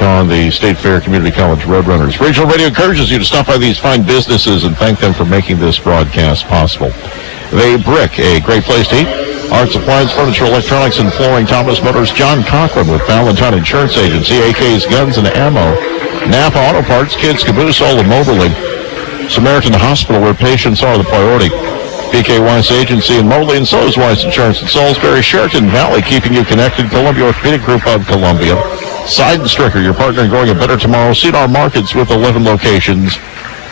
take on the State Fair Community College Roadrunners. Regional Radio encourages you to stop by these fine businesses and thank them for making this broadcast possible. They Brick, a great place to eat. Art supplies, furniture, electronics, and flooring. Thomas Motors, John Cochran with Valentine Insurance Agency, AK's Guns and Ammo. Napa Auto Parts, Kids Caboose, all of Moberly. Samaritan Hospital, where patients are the priority. BK Weiss Agency in Moberly, and so is Weiss Insurance in Salisbury. Sheraton Valley, keeping you connected. Columbia Orthopedic Group of Columbia. Side and Stricker, your partner in growing a better tomorrow. Cedar Markets with 11 locations.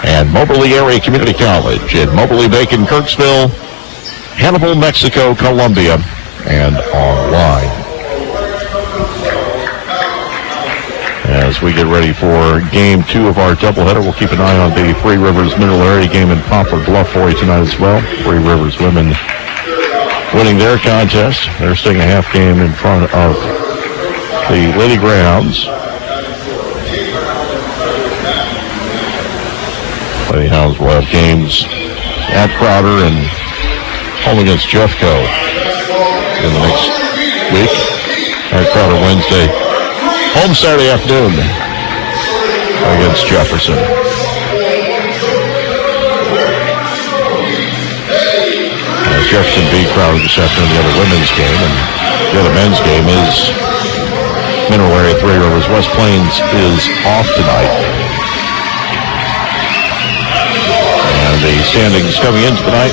And Moberly Area Community College in Moberly, Bacon, Kirksville, Hannibal, Mexico, Columbia, and online. As we get ready for Game 2 of our doubleheader, we'll keep an eye on the Three Rivers Mineral Area game in Poplar Bluff for you tonight as well. Three Rivers women winning their contest. They're staying a half game in front of the Lady Greyhounds. Lady Hounds will have games at Crowder and home against Jeffco in the next week. At Crowder Wednesday. Home Saturday afternoon against Jefferson. As Jefferson beat Crowder this afternoon, the other women's game, and the other men's game is Mineral Area Three Rivers. West Plains is off tonight. And the standings coming into tonight.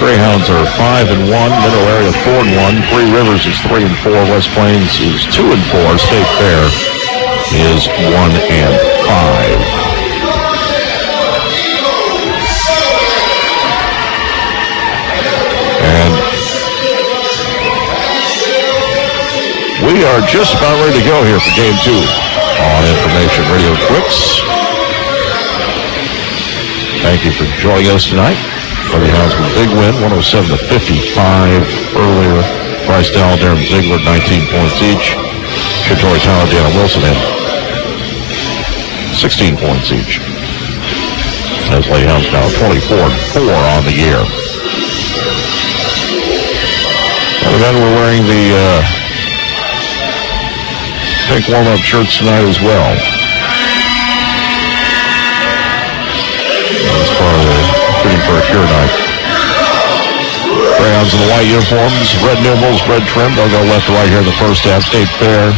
Greyhounds are 5-1, Middle Area 4-1, Three Rivers is 3-4, West Plains is 2-4, State Fair is 1-5. And we are just about ready to go here for Game 2 on Information Radio Twix. Thank you for joining us tonight. Lady Hounds with a big win, 107-55 earlier. Bryce Dowell, Darren Ziegler, 19 points each. Shatori Tyler, Dana Wilson had 16 points each. As Lady Hounds now 24-4 on the year. And then we're wearing the pink warm-up shirts tonight as well. As far as for a pure night. Greyhounds in the white uniforms, red numerals, red trim. They'll go left to right here in the first half. State Fair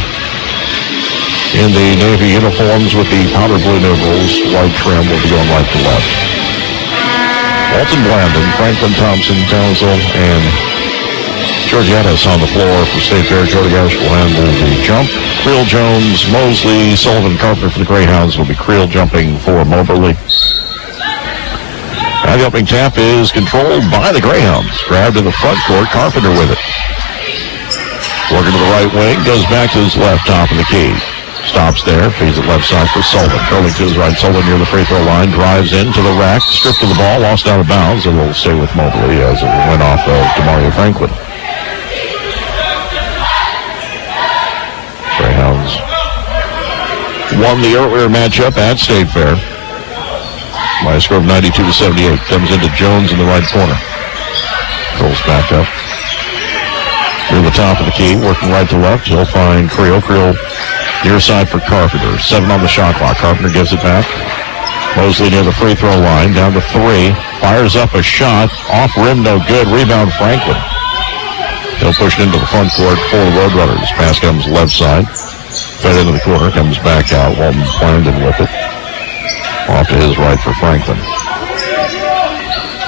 in the navy uniforms with the powder blue numerals, white trim will be going right to left. Walton Blandon, Franklin Thompson, Townsville, and Georgianis on the floor for State Fair. Georgianis will handle the jump. Creel Jones, Mosley, Sullivan, Carpenter for the Greyhounds will be Creel jumping for Moberly. Now the opening tap is controlled by the Greyhounds. Grabbed in the front court, Carpenter with it. Working to the right wing, goes back to his left top of the key. Stops there, feeds it left side for Sullivan. Curling to his right, Sullivan near the free throw line, drives into the rack, stripped of the ball, lost out of bounds, and will stay with Moberly as it went off of Demario Franklin. Greyhounds won the earlier matchup at State Fair by a score of 92-78. Comes into Jones in the right corner. Rolls back up. Near the top of the key, working right to left. He'll find Creel. Creel near side for Carpenter. 7 on the shot clock. Carpenter gives it back. Mosley near the free throw line. Down to 3. Fires up a shot. Off rim, no good. Rebound Franklin. He'll push it into the front court for the Roadrunners. Pass comes left side. Fed into the corner. Comes back out. Walton Blandon with it. Off to his right for Franklin.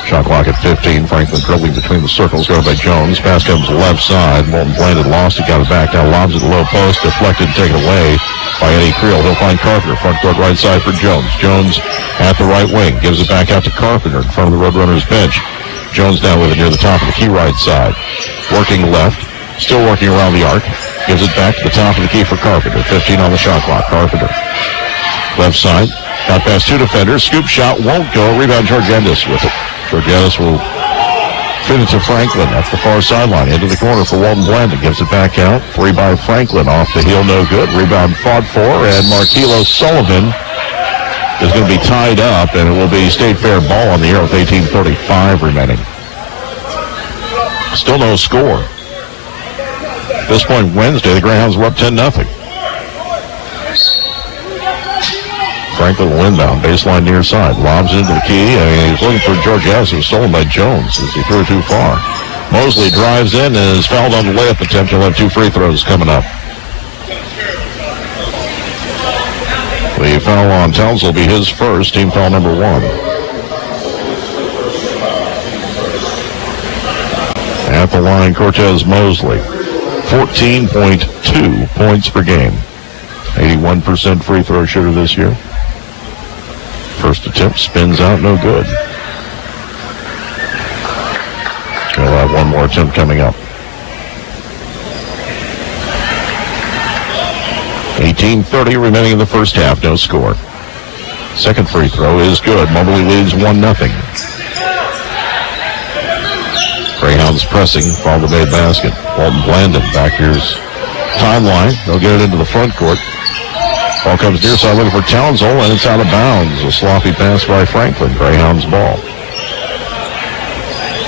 Shot clock at 15. Franklin dribbling between the circles. Go by Jones. Pass comes left side. Walton Blandon lost it. Got it back. Now lobs it to the low post. Deflected and taken away by Eddie Creel. He'll find Carpenter. Front court right side for Jones. Jones at the right wing. Gives it back out to Carpenter in front of the Roadrunners bench. Jones down with it near the top of the key right side. Working left. Still working around the arc. Gives it back to the top of the key for Carpenter. 15 on the shot clock. Carpenter. Left side. Got past 2 defenders. Scoop shot won't go. Rebound Georgianis with it. Georgianis will fit it to Franklin at the far sideline. Into the corner for Walton Blandon. Gives it back out. 3 by Franklin. Off the heel. No good. Rebound fought for. And Marquilo Sullivan is going to be tied up. And it will be State Fair ball on the air with 18:35 remaining. Still no score. At this point Wednesday, the Greyhounds were up 10-0. Franklin will inbound, baseline near side, lobs into the key, and he's looking for Georgiadis. It was stolen by Jones as he threw too far. Mosley drives in and is fouled on the layup attempt. He'll have 2 free throws coming up. The foul on Towns will be his first, team foul number 1. At the line, Cortez Mosley, 14.2 points per game. 81% free throw shooter this year. First attempt spins out, no good. He'll have one more attempt coming up. 18:30 remaining in the first half, no score. Second free throw is good. Moberly leads 1-0. Greyhounds pressing, follow the made basket. Walton Blandon back here's timeline. They'll get it into the front court. Ball comes near side looking for Townsville, and it's out of bounds. A sloppy pass by Franklin. Greyhounds ball.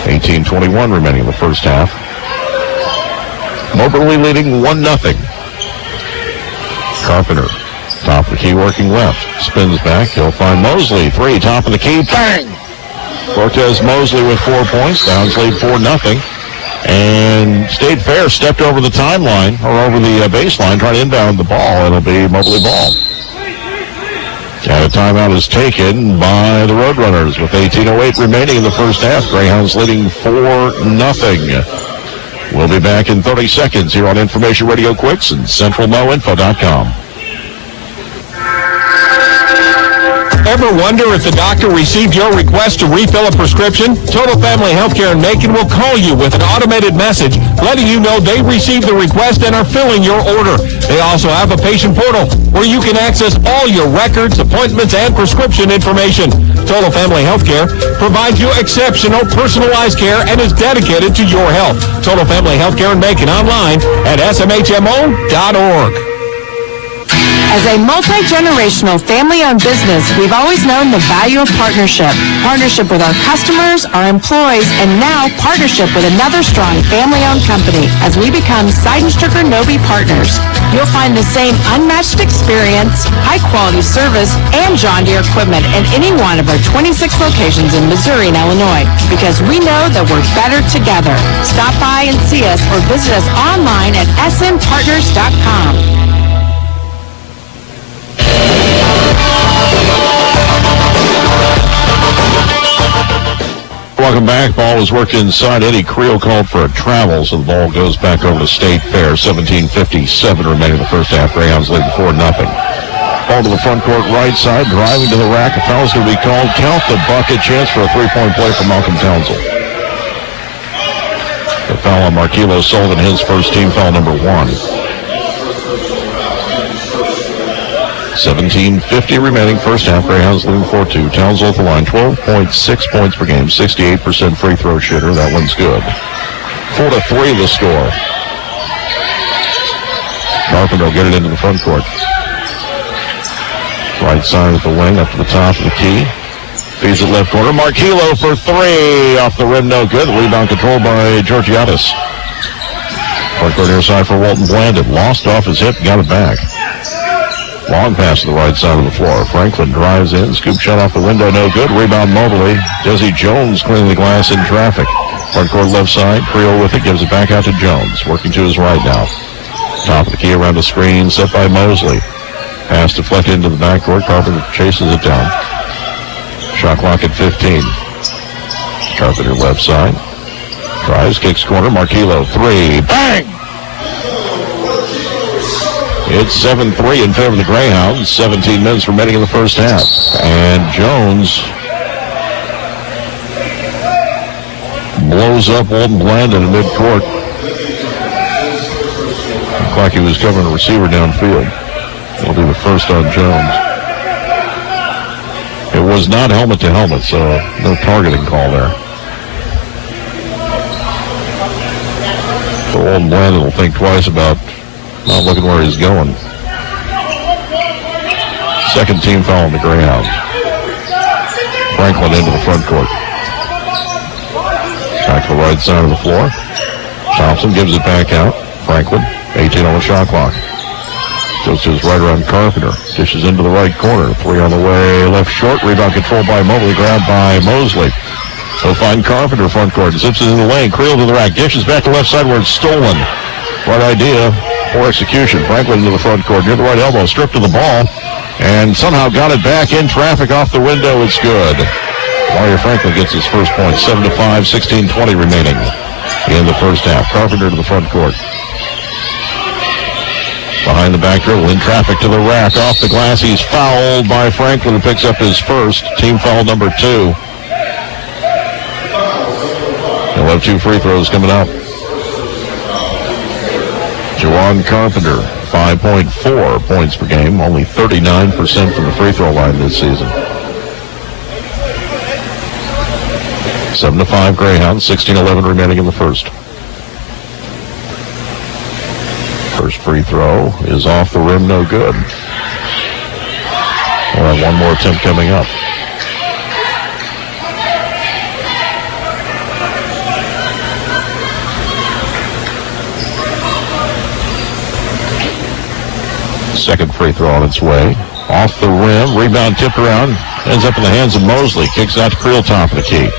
18:21 remaining in the first half. Moberly leading 1-0. Carpenter, top of the key, working left. Spins back. He'll find Mosley. 3, top of the key. Bang! Cortez Mosley with 4 points. Downs lead 4-0. And State Fair stepped over the timeline, or over the baseline, trying to inbound the ball. It'll be Moberly ball. And a timeout is taken by the Roadrunners with 18:08 remaining in the first half. Greyhounds leading 4-0. We'll be back in 30 seconds here on Information Radio Quicks and CentralMoInfo.com. Ever wonder if the doctor received your request to refill a prescription? Total Family Healthcare in Macon will call you with an automated message letting you know they received the request and are filling your order. They also have a patient portal where you can access all your records, appointments, and prescription information. Total Family Healthcare provides you exceptional personalized care and is dedicated to your health. Total Family Healthcare in Macon online at smhmo.org. As a multi-generational family-owned business, we've always known the value of partnership. Partnership with our customers, our employees, and now partnership with another strong family-owned company as we become Seidenstricker Nobe partners. You'll find the same unmatched experience, high-quality service, and John Deere equipment in any one of our 26 locations in Missouri and Illinois because we know that we're better together. Stop by and see us or visit us online at smpartners.com. Welcome back. Ball was worked inside. Eddie Creel called for a travel, so the ball goes back over to State Fair. 17:57 remaining in the first half. Greyhounds lead 4-0. Ball to the front court right side, driving to the rack. A foul's going to be called. Count the bucket. Chance for a three-point play for Malcolm Townsville. The foul on Marquilo Sullivan, his first team foul number 1. 17:50 remaining first half. Greyhounds leading 4-2. Townsville at the line, 12.6 points per game, 68% free throw shooter. That one's good. 4-3 the score. Carpenter will get it into the front court. Right side of the wing, up to the top of the key. Feeds it left corner. Marquilo for 3. Off the rim, no good. Rebound controlled by Georgiadis. Front court near side for Walton Blandon. Lost off his hip, got it back. Long pass to the right side of the floor. Franklin drives in. Scoop shot off the window. No good. Rebound Moberly. Desi Jones cleaning the glass in traffic. Front court left side. Creel with it. Gives it back out to Jones. Working to his right now. Top of the key around the screen. Set by Mosley. Pass deflected into the backcourt. Carpenter chases it down. Shot clock at 15. Carpenter left side. Drives. Kicks corner. Marquilo. 3. Bang! It's 7-3 in favor of the Greyhounds. 17 minutes remaining in the first half. And Jones blows up Walton Blandon in midcourt. Looked like he was covering a receiver downfield. It'll be the first on Jones. It was not helmet to helmet, so no targeting call there. So Walton Blandon will think twice about not looking where he's going. Second team foul on the Greyhounds. Franklin into the front court. Back to the right side of the floor. Thompson gives it back out. Franklin, 18 on the shot clock. Goes to his right around Carpenter. Dishes into the right corner. 3 on the way. Left short. Rebound controlled by Moberly. Grabbed by Mosley. He'll find Carpenter front court. Zips it in the lane. Creel to the rack. Dishes back to left side where it's stolen. Right idea. Poor execution. Franklin into the front court. Near the right elbow. Stripped to the ball. And somehow got it back in traffic off the window. It's good. Mario Franklin gets his first point. 7-5. 16:20 remaining in the first half. Carpenter to the front court. Behind the back dribble, in traffic to the rack, off the glass. He's fouled by Franklin, who picks up his first, team foul number 2. He'll have 2 free throws coming up. Juwan Carpenter, 5.4 points per game, only 39% from the free throw line this season. 7-5 Greyhounds, 16-11 remaining in the first. First free throw is off the rim, no good. We'll have one more attempt coming up. Second free throw on its way. Off the rim, rebound tipped around, ends up in the hands of Mosley. Kicks out to Creel, top of the key.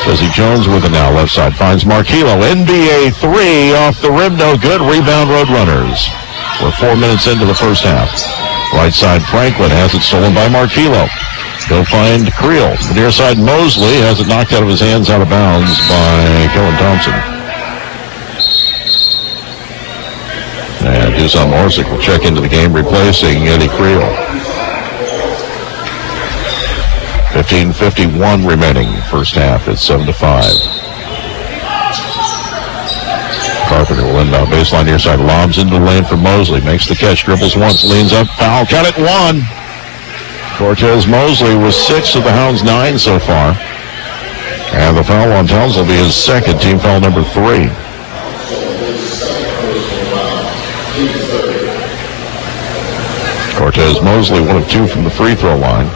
Desi Jones with it now, left side, finds Marquillo. NBA 3 off the rim, no good. Rebound Roadrunners. We're 4 minutes into the first half. Right side, Franklin has it stolen by Marquillo. He'll find Creel. The near side, Mosley has it knocked out of his hands, out of bounds by Kellen Thompson. And Dusan Morsick will check into the game, replacing Eddie Creel. 15:51 remaining first half. It's 7-5. Carpenter will inbound baseline near side, lobs into the lane for Mosley, makes the catch, dribbles once, leans up, foul, count it, 1. Cortez Mosley was 6 of the Hounds' 9 so far, and the foul on Towns will be his second, team foul number 3. Cortez Mosley, 1 of 2 from the free throw line.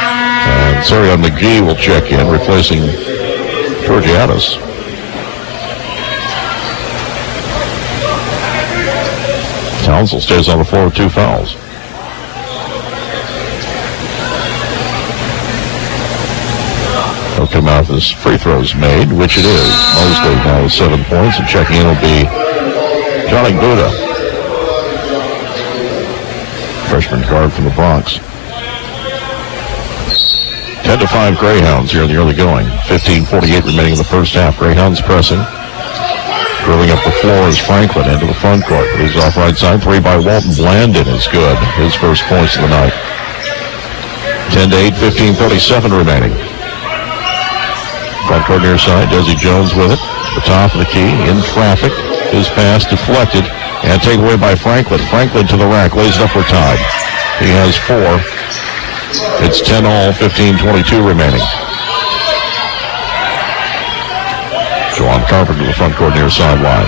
And Sarion McGee will check in, replacing Georgiadis. Townsend stays on the floor with 2 fouls. He'll come out with his free throws made, which it is. Mosley now with 7 points, and checking in will be Johnny Buddha, freshman guard from the Bronx. 10-5 Greyhounds here in the early going. 15:48 remaining in the first half. Greyhounds pressing. Drilling up the floor is Franklin into the front court. He's off right side. 3 by Walton Blandon is good. His first points of the night. 10-8, 15:37 remaining. Front court near side. Desi Jones with it. The top of the key. In traffic. His pass deflected and taken away by Franklin. Franklin to the rack. Lays it up for Todd. He has 4. It's 10-all, 15:22 remaining. Juwan Carpenter to the front court near sideline.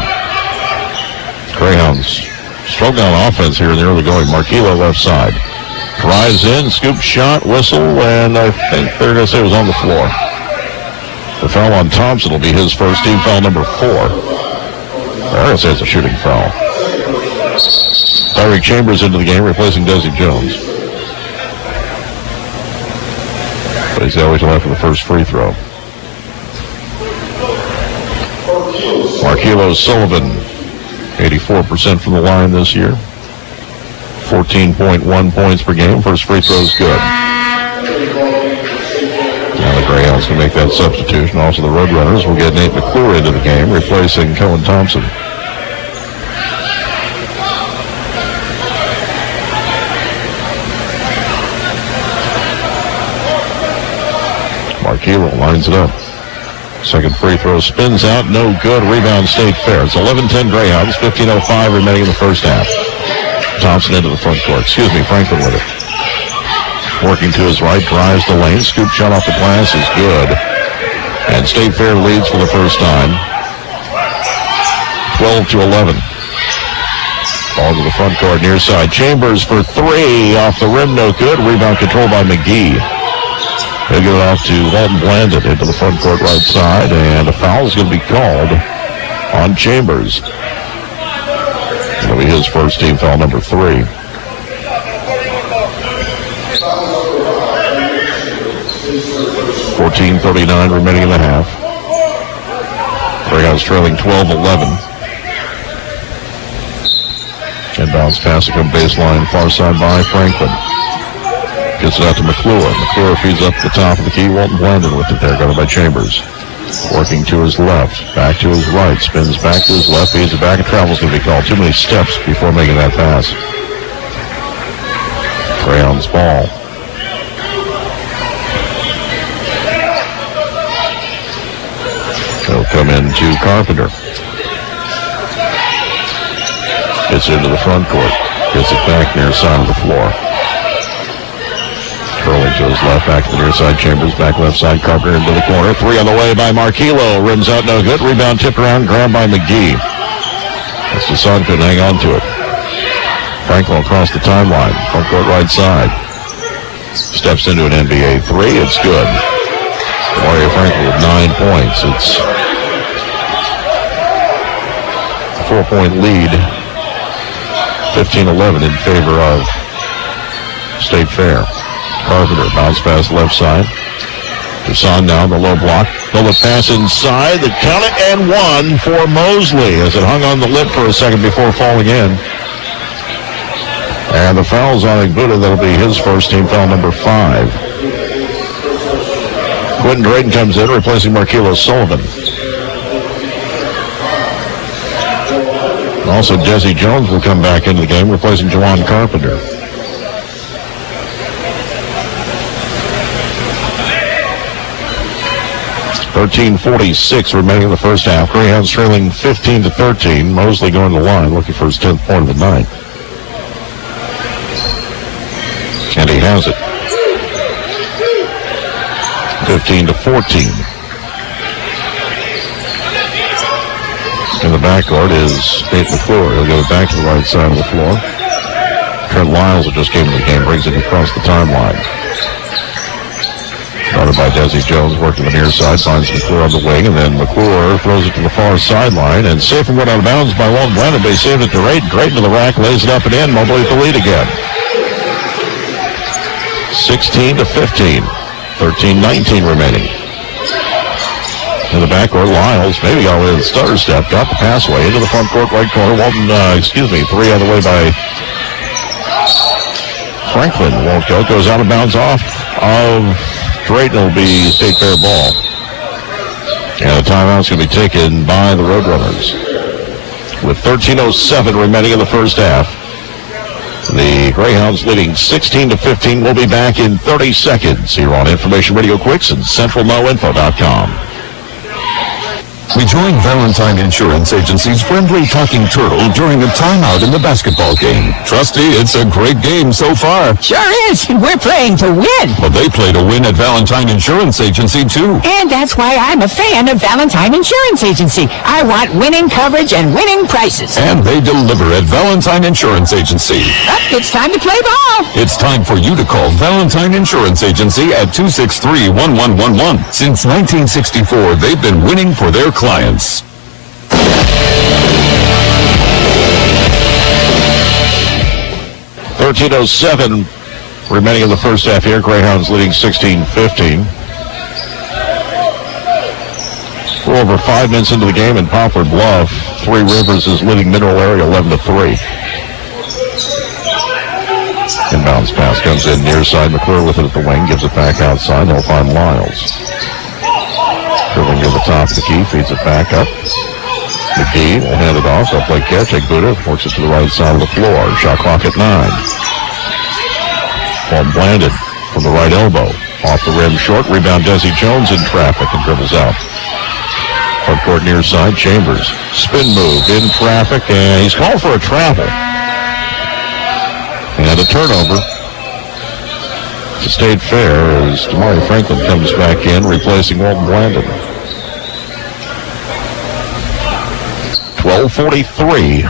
Greyhounds struggling on offense here in the early going. Marquillo left side. Drives in, scoop shot, whistle, and I think they're going to say it was on the floor. The foul on Thompson will be his first, team foul number 4. They're going to say it's a shooting foul. Tyreek Chambers into the game, replacing Desi Jones. But he's got to wait till after the first free throw. Marquillo Sullivan, 84% from the line this year. 14.1 points per game. First free throw is good. Now the Greyhounds can make that substitution. Also the Roadrunners will get Nate McClure into the game, replacing Kellen Thompson. Marquillo lines it up. Second free throw spins out, no good. Rebound State Fair. It's 11-10 Greyhounds, 15:05 remaining in the first half. Thompson into the front court. Franklin with it. Working to his right, drives the lane. Scoop shot off the glass is good. And State Fair leads for the first time. 12-11. Ball to the front court near side. Chambers for 3 off the rim, no good. Rebound controlled by McGee. He'll get it off to Walton Blandon into the front court right side, and a foul is going to be called on Chambers. It'll be his first team foul, number 3. .39 remaining in the half. Greyhounds trailing 12-11. Inbounds pass to come baseline, far side by Franklin. Gets it out to McClure. McClure feeds up the top of the key. Walton Blandon with it there, guarded by Chambers. Working to his left, back to his right, spins back to his left, feeds it back, and travel's going to be called. Too many steps before making that pass. Greyhounds ball. He'll come in to Carpenter. Gets into the front court. Gets it back near side of the floor. Curling to his left, back to the near side. Chambers, back left side. Carpenter into the corner. 3 on the way by Marquillo. Rims out, no good. Rebound tipped around, grabbed by McGee. That's the son, couldn't hang on to it. Franklin across the timeline. Front court right side. Steps into an NBA 3. It's good. Mario Franklin with 9 points. It's a 4-point lead. 15-11 in favor of State Fair. Carpenter bounce pass left side. Toussaint now the low block. Bullet pass inside. The count it and 1 for Mosley as it hung on the lip for a second before falling in. And the foul's on Igbuda. That'll be his first team foul, number 5. Quentin Drayton comes in, replacing Marquillo Sullivan. Also, Jesse Jones will come back into the game, replacing Jawan Carpenter. .46 remaining in the first half. Greyhounds trailing 15-13. Mosley going to the line, looking for his 10th point of the night. And he has it. 15-14. In the backcourt is Nate McClure. He'll go back to the right side of the floor. Trent Lyles, who just came into the game, brings it across the timeline. Started by Desi Jones, working the near side, finds McClure on the wing, and then McClure throws it to the far sideline, and safe and went out of bounds by Walton Blandon. They saved it to Drayton. Drayton to the rack, lays it up and in. Moberly with the lead again. 16-15. 13-19 remaining. In the backcourt, Lyles maybe got away with the stutter step, got the pass away into the front court right corner. Walton, 3 on the way by Franklin. Won't go, goes out of bounds off of Drayton. Will be State Fair ball. And the timeout's going to be taken by the Roadrunners. With 13:07 remaining in the first half. The Greyhounds leading 16-15. We'll be back in 30 seconds here on Information Radio Quicks and CentralNowInfo.com. We joined Valentine Insurance Agency's friendly talking turtle during a timeout in the basketball game. Trusty, it's a great game so far. Sure is. We're playing to win. But they play to win at Valentine Insurance Agency, too. And that's why I'm a fan of Valentine Insurance Agency. I want winning coverage and winning prices. And they deliver at Valentine Insurance Agency. It's time to play ball. It's time for you to call Valentine Insurance Agency at 263-1111. Since 1964, they've been winning for their clients. .07 remaining in the first half here. Greyhounds leading 16-15. We're over 5 minutes into the game in Poplar Bluff. Three Rivers is leading Mineral Area 11-3. Inbounds pass comes in near side. McClure with it at the wing, gives it back outside. They'll find Lyles. Dribbling to the top of the key, feeds it back up. McGee will hand it off. They'll play catch. Igbuda works it to the right side of the floor. Shot clock at 9. Ball Blandon from the right elbow. Off the rim short. Rebound Desi Jones in traffic and dribbles out. Front court near side. Chambers. Spin move in traffic, and he's called for a travel. And a turnover to State Fair as Damari Franklin comes back in, replacing Walton Blandon. 12:43.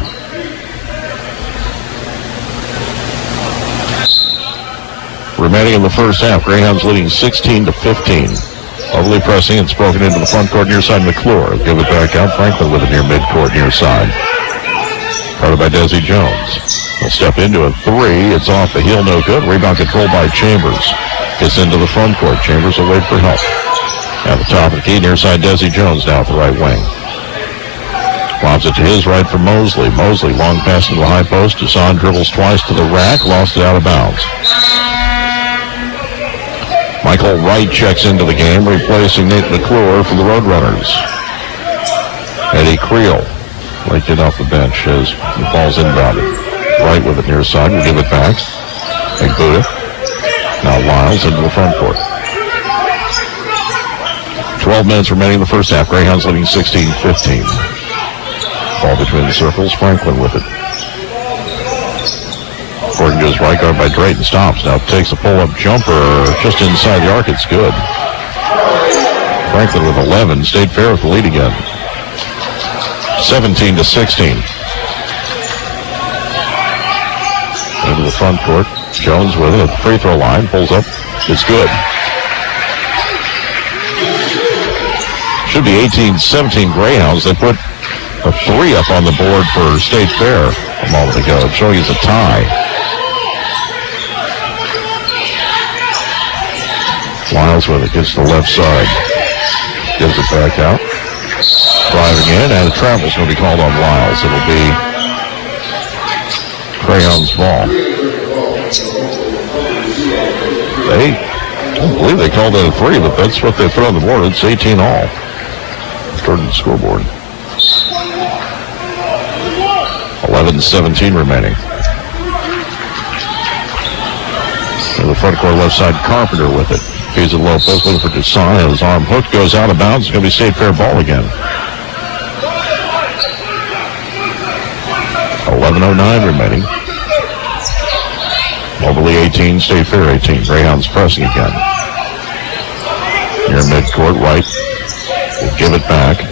remaining in the first half. Greyhounds leading 16-15. Moberly pressing. It's broken into the front court near side. McClure. Give it back out. Franklin with it near midcourt near side. Guarded by Desi Jones. He'll step into a three. It's off the heel. No good. Rebound controlled by Chambers. Gets into the front court. Chambers will wait for help. At the top of the key near side. Desi Jones now at the right wing. Lobs it to his right for Mosley. Mosley long pass to the high post. Deshaun dribbles twice to the rack. Lost it out of bounds. Michael Wright checks into the game, replacing Nate McClure for the Roadrunners. Eddie Creel raked it off the bench as the ball's inbounded. Wright with it near side. We'll give it back. Big Buddha. Now Lyles into the front court. 12 minutes remaining in the first half. Greyhounds leading 16-15. Ball between the circles. Franklin with it. Gordon goes right guard by Drayton. Stops. Now takes a pull-up jumper just inside the arc. It's good. Franklin with 11. State Fair with the lead again. 17-16. Into the front court. Jones with it at the free throw line. Pulls up. It's good. Should be 18-17 Greyhounds. They put a three up on the board for State Fair a moment ago. Showing it's a tie. Lyles with it. Gets to the left side. Gives it back out. Driving in, and a travel's going to be called on Lyles. It'll be Greyhounds' ball. I don't believe they called it a three, but that's what they put on the board. It's 18 all. According to the scoreboard. 11-17 remaining. In the front court left side, Carpenter with it. He's at low post looking for Deshaun. His arm hooked, goes out of bounds. It's going to be State Fair ball again. 11:09 remaining. Moberly 18, State Fair 18. Greyhounds pressing again. Near midcourt, Wright will give it back.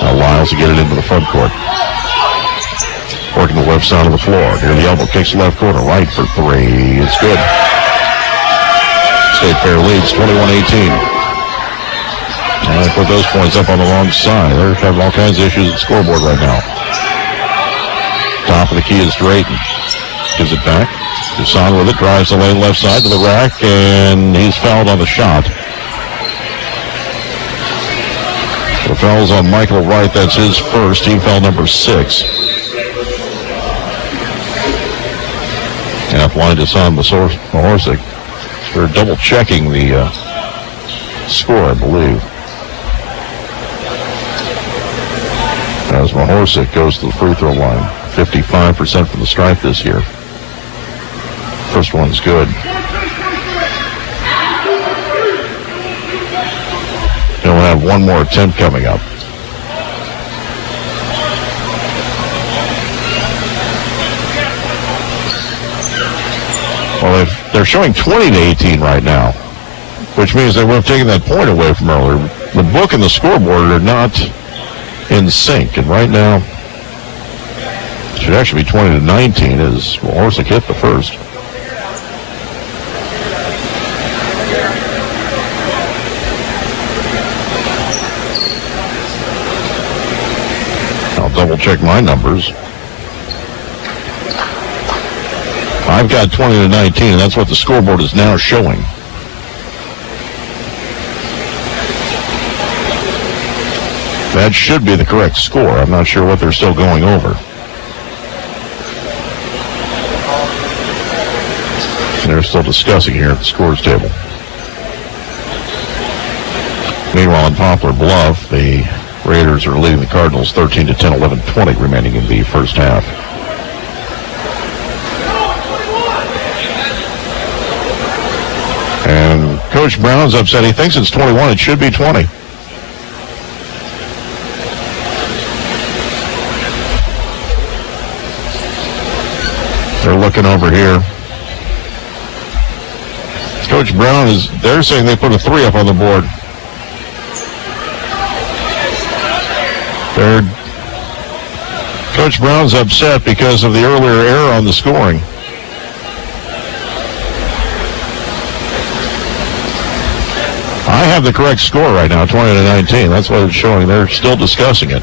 Now Lyles will get it into the front court. Working the left side of the floor. Near the elbow, kicks left corner. Right for three. It's good. State Fair leads 21-18. And they put those points up on the wrong side. They're having all kinds of issues at the scoreboard right now. Top of the key is Drayton. Gives it back. Deshaun with it. Drives the lane left side to the rack. And he's fouled on the shot. The foul's on Michael Wright. That's his first. Team foul number 6. Half line Deshaun Mahorsic. They're double checking the score, I believe. As Mahorsic goes to the free throw line. 55% from the stripe this year. First one's good. He'll have one more attempt coming up. Well, they're showing 20-18 right now, which means they would have taken that point away from earlier. The book and the scoreboard are not in sync, and right now it should actually be 20-19 as Mahorsic hit the first. I'll double check my numbers. I've got 20-19, and that's what the scoreboard is now showing. That should be the correct score. I'm not sure what they're still going over. They're still discussing here at the scores table. Meanwhile, in Poplar Bluff, the Raiders are leading the Cardinals 13-10, 11-20 remaining in the first half. And Coach Brown's upset. He thinks it's 21. It should be 20. They're looking over here. Coach Brown they're saying they put a 3 up on the board. Coach Brown's upset because of the earlier error on the scoring. have the correct score right now, 20-19. That's what it's showing. They're still discussing it.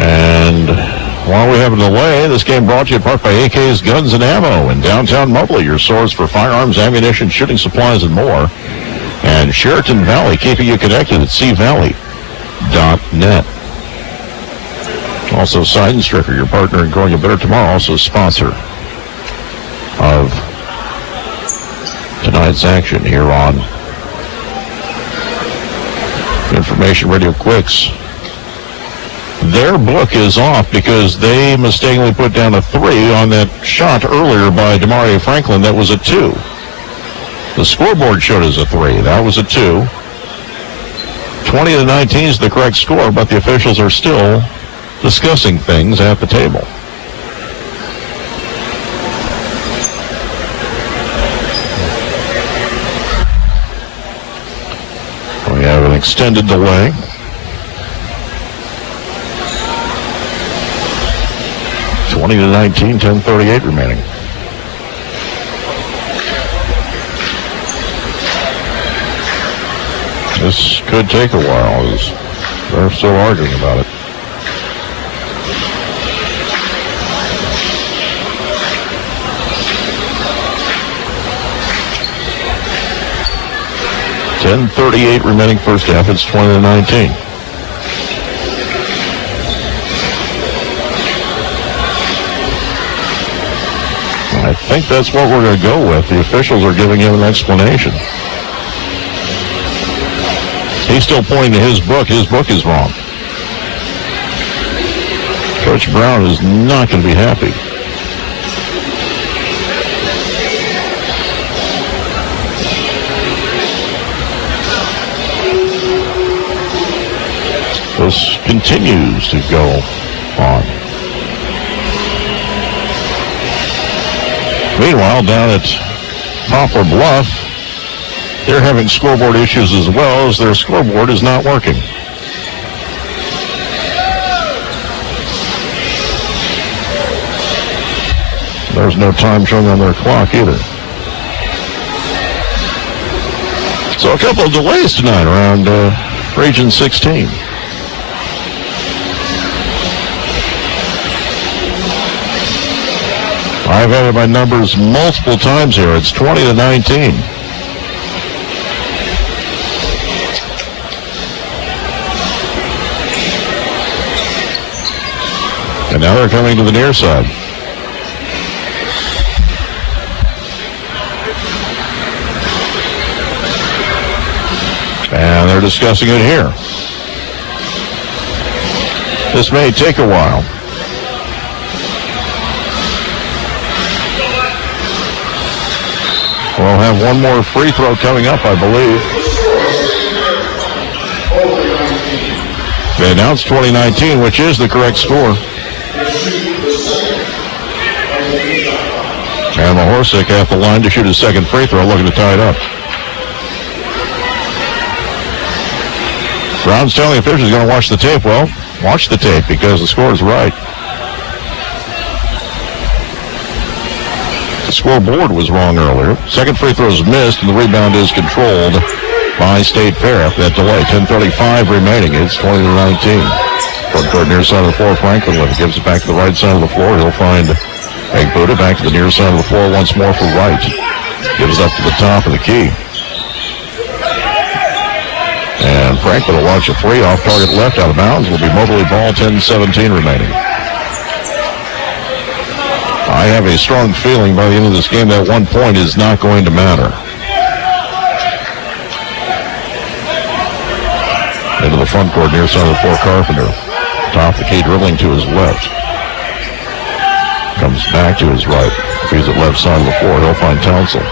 And while we have a delay, this game brought to you in part by AK's Guns and Ammo in downtown Moberly, your source for firearms, ammunition, shooting supplies, and more. And Sheraton Valley, keeping you connected at cvalley.net. Also, Side and Stricker, your partner in growing a better tomorrow, also sponsor of tonight's action here on Information Radio Quicks. Their book is off because they mistakenly put down a 3 on that shot earlier by Demario Franklin. That was a 2. The scoreboard showed as a 3. That was a 2. 20-19 is the correct score, but the officials are still discussing things at the table. We have an extended delay. (20-19), 10:38 remaining. This could take a while, as they're still arguing about it. (10:38) remaining first half. It's 20-19. I think that's what we're going to go with. The officials are giving him an explanation. He's still pointing to his book. His book is wrong. Coach Brown is not going to be happy. This continues to go on. Meanwhile, down at Poplar Bluff, they're having scoreboard issues as well, as their scoreboard is not working. There's no time showing on their clock either. So a couple of delays tonight around Region 16. I've added my numbers multiple times here. It's 20-19. And now they're coming to the near side. And they're discussing it here. This may take a while. We'll have one more free throw coming up, I believe. They announced 20-19, which is the correct score. And Mahorsic at the line to shoot his second free throw, looking to tie it up. Brown's telling the officials he's going to watch the tape. Well, watch the tape because the score is right. The scoreboard was wrong earlier. Second free throw is missed, and the rebound is controlled by State Fair. That delay, 10:35 remaining. It's 20-19. Front court near side of the floor, Franklin with it. Gives it back to the right side of the floor. He'll find Egbuda back to the near side of the floor once more for Wright. Gives up to the top of the key. And Franklin will launch a three off target left out of bounds. Will be Moberly ball, 10:17 remaining. I have a strong feeling by the end of this game that 1 point is not going to matter. Into the front court near side of the floor, Carpenter. Top the key, dribbling to his left. Comes back to his right. He's at left side of the floor. He'll find Townsend.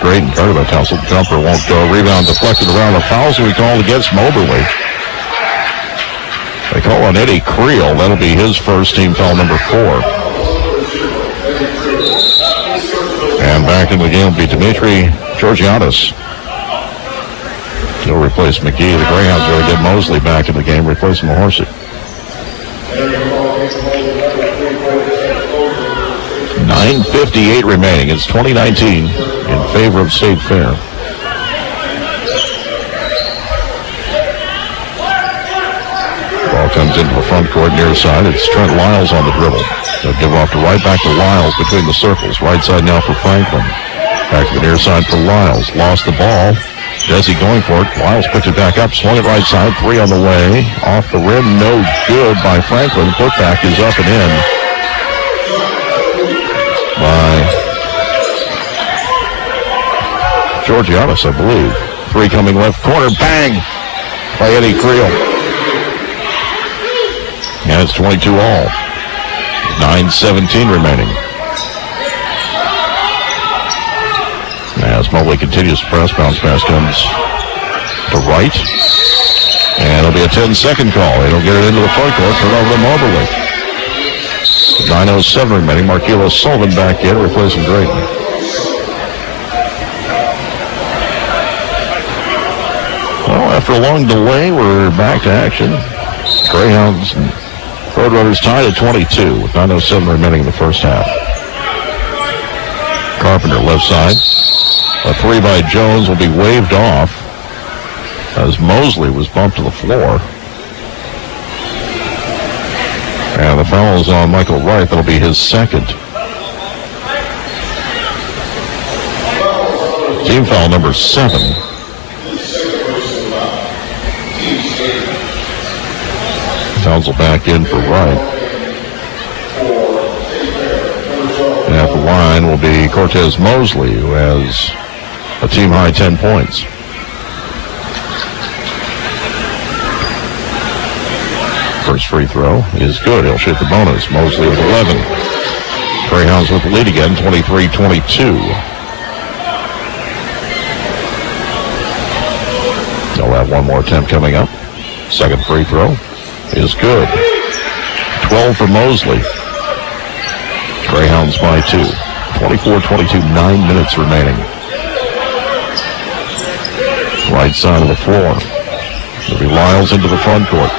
Graydon guarded by Townsend. Jumper won't go. Rebound deflected around. A foul we called against Moberly. They call on Eddie Creel. That'll be his first, team foul number 4. And back in the game will be Dimitri Georgiadis. He'll replace McGee. The Greyhounds are going to get Mosley back in the game, replacing Mahorsic. 9:58 remaining. It's 2019 in favor of State Fair. Ball comes into the front court near side. It's Trent Lyles on the dribble. They'll give off to right back to Lyles between the circles. Right side now for Franklin. Back to the near side for Lyles. Lost the ball. Desi going for it. Lyles picked it back up. Swung it right side. Three on the way. Off the rim. No good by Franklin. Putback is up and in by Georgianis, I believe. Three coming left corner. Bang! By Eddie Creel. And it's 22 all. 9:17 remaining. As Moberly continues to press, bounce pass comes to right. And it'll be a 10-second call. They don't get it into the front court. Turn over to Moberly. 9:07 remaining. Marquila Sullivan back in, replacing Drayton. Well, after a long delay, we're back to action. Greyhounds and Roadrunners tied at 22 with 9:07 remaining in the first half. Carpenter left side. A three by Jones will be waved off as Mosley was bumped to the floor. And the foul is on Michael Wright. That'll be his second. Team foul number 7. Townsell back in for Wright. And at the line will be Cortez Mosley, who has a team-high 10 points. First free throw is good. He'll shoot the bonus. Mosley with 11. Greyhounds with the lead again, 23-22. They'll have one more attempt coming up. Second free throw is good. 12 for Mosley. Greyhounds by 2. 24-22, 9 minutes remaining. Right side of the floor. It'll be Lyles into the front court.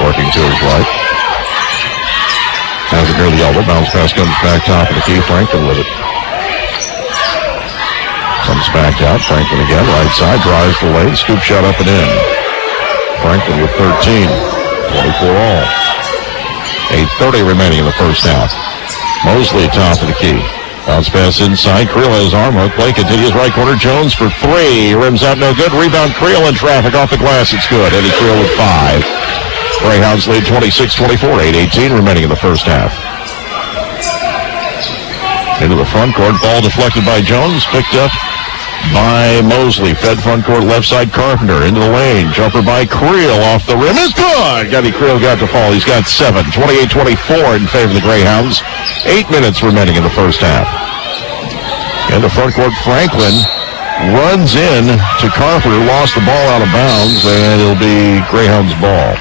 Working to his right. Has it near the elbow. Bounce pass comes back top of the key. Franklin with it. Comes back out. Franklin again. Right side. Drives the lane. Scoop shot up and in. Franklin with 13. 24 all. 8:30 remaining in the first half. Mosley top of the key. Bounce pass inside. Creel has arm hook. Play continues right corner. Jones for 3. Rims out no good. Rebound Creel in traffic off the glass. It's good. Eddie Creel with 5. Greyhounds lead 26-24. 8:18 remaining in the first half. Into the front court. Ball deflected by Jones. Picked up by Mosley. Fed front court left side. Carpenter into the lane. Jumper by Creel off the rim. Is good. Eddie Creel got to fall. He's got 7. 28-24 in favor of the Greyhounds. 8 minutes remaining in the first half. In the front court, Franklin runs in to Carpenter. Lost the ball out of bounds, and it'll be Greyhounds' ball.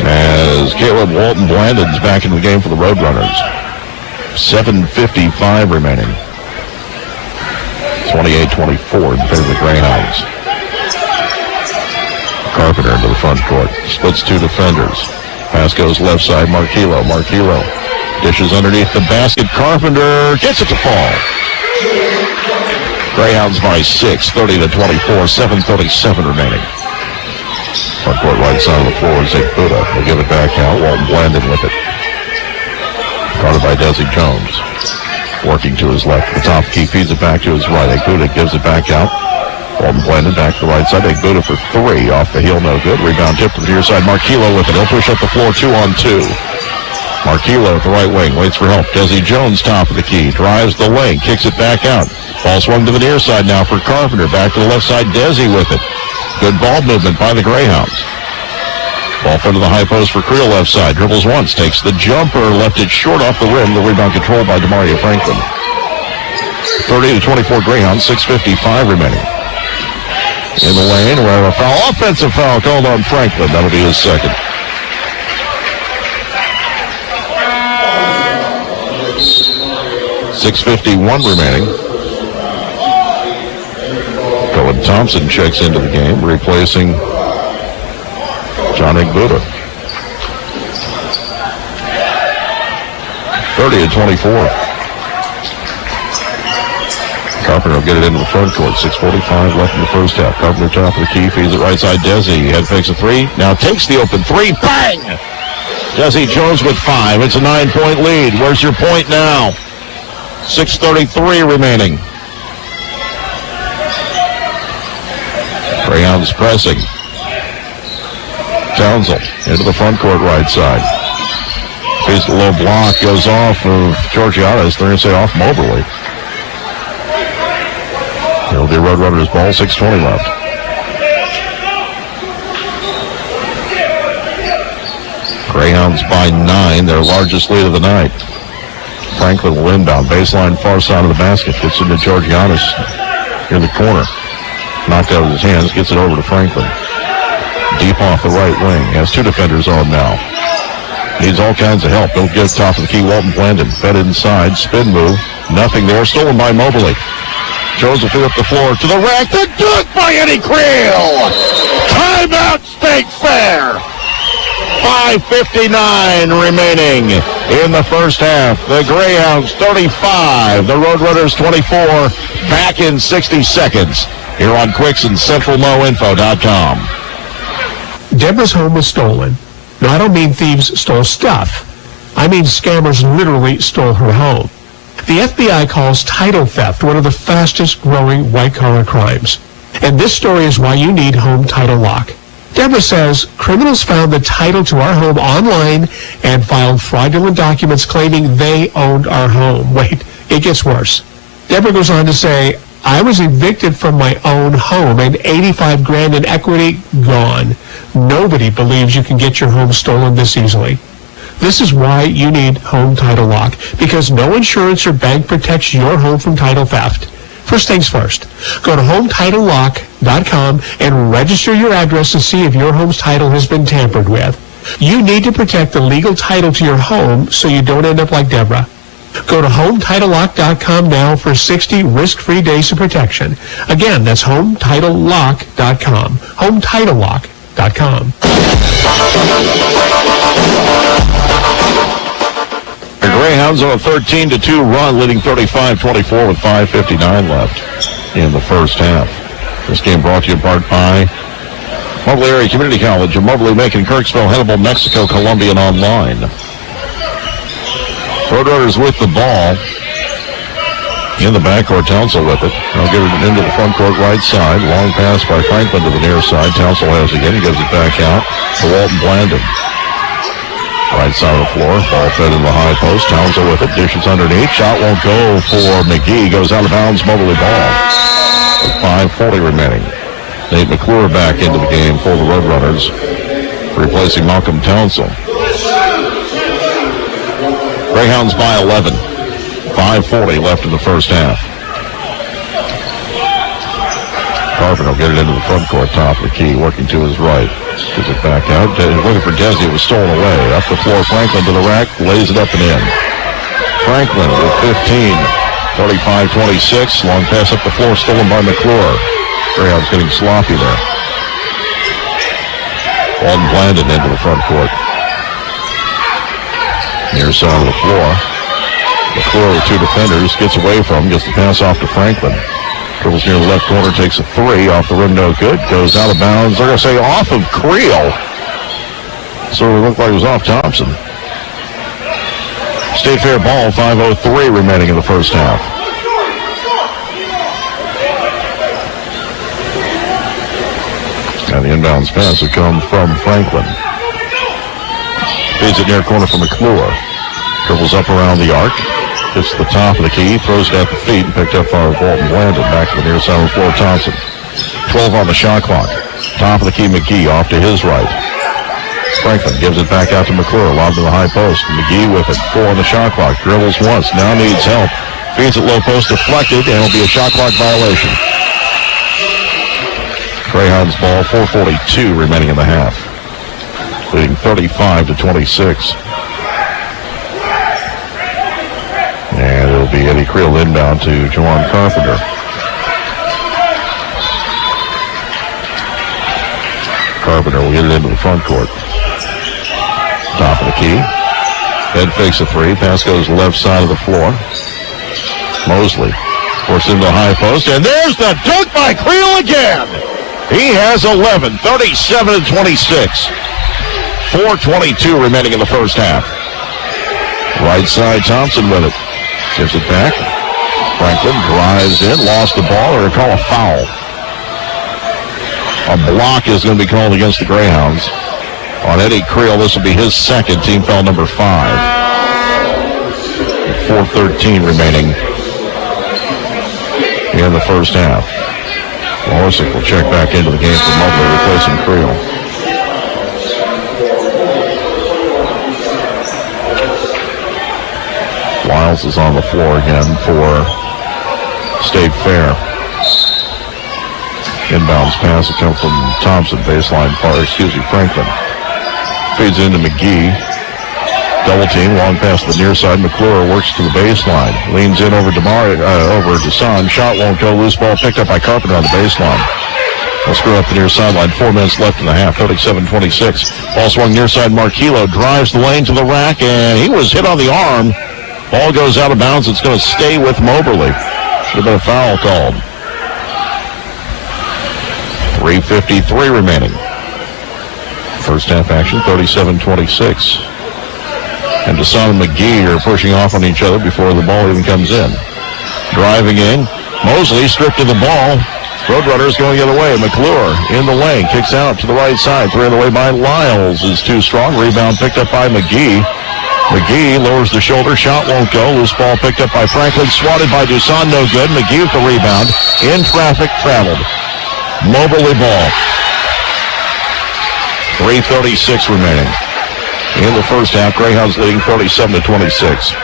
As Caleb Walton Blandon's back in the game for the Roadrunners. 7:55 remaining. 28-24 in favor of the Greyhounds. Carpenter into the front court. Splits 2 defenders. Pass goes left side. Marquilo. Dishes underneath the basket. Carpenter gets it to fall. Greyhounds by 6. 30-24. 7:37 remaining. Front court right side of the floor is Zach Buda. They'll give it back out. Walton Blandon with it. Guarded by Desi Jones. Working to his left. The top key feeds it back to his right. Egbuda gives it back out. Walton Blandon back to the right side. Egbuda for 3. Off the heel, no good. Rebound tip to the near side. Marquilo with it. He'll push up the floor 2-on-2. Marquilo at the right wing. Waits for help. Desi Jones top of the key. Drives the lane. Kicks it back out. Ball swung to the near side now for Carpenter. Back to the left side. Desi with it. Good ball movement by the Greyhounds. Ball front of the high post for Creel left side. Dribbles once. Takes the jumper. Left it short off the rim. The rebound controlled by DeMario Franklin. 30-24 Greyhounds. 6:55 remaining. In the lane. We have a foul. Offensive foul called on Franklin. That'll be his second. .651 remaining. Cohen Thompson checks into the game, replacing John Igbuda. 30-24. Carpenter will get it into the front court. 6:45 left in the first half. Carpenter top of the key, feeds it right side. Desi head fakes a three. Now takes the open three. Bang! Desi Jones with 5. It's a 9-point lead. Where's your point now? 6:33 remaining. Greyhounds pressing. Townsend into the front court right side. Feeds the low block. Goes off of Georgiades. They're going to say off Moberly. It'll be Roadrunners ball, 6:20 left. Greyhounds by 9, their largest lead of the night. Franklin will inbound, baseline far side of the basket. Gets into Georgiades in the corner. Knocked out of his hands, gets it over to Franklin. Deep off the right wing, has 2 defenders on now. Needs all kinds of help. Don't get top of the key, Walton Blandon. Fed inside, spin move, nothing there, stolen by Moberly. Jones will feed up the floor to the rack. The dunk by Eddie Creel. Timeout, State Fair. 5:59 remaining in the first half. The Greyhounds 35, the Roadrunners 24. Back in 60 seconds here on Quicks and CentralMoInfo.com. Deborah's home was stolen. Now, I don't mean thieves stole stuff. I mean scammers literally stole her home. The FBI calls title theft one of the fastest growing white-collar crimes. And this story is why you need Home Title Lock. Deborah says criminals found the title to our home online and filed fraudulent documents claiming they owned our home. Wait, it gets worse. Deborah goes on to say, I was evicted from my own home and $85,000 in equity gone. Nobody believes you can get your home stolen this easily. This is why you need Home Title Lock, because no insurance or bank protects your home from title theft. First things first, go to HometitleLock.com and register your address to see if your home's title has been tampered with. You need to protect the legal title to your home so you don't end up like Deborah. Go to HometitleLock.com now for 60 risk-free days of protection. Again, that's HometitleLock.com. HometitleLock.com. The Greyhounds on a 13-2 run, leading 35-24 with 5:59 left in the first half. This game brought to you in part by Moberly Area Community College of Moberly, Macon, Kirksville, Hannibal, Mexico, Columbia, and online. Roadrunners with the ball in the backcourt. Townsend with it. They'll get it into the front court right side. Long pass by Franklin to the near side. Townsend has it again. He gives it back out to Walton Blandon. Right side of the floor. Ball fed in the high post. Townsend with it. Dishes underneath. Shot won't go for McGee. Goes out of bounds. Moberly ball. With 5:40 remaining. Nate McClure back into the game for the Roadrunners, replacing Malcolm Townsend. Greyhounds by 11. 5:40 left in the first half. Carpenter will get it into the front court, top of the key, working to his right. Gives it back out. Looking for Desi. It was stolen away. Up the floor, Franklin to the rack, lays it up and in. Franklin with 15. 35-26. Long pass up the floor, stolen by McClure. Greyhounds getting sloppy there. Walton Blandon into the front court. Near side of the floor. McClure with 2 defenders. Gets away from him. Gets the pass off to Franklin. Dribbles near the left corner. Takes a 3 off the rim. No good. Goes out of bounds. They're going to say off of Creel. So it looked like it was off Thompson. State Fair ball. 5:03 remaining in the first half. And the inbounds pass will come from Franklin. Feeds it near corner for McClure. Dribbles up around the arc. Gets to the top of the key. Throws it at the feet and picked up by Walton Blandon. Back to the near side of the floor, Thompson. 12 on the shot clock. Top of the key, McGee off to his right. Franklin gives it back out to McClure. Lob to the high post. McGee with it. 4 on the shot clock. Dribbles once. Now needs help. Feeds it low post. Deflected. And it'll be a shot clock violation. Greyhounds ball, 4:42 remaining in the half. Leading 35-26. And it'll be Eddie Creel inbound to Juwan Carpenter. Carpenter will get it into the front court. Top of the key. Head fakes a three. Pass goes left side of the floor. Mosley forced into the high post. And there's the dunk by Creel again. He has 11, 37-26. 4:22 remaining in the first half. Right side, Thompson with it. Gives it back. Franklin drives in, lost the ball. They're going to call a foul. A block is going to be called against the Greyhounds. On Eddie Creel, this will be his second, team foul number 5. 4:13 remaining in the first half. Morsick will check back into the game for Moberly, replacing Creel. Wiles is on the floor again for State Fair. Inbounds pass will come from Thompson, baseline Franklin. Feeds into McGee. Double team, long pass to the near side. McClure works to the baseline. Leans in over over Desan. Shot won't go. Loose ball picked up by Carpenter on the baseline. We'll screw up the near sideline. 4 minutes left in the half. 37-26. Ball swung near side. Marquillo drives the lane to the rack, and he was hit on the arm. Ball goes out of bounds. It's going to stay with Moberly. Should have been a foul called. 3:53 remaining. First half action, 37-26. And Desan and McGee are pushing off on each other before the ball even comes in. Driving in. Mosley stripped of the ball. Roadrunners going the other way. McClure in the lane. Kicks out to the right side. Three on the way by Lyles is too strong. Rebound picked up by McGee. McGee lowers the shoulder. Shot won't go. Loose ball picked up by Franklin. Swatted by Desan. No good. McGee with the rebound. In traffic. Traveled. Moberly ball. 3:36 remaining. In the first half, Greyhounds leading 37-26.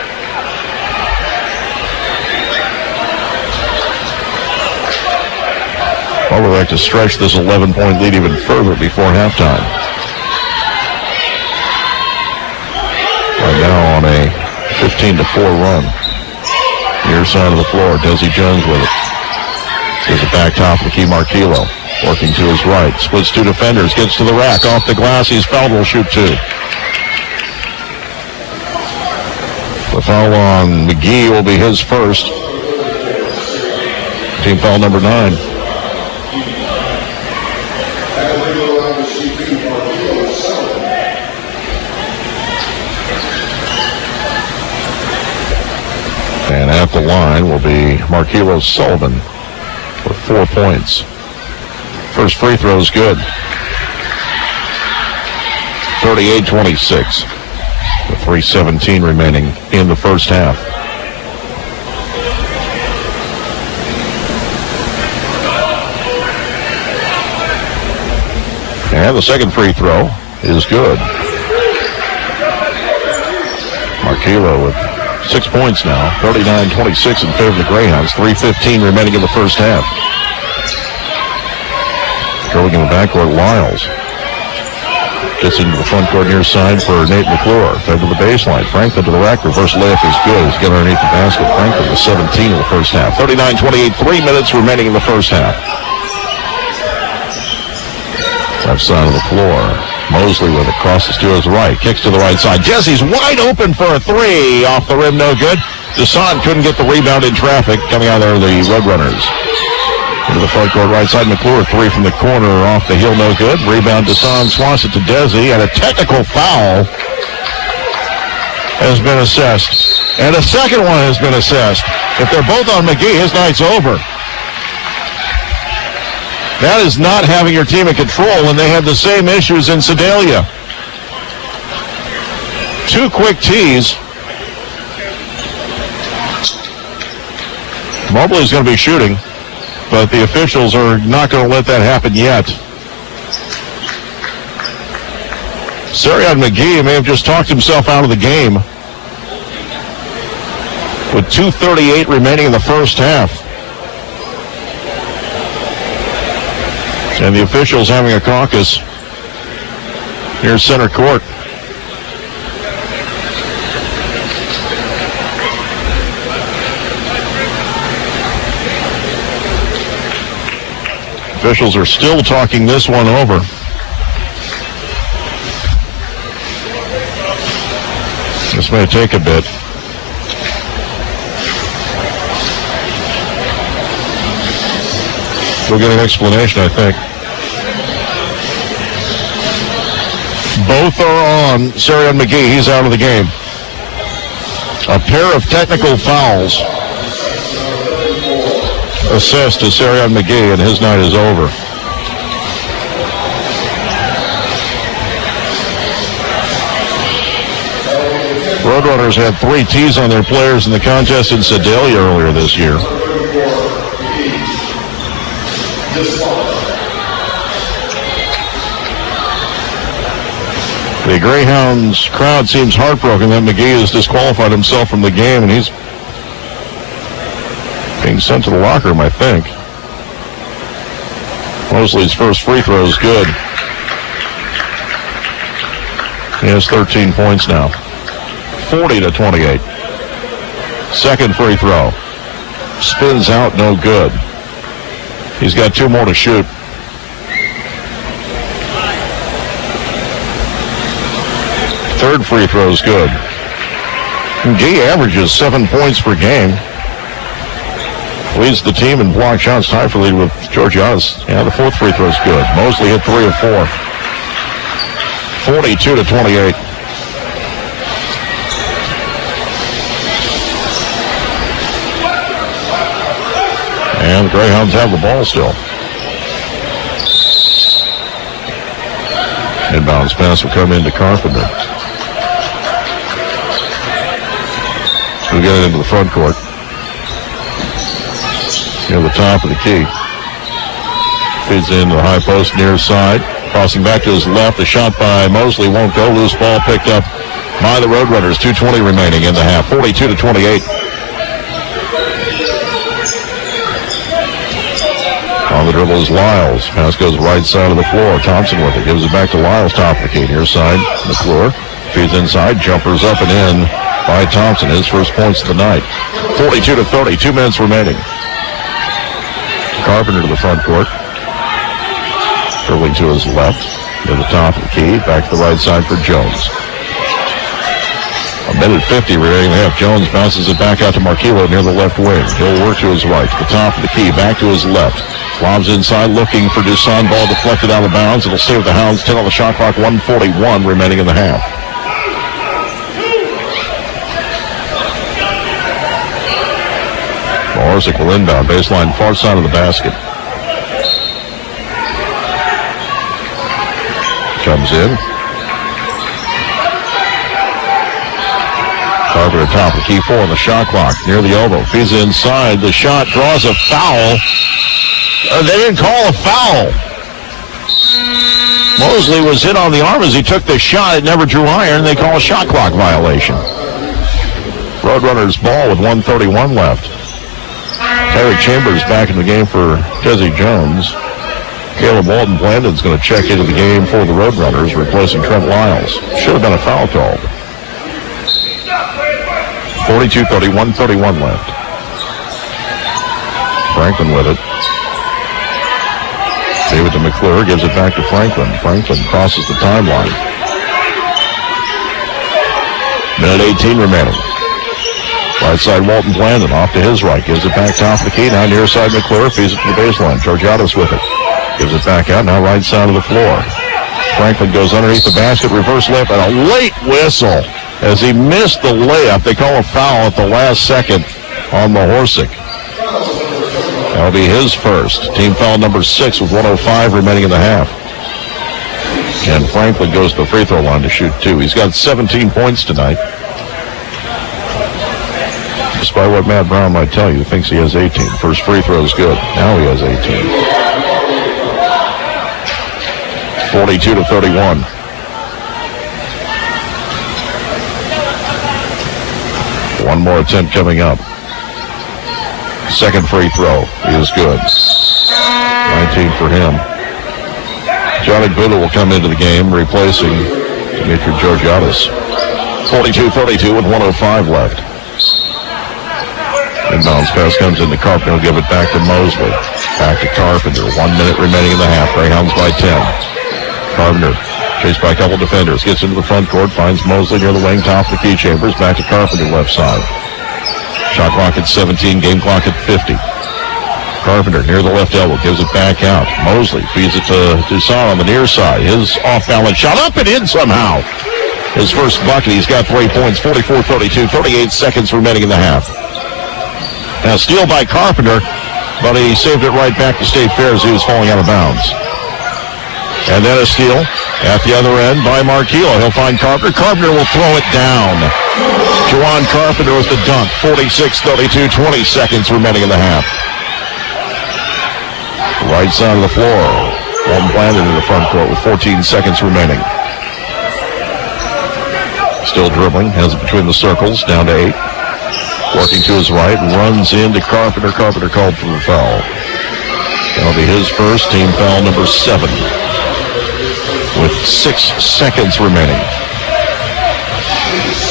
Well, we'd like to stretch this 11-point lead even further before halftime. Right now on a 15-4 run. Near side of the floor, Desi Jones with it. Gives it back top of the key, Marquillo. Working to his right. Splits two defenders. Gets to the rack. Off the glass. He's fouled. Will shoot two. The foul on McGee will be his first. Team foul number 9. And at the line will be Marquillo Sullivan with 4 points. First free throw is good. 38-26. With 3:17 remaining in the first half. And the second free throw is good. Marquillo with 6 points now. 39-26 in favor of the Greyhounds. 3:15 remaining in the first half. Curling in the backcourt, Lyles. Gets into the front court near side for Nate McClure. Fed to the baseline. Franklin to the rack. Reverse layup is good. He's got underneath the basket. Franklin with 17 in the first half. 39-28. 3 minutes remaining in the first half. Left side of the floor. Mosley with it. Crosses to his right. Kicks to the right side. Jesse's wide open for a three. Off the rim, no good. Desan couldn't get the rebound in traffic. Coming out there, the Roadrunners. Into the front court right side. McClure, three from the corner. Off the heel, no good. Rebound, Desan swats it to Desi. And a technical foul has been assessed. And a second one has been assessed. If they're both on McGee, his night's over. That is not having your team in control, and they have the same issues in Sedalia. 2 quick tees. Moberly's going to be shooting, but the officials are not going to let that happen yet. Sarion McGee may have just talked himself out of the game with 2:38 remaining in the first half. And the officials having a caucus near center court. Officials are still talking this one over. This may take a bit. We'll get an explanation, I think. Both are on Sarian McGee. He's out of the game. A pair of technical fouls assessed to Sarian McGee, and his night is over. Roadrunners had 3 tees on their players in the contest in Sedalia earlier this year. The Greyhounds crowd seems heartbroken that McGee has disqualified himself from the game, and he's being sent to the locker room, I think. Mosley's first free throw is good. He has 13 points now. 40-28. Second free throw. Spins out, no good. He's got 2 more to shoot. Third free throw is good. McGee averages 7 points per game. Leads the team in block shots, tied for lead with Georgiades. Yeah, the fourth free throw is good. Mosley hit 3 of 4. 42-28. And the Greyhounds have the ball still. Inbounds pass will come into Carpenter. We'll get it into the front court. Near the top of the key. Feeds into the high post near side. Crossing back to his left. The shot by Mosley won't go. Loose ball picked up by the Roadrunners. 2:20 remaining in the half. 42-28. On the dribble is Lyles. Pass goes right side of the floor. Thompson with it. Gives it back to Lyles. Top of the key. Near side. McClure. Feeds inside. Jumpers up and in by Thompson. His first points of the night. 42-30. 2 minutes remaining. Carpenter to the front court. Dribbling to his left. Near the top of the key. Back to the right side for Jones. 1:50 remaining in the half. Jones bounces it back out to Marquillo near the left wing. He'll work to his right. To the top of the key. Back to his left. Lobs inside looking for Dusan. Ball deflected out of bounds. It'll stay with the Hounds. 10 on the shot clock. 1:41 remaining in the half. Orsic will inbound. Baseline far side of the basket. Comes in. Carpenter top of key 4 on the shot clock. Near the elbow. Feeds inside. The shot draws a foul. They didn't call a foul. Mosley was hit on the arm as he took the shot. It never drew iron. They call a shot clock violation. Roadrunners ball with 1:31 left. Terry Chambers back in the game for Desi Jones. Caleb Walton Blandon's going to check into the game for the Roadrunners, replacing Trent Lyles. Should have been a foul call. 42-30, 1:31 left. Franklin with it. Gave it to McClure, gives it back to Franklin. Franklin crosses the timeline. 1:18 remaining. Right side, Walton Blandon off to his right. Gives it back top of the key. Now near side, McClure feeds it to the baseline. Georgiades with it. Gives it back out. Now right side of the floor. Franklin goes underneath the basket. Reverse layup and a late whistle as he missed the layup. They call a foul at the last second on Mahorsic. That'll be his first. Team foul number 6 with 1:05 remaining in the half. And Franklin goes to the free throw line to shoot 2. He's got 17 points tonight. Despite what Matt Brown might tell you, he thinks he has 18. First free throw is good. Now he has 18. 42-31. One more attempt coming up. Second free throw is good. 19 for him. Johnny Buda will come into the game, replacing Dimitri Georgiades. 42-32 with 1:05 left. Inbounds pass comes into Carpenter. He'll give it back to Mosley. Back to Carpenter. 1 minute remaining in the half. Greyhounds by 10. Carpenter Chased by a couple defenders. Gets into the front court. Finds Mosley near the wing. Top of the key chambers. Back to Carpenter left side. Shot clock at 17. Game clock at 50. Carpenter near the left elbow. Gives it back out. Mosley feeds it to Toussaint on the near side. His off-balance shot up and in somehow. His first bucket. He's got 3 points. 44-32. 38 seconds remaining in the half. Now steal by Carpenter, but he saved it right back to State Fair as he was falling out of bounds. And then a steal at the other end by Marquillo. He'll find Carpenter. Carpenter will throw it down. Juwan Carpenter with the dunk. 46-32, 20 seconds remaining in the half. Right side of the floor. Walton Blandon in the front court with 14 seconds remaining. Still dribbling. Has it between the circles. Down to 8. Working to his right. Runs into Carpenter. Carpenter called for the foul. That'll be his first. Team foul number 7. With 6 seconds remaining.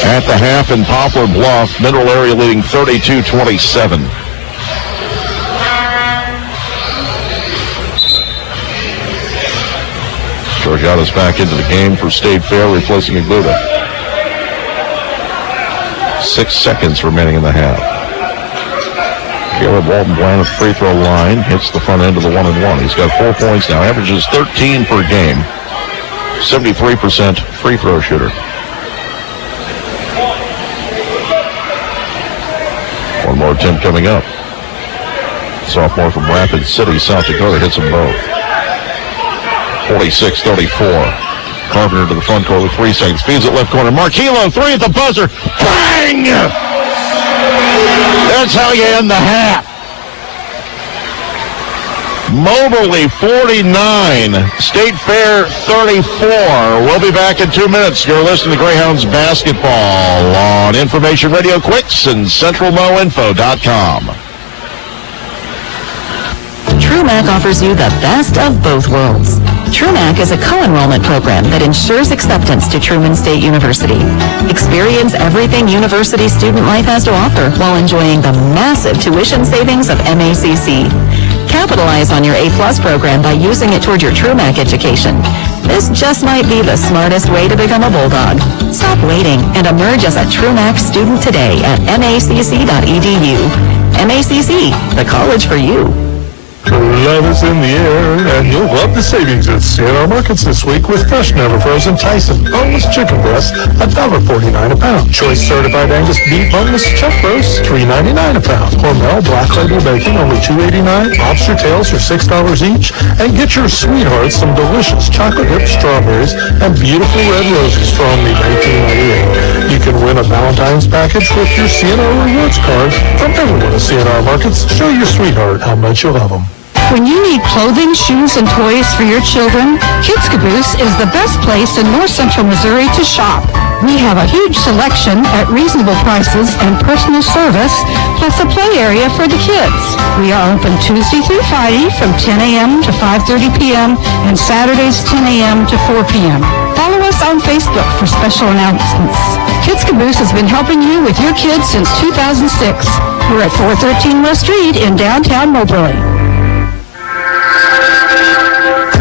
At the half in Poplar Bluff, Mineral Area leading 32-27. Georgiada's back into the game for State Fair, replacing Aguda. 6 seconds remaining in the half. Caleb Walton Bland at the free throw line, hits the front end of the 1-and-1. He's got 4 points now, averages 13 per game. 73% free throw shooter. One more attempt coming up. Sophomore from Rapid City, South Dakota, hits them both. 46-34. Carpenter to the front court with 3 seconds. Feeds it left corner. Marquillo, 3 at the buzzer. Bang! That's how you end the half. Moberly 49, State Fair 34. We'll be back in 2 minutes. You're listening to Greyhounds basketball on Information Radio Quicks and CentralMoInfo.com. TrueMACC offers you the best of both worlds. TrueMACC is a co-enrollment program that ensures acceptance to Truman State University. Experience everything university student life has to offer while enjoying the massive tuition savings of MACC. Capitalize on your A+ program by using it toward your TrueMACC education. This just might be the smartest way to become a Bulldog. Stop waiting and emerge as a TrueMACC student today at macc.edu. MACC, the college for you. Love is in the air, and you'll love the savings at CNR Markets this week with fresh, never frozen Tyson boneless chicken breast, $1.49 a pound. Choice certified Angus beef boneless chuck roast, $3.99 a pound. Hormel Black Label bacon, only $2.89. Lobster tails for $6 each, and get your sweethearts some delicious chocolate dipped strawberries and beautiful red roses for only $19.98. You can win a Valentine's package with your CNR Rewards card from everyone at CNR Markets. Show your sweetheart how much you love them. When you need clothing, shoes, and toys for your children, Kids Caboose is the best place in North Central Missouri to shop. We have a huge selection at reasonable prices and personal service, plus a play area for the kids. We are open Tuesday through Friday from 10 a.m. to 5:30 p.m. and Saturdays 10 a.m. to 4 p.m. Follow us on Facebook for special announcements. Kids Caboose has been helping you with your kids since 2006. We're at 413 West Street in downtown Moberly.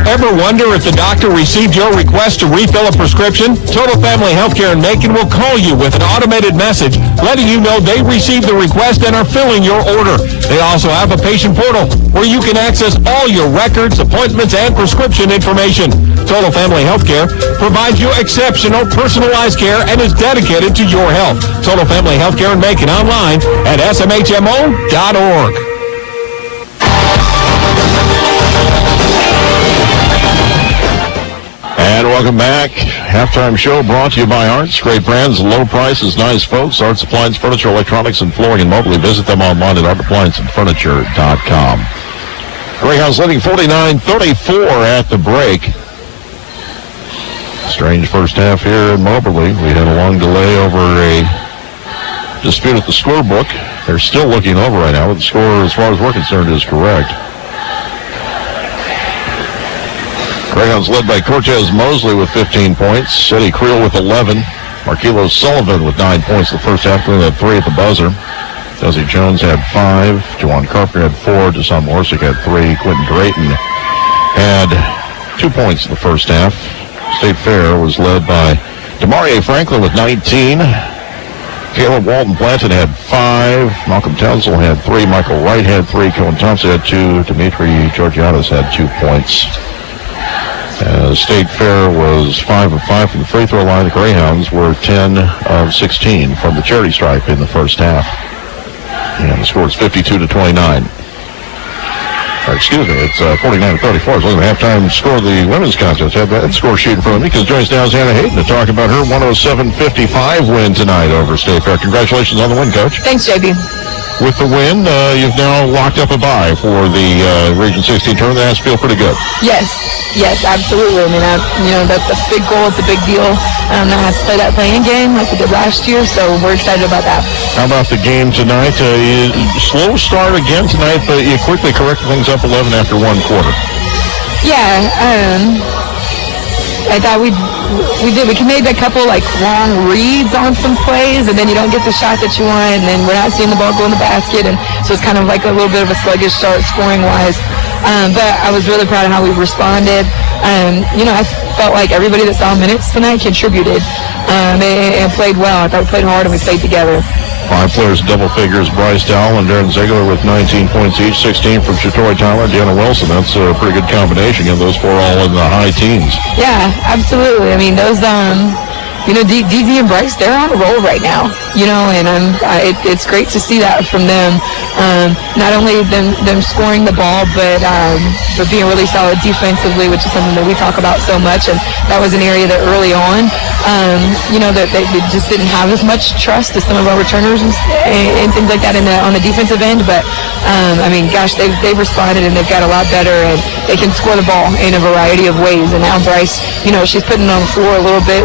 Ever wonder if the doctor received your request to refill a prescription? Total Family Healthcare in Macon will call you with an automated message letting you know they received the request and are filling your order. They also have a patient portal where you can access all your records, appointments, and prescription information. Total Family Healthcare provides you exceptional personalized care and is dedicated to your health. Total Family Healthcare in Macon online at smhmo.org. And welcome back. Halftime show brought to you by Arts. Great brands, low prices, nice folks. Arts Appliance, Furniture, Electronics, and Flooring in Moberly. Visit them online at artapplianceandfurniture.com. Greyhounds leading 49-34 at the break. Strange first half here in Moberly. We had a long delay over a dispute at the scorebook. They're still looking over right now, but the score, as far as we're concerned, is correct. Greyhounds led by Cortez Mosley with 15 points. Eddie Creel with 11. Marquillo Sullivan with 9 points the first half. He had 3 at the buzzer. Desi Jones had 5. Juwan Carpenter had 4. Deshaun Morsick had 3. Quentin Drayton had 2 points in the first half. State Fair was led by Demarie Franklin with 19. Caleb Walton Blanton had 5. Malcolm Townsend had 3. Michael Wright had 3. Cohen Thompson had 2. Dimitri Georgianos had 2 points. State Fair was 5 of 5 from the free throw line. The Greyhounds were 10 of 16 from the charity stripe in the first half. And the score is 52-29. It's 49-34. I was looking at the halftime score of the women's contest. I had that score sheet in front of me because joins now is Hannah Hayden to talk about her 107-55 win tonight over State Fair. Congratulations on the win, Coach. Thanks, JB. With the win, you've now locked up a bye for the Region 16 tournament. That has to feel pretty good. Yes, absolutely. I mean, that's a big goal. It's a big deal. Now I have to play that playing game like we did last year, so we're excited about that. How about the game tonight? Slow start again tonight, but you quickly corrected things up 11 after one quarter. Yeah, I thought we did. We made a couple long reads on some plays, and then you don't get the shot that you want, and then we're not seeing the ball go in the basket, and so it's kind of like a little bit of a sluggish start scoring-wise. But I was really proud of how we responded. I felt like everybody that saw minutes tonight contributed and played well. I thought we played hard and we played together. 5 players in double figures. Bryce Dowell and Darren Ziegler with 19 points each. 16 from Shatori Tyler, Deanna Wilson. That's a pretty good combination. Again, those 4 all in the high teens. Yeah, absolutely. I mean, those, DZ and Bryce, they're on a roll right now, and it's great to see that from them. Not only them scoring the ball, but being really solid defensively, which is something that we talk about so much, and that was an area that early on, that they just didn't have as much trust as some of our returners and things like that on the defensive end, but they've responded and they've got a lot better, and they can score the ball in a variety of ways. And now Bryce, she's putting on the floor a little bit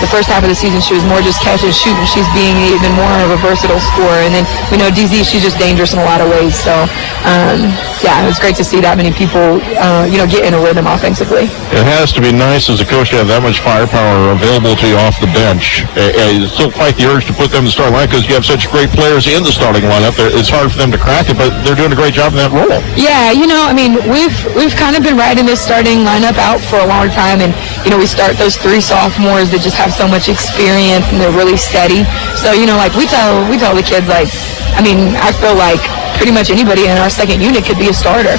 the first half of the season she was more just catch and shoot, and she's being even more of a versatile scorer. And then we know DZ, she's just dangerous in a lot of ways. So, it was great to see that many people, get in a rhythm offensively. It has to be nice as a coach to have that much firepower available to you off the bench. You still fight the urge to put them in the starting line because you have such great players in the starting lineup. It's hard for them to crack it, but they're doing a great job in that role. Yeah, we've kind of been riding this starting lineup out for a long time, and we start those 3 sophomores that just have so much experience and they're really steady. So we tell the kids I feel like pretty much anybody in our second unit could be a starter.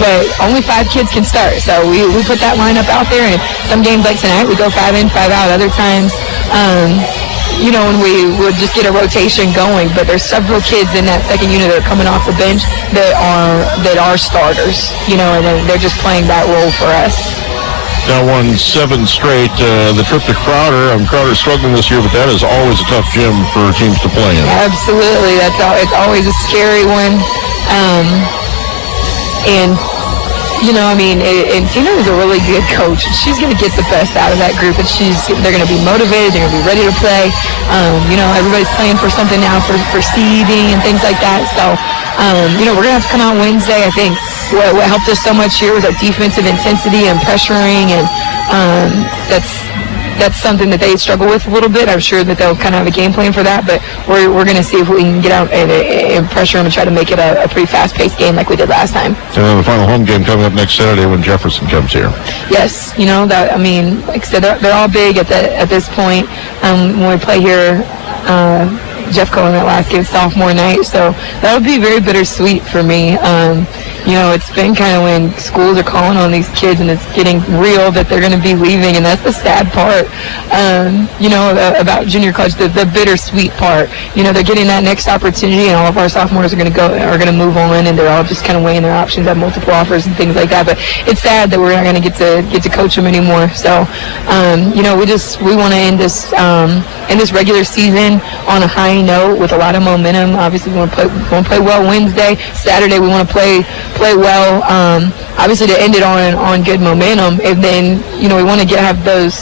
But only 5 kids can start. So we put that lineup out there, and some games like tonight we go 5 in, 5 out. Other times, and we would just get a rotation going. But there's several kids in that second unit that are coming off the bench that are starters, and they're just playing that role for us. Now won 7 straight. The trip to Crowder. Crowder's struggling this year, but that is always a tough gym for teams to play in. Absolutely. It's always a scary one. And Tina is a really good coach. She's going to get the best out of that group, and they're going to be motivated. They're going to be ready to play. Everybody's playing for something now for seeding and things like that. So, we're going to have to come out Wednesday. I think what helped us so much here was our defensive intensity and pressuring, and that's something that they struggle with a little bit. I'm sure that they'll kind of have a game plan for that, but we're going to see if we can get out and pressure them and try to make it a pretty fast-paced game like we did last time. And then the final home game coming up next Saturday when Jefferson comes here. Yes, like I said, they're all big at this point. When we play here, Jeff Cohen that last game, sophomore night, so that would be very bittersweet for me. It's been kind of when schools are calling on these kids and it's getting real that they're going to be leaving, and that's the sad part, about junior college, the bittersweet part. They're getting that next opportunity, and all of our sophomores are going to move on, and they're all just kind of weighing their options, have multiple offers and things like that. But it's sad that we're not going to get to coach them anymore. So, we want to end this regular season on a high note with a lot of momentum. Obviously, we want to play well Wednesday. Saturday, we want to play well. Obviously, to end it on good momentum, and then we want those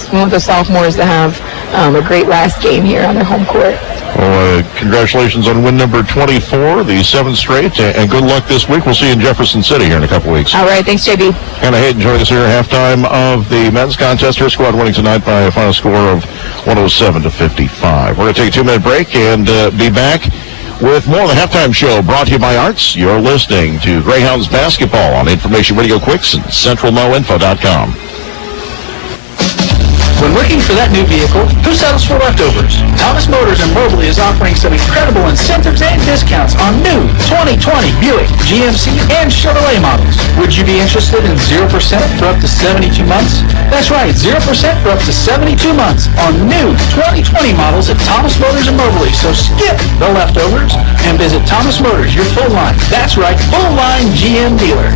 sophomores to have a great last game here on their home court. Well, congratulations on win number 24, the 7th straight, and good luck this week. We'll see you in Jefferson City here in a couple weeks. All right, thanks, JB. Hannah Hayden joining us here at halftime of the men's contest. Her squad winning tonight by a final score of 107-55. We're going to take a 2-minute break and be back with more of the halftime show brought to you by Arts. You're listening to Greyhounds basketball on Information Radio Quicks and CentralNoInfo.com. Looking for that new vehicle? Who settles for leftovers? Thomas Motors in Moberly is offering some incredible incentives and discounts on new 2020 Buick, GMC, and Chevrolet models. Would you be interested in 0% for up to 72 months? That's right, 0% for up to 72 months on new 2020 models at Thomas Motors in Moberly. So skip the leftovers and visit Thomas Motors, your full line. That's right, full line GM dealer.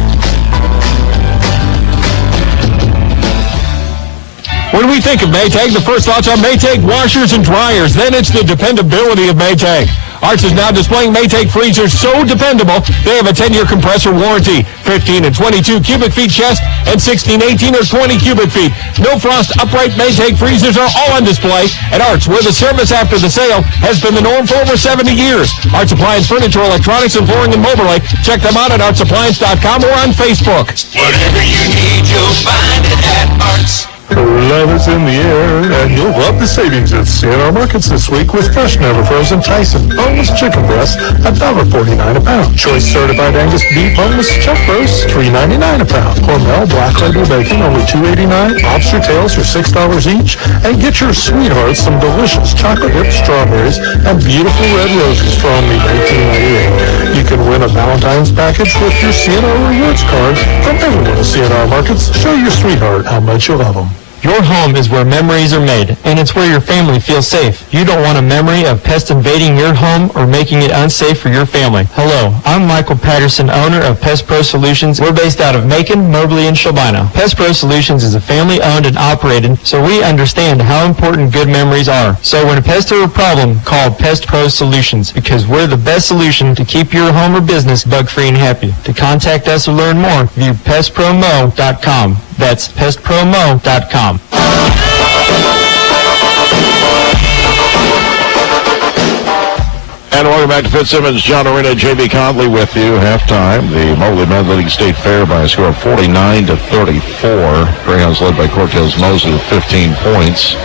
When we think of Maytag, the first thought's on Maytag washers and dryers. Then it's the dependability of Maytag. Arts is now displaying Maytag freezers so dependable, they have a 10-year compressor warranty. 15 and 22 cubic feet chest and 16, 18, or 20 cubic feet. No frost upright Maytag freezers are all on display at Arts, where the service after the sale has been the norm for over 70 years. Arts Appliance Furniture, Electronics, and Flooring in Moberly. Check them out at artsappliance.com or on Facebook. Whatever you need, you'll find it at Arts. Love is in the air, and you'll love the savings at C&R Markets this week with fresh, never frozen Tyson boneless chicken breast, $1.49 a pound. Choice certified Angus beef boneless chuck roast, $3.99 a pound. Hormel black label bacon, only $2.89. Lobster tails for $6 each, and get your sweethearts some delicious chocolate dipped strawberries and beautiful red roses for only $19.98. You can win a Valentine's package with your C&R Rewards card from everyone at C&R Markets. Show your sweetheart how much you love them. Your home is where memories are made, and it's where your family feels safe. You don't want a memory of pests invading your home or making it unsafe for your family. Hello, I'm Michael Patterson, owner of Pest Pro Solutions. We're based out of Macon, Moberly, and Shelbino. Pest Pro Solutions is a family-owned and operated, so we understand how important good memories are. So when pests are a problem, call Pest Pro Solutions, because we're the best solution to keep your home or business bug-free and happy. To contact us or learn more, view pestpromo.com. That's pestpromo.com. And welcome back to Fitzsimmons. John Arena, J.B. Conley with you. Halftime, the Moberly men leading State Fair by a score of 49-34. Greyhounds led by Cortez Mosley with 15 points,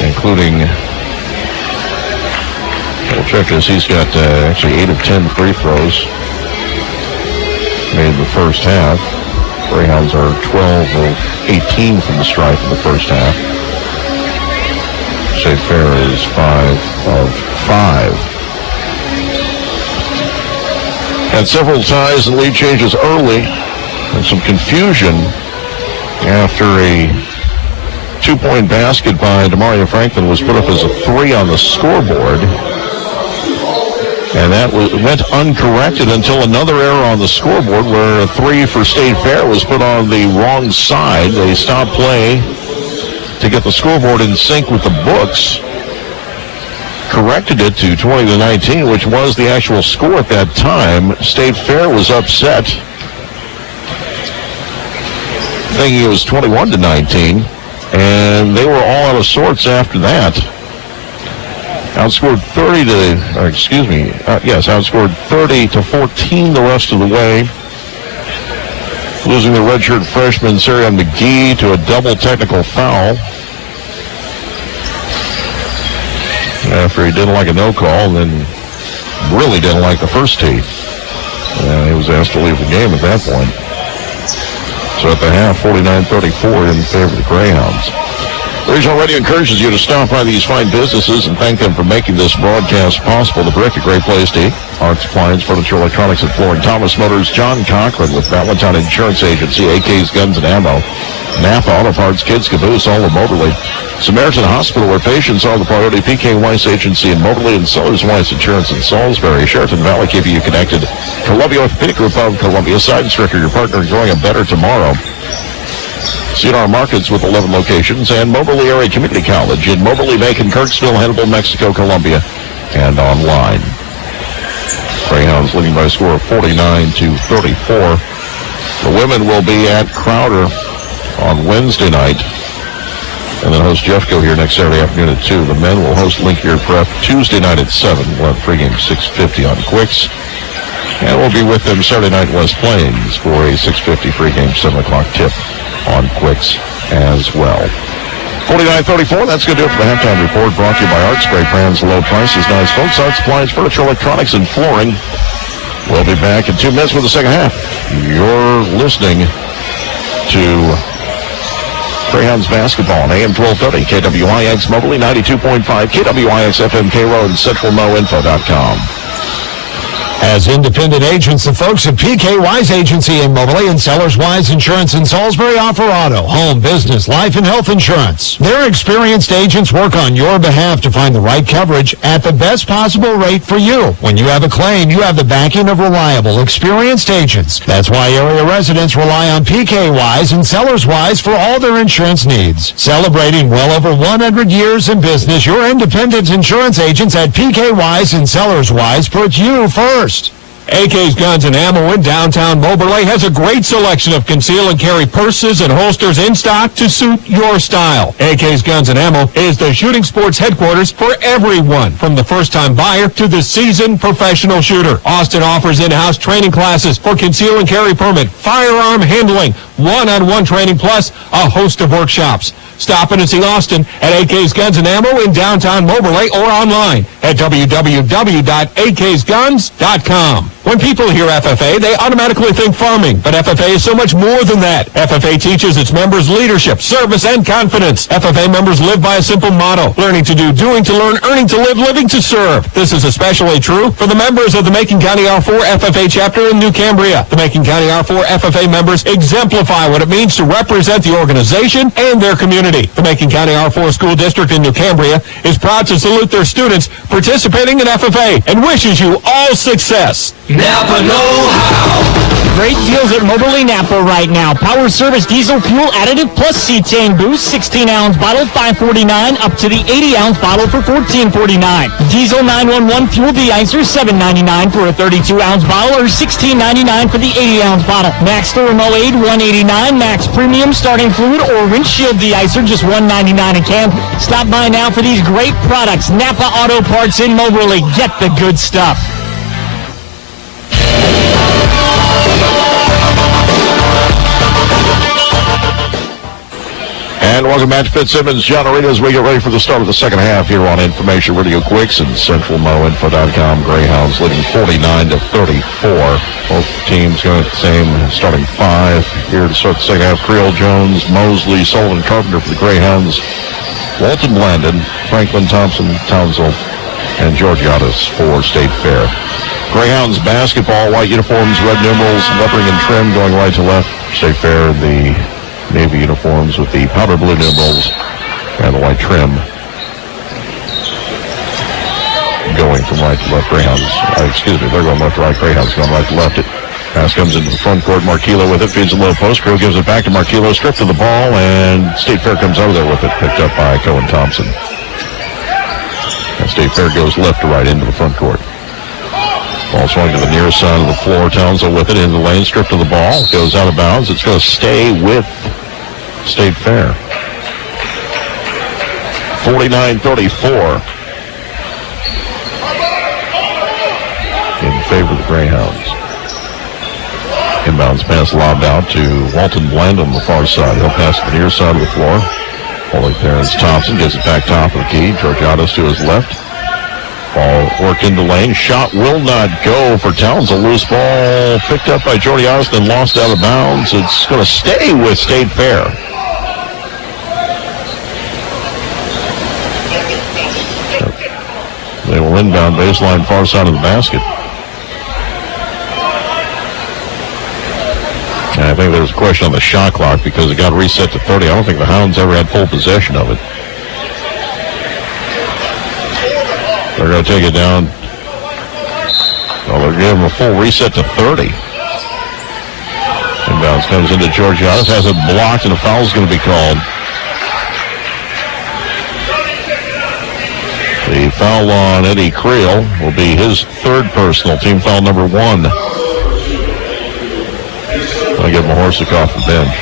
including, we'll check this, he's got actually 8 of 10 free throws made in the first half. Greyhounds are 12 of 18 from the stripe in the first half. State Fair is 5 of 5. Had several ties and lead changes early, and some confusion after a 2-point basket by DeMario Franklin was put up as a 3 on the scoreboard. And that went uncorrected until another error on the scoreboard where a 3 for State Fair was put on the wrong side. They stopped play to get the scoreboard in sync with the books, corrected it to 20-19, which was the actual score at that time. State Fair was upset, thinking it was 21-19, and they were all out of sorts after that. Outscored 30-14 the rest of the way. Losing the redshirt freshman Sarian McGee to a double technical foul after he didn't like a no call and then really didn't like the first tee. He was asked to leave the game at that point. So at the half, 49-34 in favor of the Greyhounds. Regional Radio encourages you to stop by these fine businesses and thank them for making this broadcast possible. The Brick, a great place to eat. Arts, Appliance, Furniture, Electronics, and Flooring. Thomas Motors, John Cochran with Valentine Insurance Agency, AK's Guns and Ammo. Napa Auto Parts, Kids Caboose, all of Moberly. Samaritan Hospital, where patients are the priority. PK Weiss Agency in Moberly and Sellers Weiss Insurance in Salisbury. Sheraton Valley keeping you connected. Columbia Orthopedic Group of Columbia. Side Stricker, your partner in growing a better tomorrow. C&R Markets with 11 locations, and Moberly Area Community College in Moberly, Macon, Kirksville, Hannibal, Mexico, Columbia, and online. Greyhounds leading by a score of 49-34. The women will be at Crowder on Wednesday night, and then host Jeffco here next Saturday afternoon at 2. The men will host Link Year Prep Tuesday night at 7. We'll have pregame 6:50 on Quicks. And we'll be with them Saturday night in West Plains for a 6:50 pregame 7 o'clock tip on Quicks as well. 49-34, that's going to do it for the halftime report, brought to you by Art Spray Brands, low prices, nice folks, Arts, Appliance, Furniture, Electronics, and Flooring. We'll be back in 2 minutes with the second half. You're listening to Greyhounds basketball on AM 1230, KWIX Moberly 92.5, KWIX FM K-Road, and CentralMoInfo.com. As independent agents, the folks at PK Wise Agency in Moberly and Sellers Wise Insurance in Salisbury offer auto, home, business, life, and health insurance. Their experienced agents work on your behalf to find the right coverage at the best possible rate for you. When you have a claim, you have the backing of reliable, experienced agents. That's why area residents rely on PK Wise and Sellers Wise for all their insurance needs. Celebrating well over 100 years in business, your independent insurance agents at PK Wise and Sellers Wise put you first. AK's Guns and Ammo in downtown Moberly has a great selection of conceal and carry purses and holsters in stock to suit your style. AK's Guns and Ammo is the shooting sports headquarters for everyone, from the first-time buyer to the seasoned professional shooter. Austin offers in-house training classes for conceal and carry permit, firearm handling, one-on-one training, plus a host of workshops. Stop in and see Austin at AK's Guns and Ammo in downtown Moberly or online at www.aksguns.com. When people hear FFA, they automatically think farming, but FFA is so much more than that. FFA teaches its members leadership, service, and confidence. FFA members live by a simple motto: learning to do, doing to learn, earning to live, living to serve. This is especially true for the members of the Macon County R4 FFA chapter in New Cambria. The Macon County R4 FFA members exemplify what it means to represent the organization and their community. The Macon County R4 School District in New Cambria is proud to salute their students participating in FFA and wishes you all success. Napa know-how. Great deals at Moberly Napa right now. Power Service diesel fuel additive plus cetane boost, 16-ounce bottle, $5.49, up to the 80-ounce bottle for $14.49. Diesel 911 fuel de-icer, $7.99 for a 32-ounce bottle, or $16.99 for the 80-ounce bottle. Max Thermo Aid, $1.89. Max Premium starting fluid or windshield de-icer, just $1.99 a can. Stop by now for these great products. Napa Auto Parts in Moberly. Get the good stuff. And welcome back to Fitzsimmons. John Arena as we get ready for the start of the second half here on Information Radio Quicks and CentralMoInfo.com. Greyhounds leading 49-34. Both teams going at the same starting five here to start the second half. Creel, Jones, Mosley, Sullivan, Carpenter for the Greyhounds. Walton, Blandon, Franklin, Thompson, Townsville, and Georgiades for State Fair. Greyhounds basketball, white uniforms, red numerals, lettering and trim going right to left. State Fair, the navy uniforms with the powder blue numerals and the white trim going from right to left. Greyhounds, they're going left to right. Greyhounds going right to left. Pass comes into the front court. Marquillo with it, feeds the low post. Crew gives it back to Marquillo, stripped to the ball, and State Fair comes over there with it, picked up by Cohen Thompson. And State Fair goes left to right into the front court. Ball swung to the near side of the floor. Townsville with it in the lane, stripped to the ball, goes out of bounds. It's going to stay with State Fair. 49-34 in favor of the Greyhounds. Inbounds pass lobbed out to Walton Bland on the far side. He'll pass to the near side of the floor. Holding there is Thompson, gets it back top of the key. Georgiades to his left. Ball worked into lane. Shot will not go for Townsville. Loose ball picked up by Georgiades, then lost out of bounds. It's going to stay with State Fair. They will inbound baseline far side of the basket. And I think there was a question on the shot clock because it got reset to 30. I don't think the Hounds ever had full possession of it. They're going to take it down. Well, they're giving them a full reset to 30. Inbounds comes into Georgiades, has it blocked, and a foul is going to be called. The foul on Eddie Creel will be his third personal, team foul number 1. I'll give Mahorsik off the bench.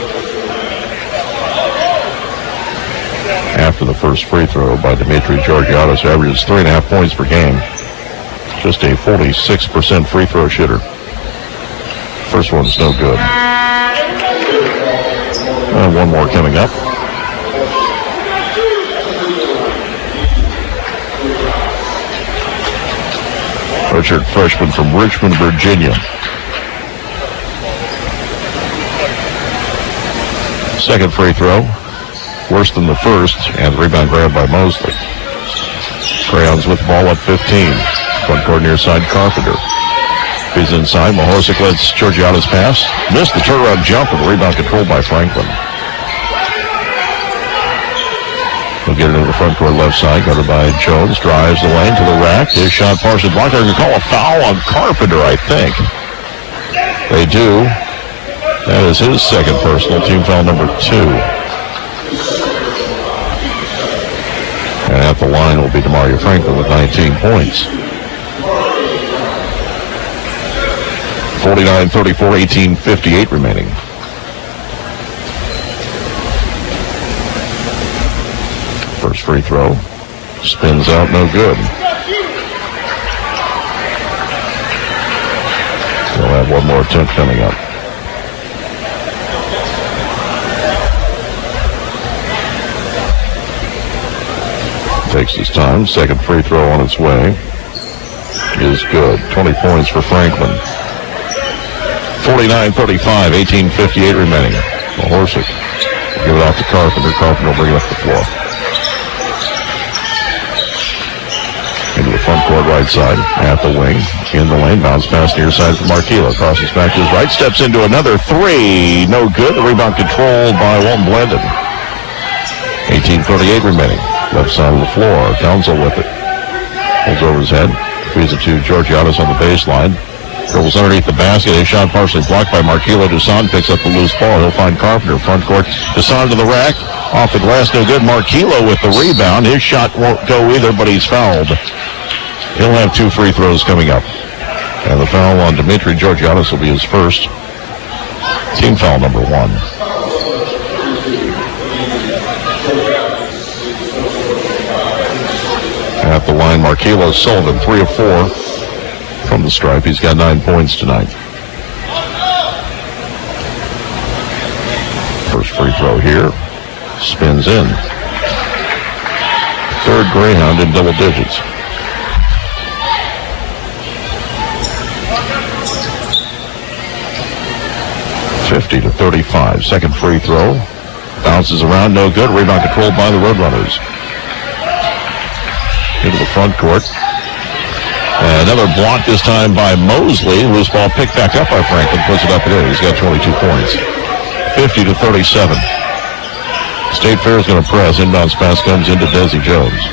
After the first free throw by Dimitri Georgiades, who averages 3.5 points per game. Just a 46% free throw shooter. First one's no good. And one more coming up. Richard, freshman from Richmond, Virginia. Second free throw. worse than the first, and the rebound grabbed by Mosley. Greyhounds with the ball at 15. Front court near side, Carpenter. He's inside. Mahorsic lets Georgiada's pass. Missed the turnaround jump, and the rebound controlled by Franklin. He'll get it into the front court left side, guarded by Jones. Drives the lane to the rack. His shot partially blocked. They're going to call a foul on Carpenter, I think. They do. That is his second personal, team foul number 2. And at the line will be DeMario Franklin with 19 points. 49-34, 18:58 remaining. First free throw. Spins out, no good. They'll have one more attempt coming up. Takes his time. Second free throw on its way is good. 20 points for Franklin. 49-35, 18:58 remaining. Mahorsic give it off to Carpenter. Carpenter will bring it up the floor. Into the front court right side. At the wing. In the lane. Bounce pass near side for Marquillo. Crosses back to his right. Steps into another three. No good. The rebound controlled by Walton Blendon. 18:38 remaining. Left side of the floor. Townsend with it. Holds over his head. Feeds it to Georgiades on the baseline. Dribbles underneath the basket. His shot partially blocked by Marquillo. Dusan picks up the loose ball. He'll find Carpenter. Front court. Dusan to the rack. Off the glass. No good. Marquillo with the rebound. His shot won't go either, but he's fouled. He'll have 2 free throws coming up. And the foul on Dimitri Georgiades will be his first. Team foul number 1. At the line, Marquillo Sullivan, 3 of 4 from the stripe. He's got 9 points tonight. First free throw here. Spins in. Third Greyhound in double digits. (50-35). Second free throw. Bounces around, no good. Rebound controlled by the Roadrunners. Into the front court. And another block this time by Mosley. Loose ball picked back up by Franklin. Puts it up and in. He's got 22 points. 50-37. State Fair is going to press. Inbounds pass comes into Desi Jones.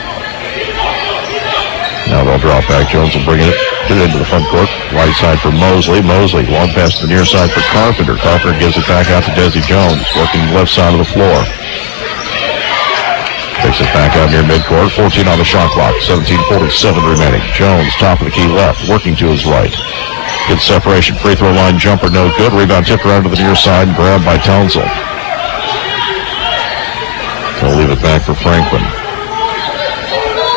Now they'll drop back. Jones will bring it into the front court. Right side for Mosley. Mosley, long pass to the near side for Carpenter. Carpenter gives it back out to Desi Jones. Working left side of the floor. Takes it back out near midcourt. 14 on the shot clock. 17:47 remaining. Jones, top of the key left, working to his right. Good separation. Free throw line jumper, no good. Rebound tipped around to the near side. Grabbed by Townsend. They'll leave it back for Franklin.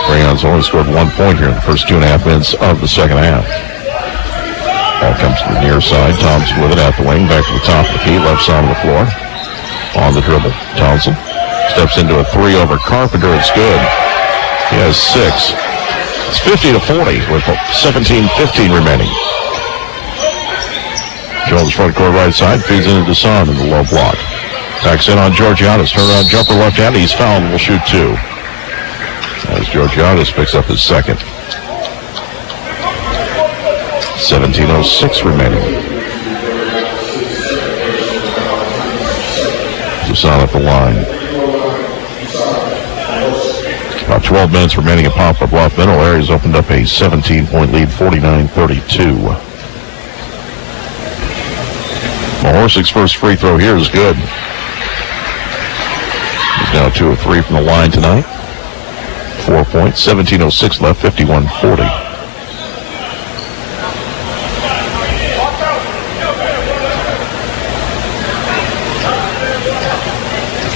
Greyhounds only scored 1 point here in the first 2.5 minutes of the second half. Ball comes to the near side. Thompson with it at the wing. Back to the top of the key. Left side of the floor. On the dribble. Townsend. Steps into a 3 over Carpenter. It's good. He has 6. It's 50-40 with 17:15 remaining. Jones front court right side. Feeds into Dusan in the low block. Backs in on Georgiades. Turnaround jumper left hand. He's fouled and will shoot 2. As Georgiades picks up his second. 17:06 remaining. Dusan at the line. About 12 minutes remaining at Poplar Bluff. Middle Area's opened up a 17-point lead, 49-32. Mahorsic's first free throw here is good. He's now 2 of 3 from the line tonight. 4 points, 17:06 left, 51-40.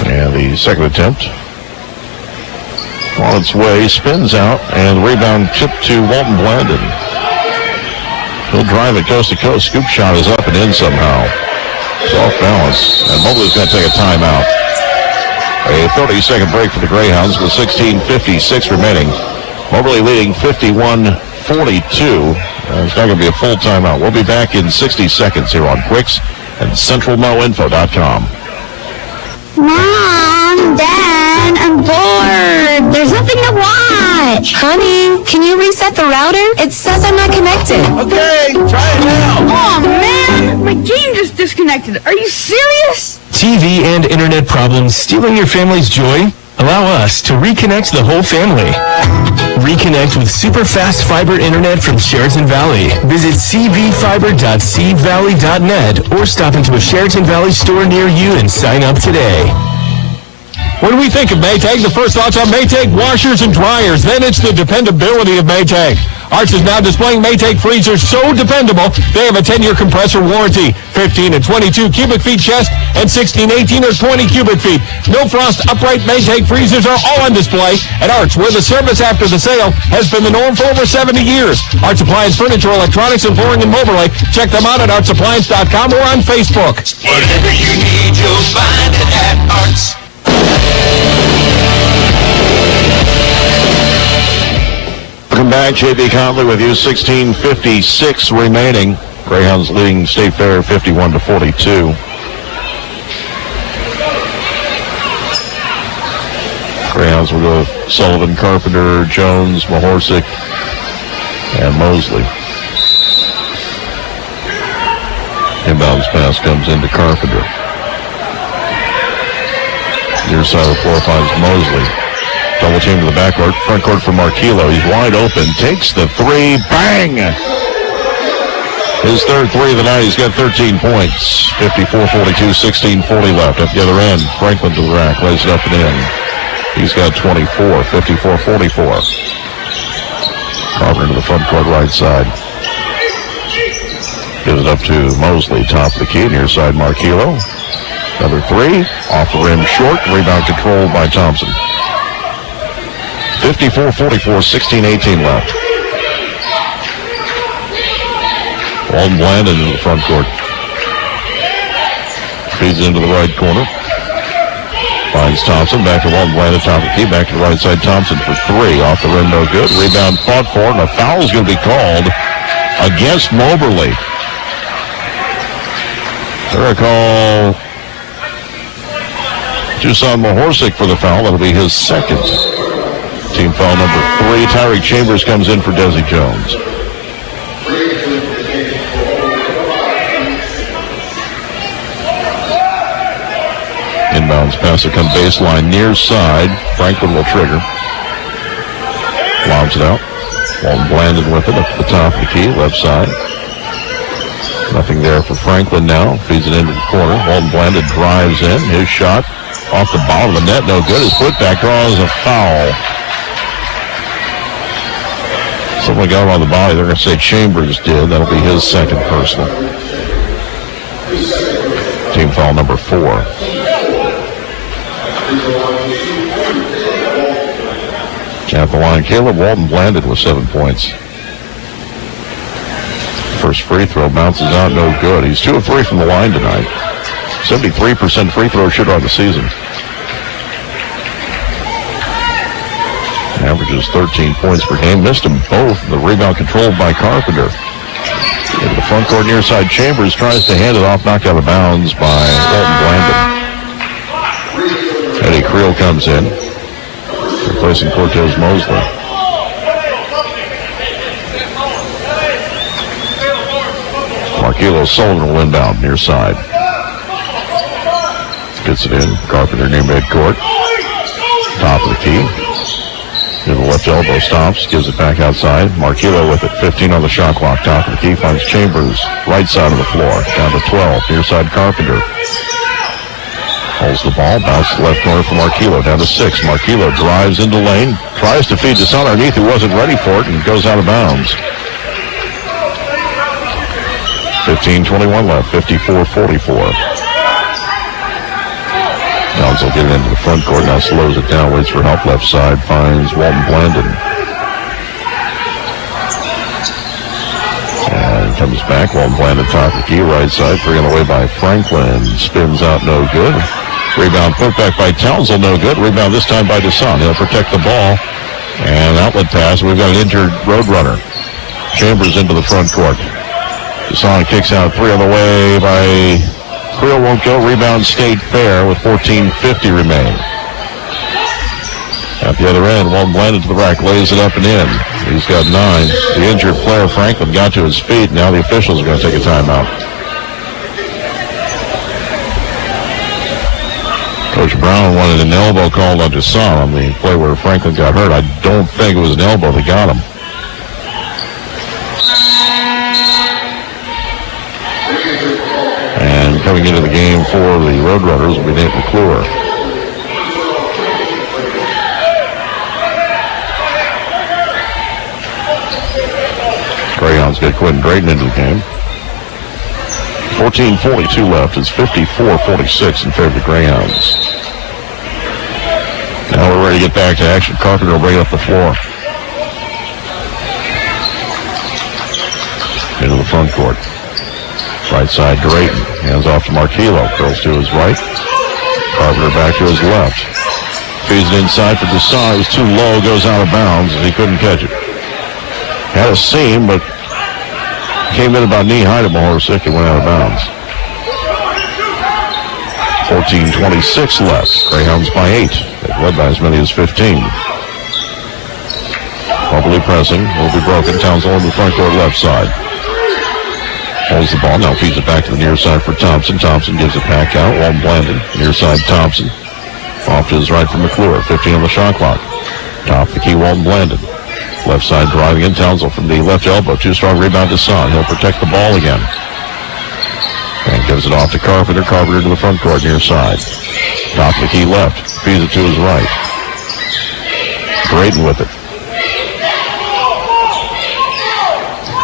And the second attempt on its way, spins out, and rebound tipped to Walton Blandon. He'll drive it coast to coast. Scoop shot is up and in somehow. It's off balance, and Moberly's going to take a timeout. A 30-second break for the Greyhounds with 16:56 remaining. Moberly leading 51-42. It's not going to be a full timeout. We'll be back in 60 seconds here on Quicks and CentralMoInfo.com. Mom, Dad. bored. There's nothing to watch. Honey, can you reset the router? It says I'm not connected. Okay, try it now. Oh, man. My game just disconnected. Are you serious? TV and internet problems stealing your family's joy? Allow us to reconnect the whole family. Reconnect with super fast fiber internet from Sheraton Valley. Visit cvfiber.cvalley.net or stop into a Sheraton Valley store near you and sign up today. When we think of Maytag, the first thoughts on Maytag washers and dryers. Then it's the dependability of Maytag. Arch is now displaying Maytag freezers so dependable, they have a 10-year compressor warranty. 15 and 22 cubic feet chest and 16, 18, or 20 cubic feet. No frost upright Maytag freezers are all on display at Arch, where the service after the sale has been the norm for over 70 years. Arch Appliance Furniture, Electronics, and Flooring in Moberly. Check them out at archappliance.com or on Facebook. Whatever you need, you'll find it at Arts. Welcome back. J.B. Conley with you. 16:56 remaining. Greyhounds leading State Fair 51-42. Greyhounds will go with Sullivan, Carpenter, Jones, Mahorsic, and Mosley. Inbounds pass comes into Carpenter. Near side of the floor finds Mosley. Double team to the backcourt. Front court for Marquillo. He's wide open. Takes the three. Bang! His third three of the night. He's got 13 points. 54-42, 16:40 left. At the other end, Franklin to the rack. Lays it up and in. He's got 24. 54-44. Carpenter to the front court right side. Gives it up to Mosley. Top of the key. Near side, Marquillo. Another three. Off the rim short. Rebound controlled by Thompson. 54-44, 16-18 left. Walton Bland into the front court. Feeds into the right corner. Finds Thompson. Back to Walton Bland at top of the key. Back to the right side. Thompson for three. Off the rim, no good. Rebound fought for, and a foul is going to be called against Moberly. They're going to call Tucson Mahorsic for the foul. That'll be his second. Team foul number 3. Tyreek Chambers comes in for Desi Jones. Inbounds pass to come baseline near side. Franklin will trigger. Lobs it out. Walton Blandon with it up to the top of the key, left side. Nothing there for Franklin now. Feeds it into the corner. Walton Blandon drives in. His shot off the bottom of the net, no good. His putback draws a foul. Someone got him on the body. They're going to say Chambers did. That'll be his second personal. Team foul number 4. At the line, Caleb Walton Blandon with 7 points. First free throw bounces out, no good. He's 2 of 3 from the line tonight. 73% free throw shooter on the season. Averages 13 points per game. Missed them both. The rebound controlled by Carpenter. Into the front court near side. Chambers tries to hand it off. Knocked out of bounds by Walton Blandon. Eddie Creel comes in. Replacing Cortez Mosley. Marquillo Sullivan will inbound near side. Gets it in. Carpenter near midcourt. Top of the key. To the left elbow, stops, gives it back outside. Marquillo with it, 15 on the shot clock. Top of the key, finds Chambers, right side of the floor. Down to 12, near side Carpenter. Holds the ball, bounces left corner for Marquillo, down to 6. Marquillo drives into lane, tries to feed this underneath, who wasn't ready for it, and goes out of bounds. 15:21 left, 54-44. Downs will get it into the front court, now slows it down, waits for help left side, finds Walton Blandon. And comes back, Walton Blandon top of the key, right side, 3 on the way by Franklin, spins out, no good. Rebound put back by Townsend, no good. Rebound this time by DeSon. He'll protect the ball. And outlet pass, we've got an injured Roadrunner. Chambers into the front court. DeSon kicks out, 3 on the way by Creel, won't go. Rebound State Fair with 14:50 remaining. At the other end, Walton Blanded to the rack, lays it up and in. He's got 9. The injured player, Franklin, got to his feet. Now the officials are going to take a timeout. Coach Brown wanted an elbow called on Deshaun on the play where Franklin got hurt. I don't think it was an elbow that got him. And coming into the game for the Roadrunners will be Nate McClure. Greyhounds get Quentin Drayton into the game. 14:42 left. It's 54-46 in favor of the Greyhounds. Now we're ready to get back to action. Carpenter will bring it up the floor. Into the front court. Right side, Drayton. Hands off to Marquillo. Curls to his right. Carpenter back to his left. Feeds it inside for Desai. It was too low. Goes out of bounds as he couldn't catch it. Had a seam, but came in about knee-high to Mahorsick and went out of bounds. 14:26 left. Greyhounds by 8. They've led by as many as 15. Moberly pressing. Will be broken. Townsend on the front court left side. Holds the ball. Now feeds it back to the near side for Thompson. Thompson gives it back out. Walton Blanded. Near side Thompson. Off to his right for McClure. 15 on the shot clock. Top the key, Walton Blanded. Left side driving in. Townsend from the left elbow. Too strong rebound to Son. He'll protect the ball again. And gives it off to Carpenter. Carpenter to the front court near side. Top of the key left. Feeds it to his right. Drayton with it.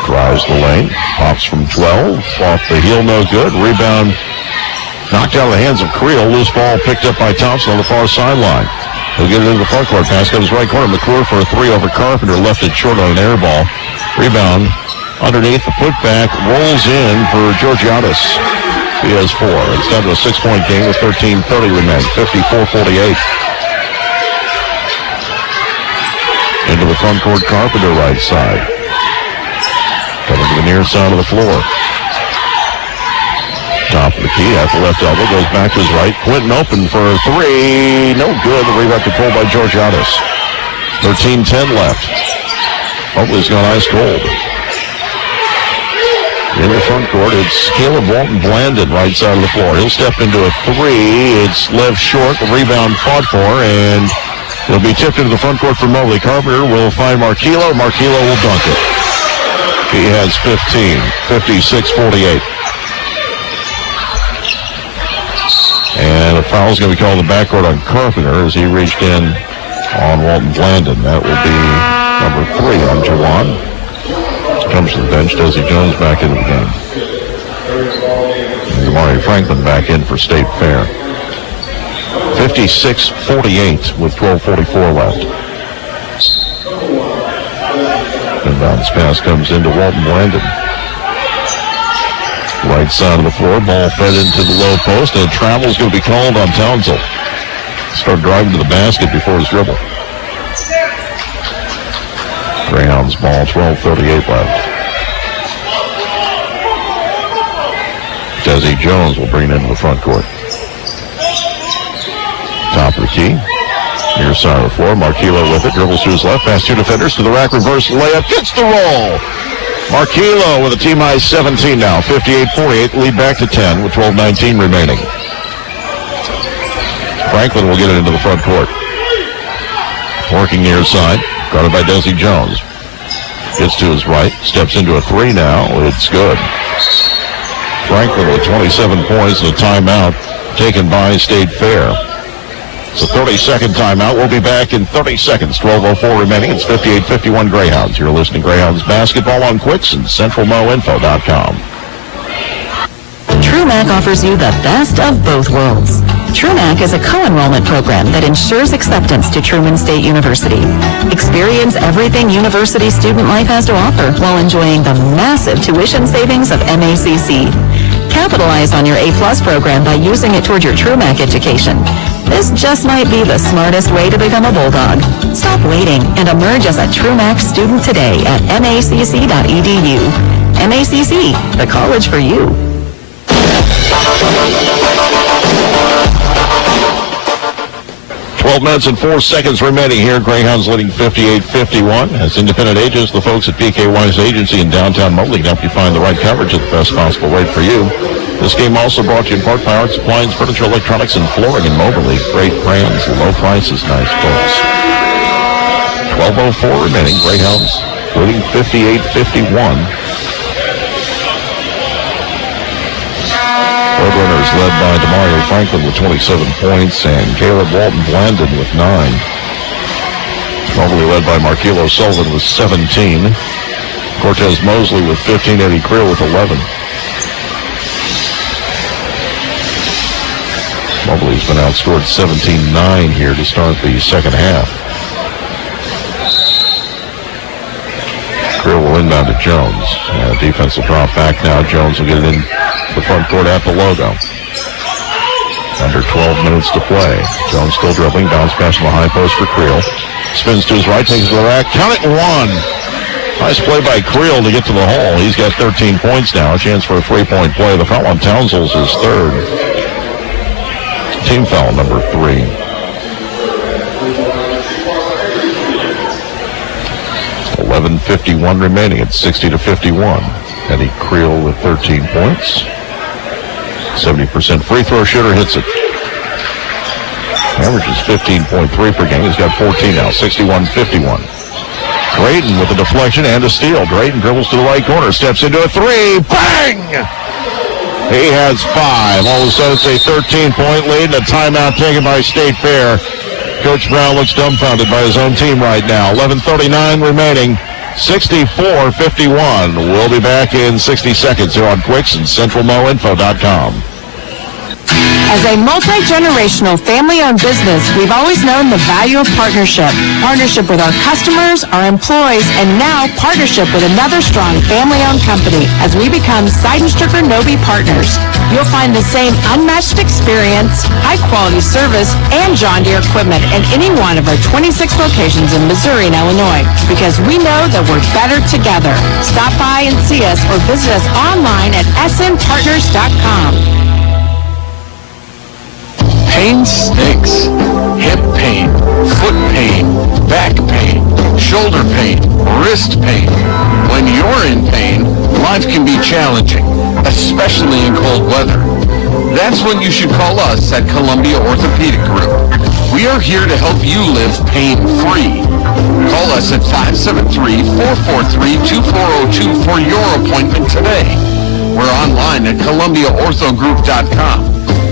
Drives the lane. Pops from 12. Off the heel, no good. Rebound knocked out of the hands of Creel. Loose ball picked up by Thompson on the far sideline. He'll get it into the front court. Pass comes right corner. McClure for a 3 over Carpenter. Left it short on an air ball. Rebound underneath the putback. Rolls in for Georgiadis. He has 4. It's down to a 6-point game with 13:30 remaining. 54-48. Into the front court, Carpenter right side. Coming to the near side of the floor. Top of the key at the left elbow. Goes back to his right. Quinton open for a 3. No good. The rebound pulled by Georgiadis. 13:10 left. Moberly's gone ice cold. In the front court, it's Caleb Walton Blanded, right side of the floor. He'll step into a 3. It's left short. The rebound fought for, and it'll be tipped into the front court for Moberly. Carpenter will find Marquillo. Marquillo will dunk it. He has 15. 56-48. And a foul is going to be called in the backcourt on Carpenter as he reached in on Walton Blanded. That will be number 3 on Jawan. Comes to the bench. Desi Jones back into the game. And Damari Franklin back in for State Fair. 56-48 with 12:44 left. Inbounds pass comes into Walton Blanded. Right side of the floor. Ball fed into the low post, and a travel is going to be called on Townsend. Start driving to the basket before his dribble. Greyhounds ball, 12:38 left. Desi Jones will bring it into the front court. Top of the key. Near side of the floor. Marquillo with it. Dribbles to his left. Past 2 defenders to the rack. Reverse layup. Gets the roll. Marquillo with a team high 17 now. 58-48. Lead back to 10 with 12:19 remaining. Franklin will get it into the front court. Working near side. Guarded by Desi Jones. Gets to his right. Steps into a 3 now. It's good. Franklin with 27 points and a timeout taken by State Fair. It's a 30-second timeout. We'll be back in 30 seconds. 12:04 remaining. It's 58-51 Greyhounds. You're listening to Greyhounds Basketball on Quicks and CentralMoInfo.com. TrueMACC offers you the best of both worlds. TrueMACC is a co-enrollment program that ensures acceptance to Truman State University. Experience everything university student life has to offer while enjoying the massive tuition savings of MACC. Capitalize on your A+ program by using it toward your TrueMACC education. This just might be the smartest way to become a Bulldog. Stop waiting and emerge as a TrueMACC student today at macc.edu. MACC, the college for you. 12 minutes and 4 seconds remaining here. Greyhounds leading 58-51. As independent agents, the folks at PK Wise Agency in downtown Moberly can help you find the right coverage at the best possible rate for you. This game also brought to you in part by Art Supplies, Furniture, Electronics, and Flooring in Moberly. Great brands, low prices, nice folks. 12:04 remaining. Greyhounds leading 58-51. Roadrunners led by Demario Franklin with 27 points and Caleb Walton Blandon with 9. Moberly led by Markelo Sullivan with 17. Cortez Mosley with 15. Eddie Creel with 11. Moberly's been outscored 17-9 here to start the second half. Creel will inbound to Jones. Defense will drop back now. Jones will get it in the front court at the logo. Under 12 minutes to play. Jones still dribbling. Bounce pass from the high post for Creel. Spins to his right, takes it to the rack. Count it, 1. Nice play by Creel to get to the hole. He's got 13 points now. A chance for a 3-point play. The foul on Townsell's is third. Team foul number 3. .51 remaining. It's 60-51. Eddie Creel with 13 points. 70% free throw shooter, hits it. Averages 15.3 per game. He's got 14 now. 61-51. Drayton with a deflection and a steal. Drayton dribbles to the right corner, steps into a 3. Bang! He has 5. All of a sudden, it's a 13-point lead and a timeout taken by State Fair. Coach Brown looks dumbfounded by his own team right now. 11:39 remaining. 64-51. We'll be back in 60 seconds here on Quicks and CentralMoInfo.com. As a multi-generational family-owned business, we've always known the value of partnership. Partnership with our customers, our employees, and now partnership with another strong family-owned company as we become Seidenstricker Nobe partners. You'll find the same unmatched experience, high-quality service, and John Deere equipment in any one of our 26 locations in Missouri and Illinois because we know that we're better together. Stop by and see us or visit us online at smpartners.com. Pain stinks. Hip pain, foot pain, back pain, shoulder pain, wrist pain. When you're in pain, life can be challenging, especially in cold weather. That's when you should call us at Columbia Orthopedic Group. We are here to help you live pain-free. Call us at 573-443-2402 for your appointment today. We're online at ColumbiaOrthoGroup.com.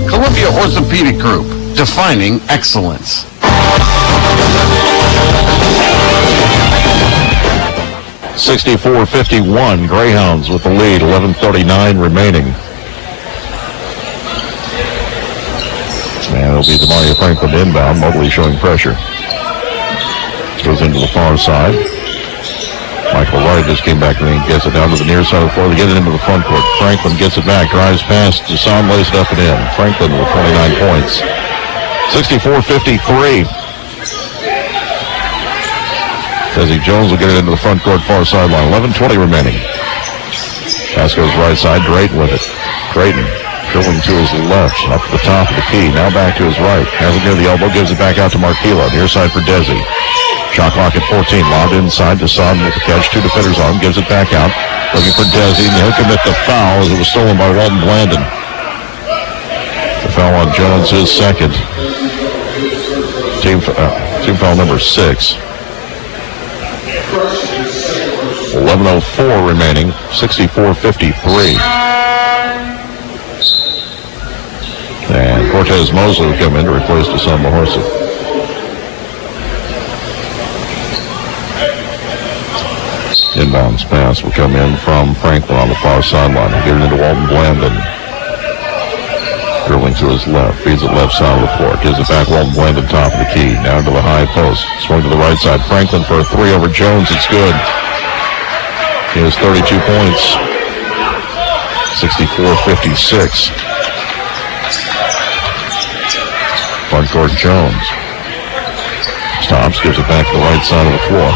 Columbia Orthopedic Group, defining excellence. 64-51, Greyhounds with the lead, 11:39 remaining. And it'll be Demario Franklin inbound. Moberly showing pressure. Goes into the far side. Michael Wright just came back and gets it down to the near side of the floor to get it into the front court. Franklin gets it back, drives past Deshaun, lays it up and in. Franklin with 29 points. 64-53. Desi Jones will get it into the front court, far sideline. 11:20 remaining. Pass goes right side. Drayton with it. Drayton dribbling to his left, up to the top of the key. Now back to his right. Has it near the elbow, gives it back out to Markelo. Near side for Desi. Shot clock at 14. Lobbed inside. Deshaun with the catch. 2 defenders on him. Gives it back out. Looking for Desi. And he'll commit the foul as it was stolen by Walton Blandon. The foul on Jones, his second. Team foul number 6. 11:04 remaining. 64-53. And Cortez Mosley will come in to replace Deshaun Mahorsa. Inbounds pass will come in from Franklin on the far sideline. He'll get it into Walton Blandon. Dribbling to his left. Feeds it left side of the floor. Gives it back Walton Blandon, top of the key. Down to the high post. Swing to the right side. Franklin for a 3 over Jones. It's good. He has 32 points. 64-56. Front court Jones. Stops. Gives it back to the right side of the floor.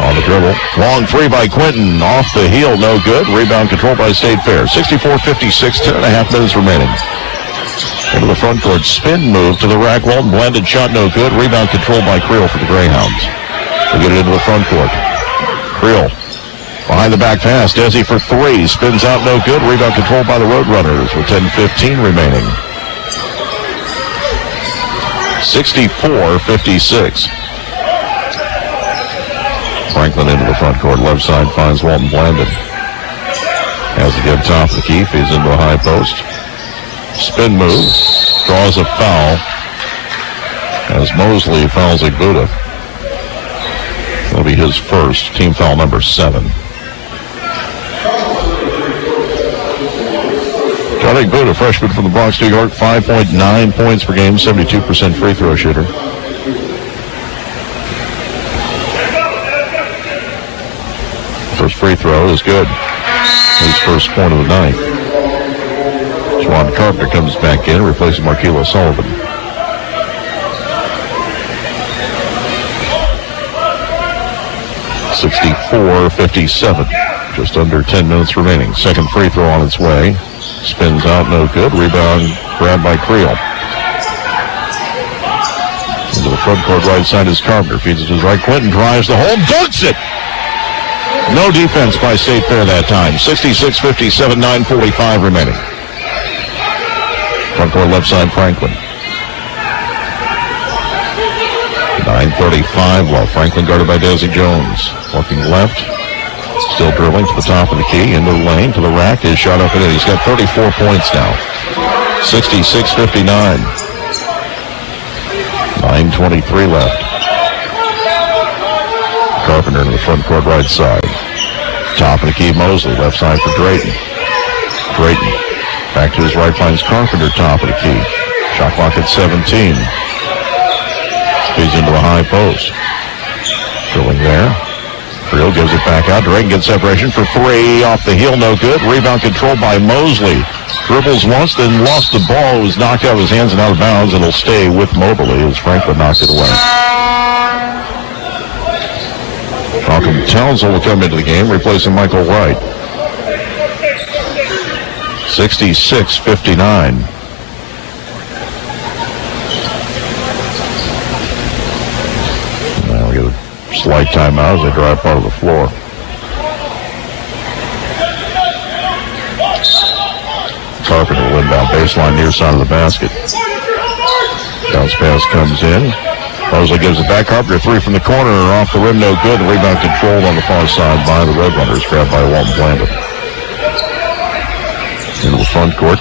On the dribble. Long 3 by Quinton. Off the heel. No good. Rebound controlled by State Fair. 64-56. 10.5 minutes remaining. Into the front court, spin move to the rack. Walton blended shot, no good. Rebound controlled by Creel for the Greyhounds. They get it into the front court. Creel behind the back pass. Desi for three. Spins out, no good. Rebound controlled by the Roadrunners with 10:15 remaining. 64-56. Franklin into the front court. Left side finds Walton Blandon. Has to get top of the key. Feeds into a high post. Spin move. Draws a foul. As Mosley fouls Igbuda. That'll be his first. Team foul number 7. John Igbuda, freshman from the Bronx, New York, 5.9 points per game, 72% free throw shooter. First free throw is good. His first point of the night. Juwan Carpenter comes back in, replacing Markelo Sullivan. (64-57). Just under 10 minutes remaining. Second free throw on its way. Spins out, no good. Rebound grabbed by Creel. Into the front court right side is Carpenter. Feeds it to his right. Quinton drives the hole, dunks it! No defense by State Fair that time. 66-57, 9:45 remaining. Front court left side, Franklin. 9:35 left. Franklin guarded by Desi Jones. Looking left. Still dribbling to the top of the key. Into the lane, to the rack. His shot up and in. He's got 34 points now. 66-59. 9:23 left. Carpenter into the front court right side. Top of the key, Mosley. Left side for Drayton. Drayton back to his right, finds Carpenter top of the key. Shot clock at 17. Speeds into the high post. Drilling there. Creel gives it back out. Drayton gets separation for three. Off the heel, no good. Rebound controlled by Mosley. Dribbles once, then lost the ball. It was knocked out of his hands and out of bounds. It'll stay with Moberly as Franklin knocked it away. Malcolm Townsend will come into the game, replacing Michael Wright. 66-59. Now we get a slight timeout as they drive part of the floor. Carpenter will inbound baseline near side of the basket. Bounce pass comes in. Mosley gives it back. Carpenter three from the corner, off the rim, no good. Rebound controlled on the far side by the Roadrunners, grabbed by Walton Blandon. Into the front court,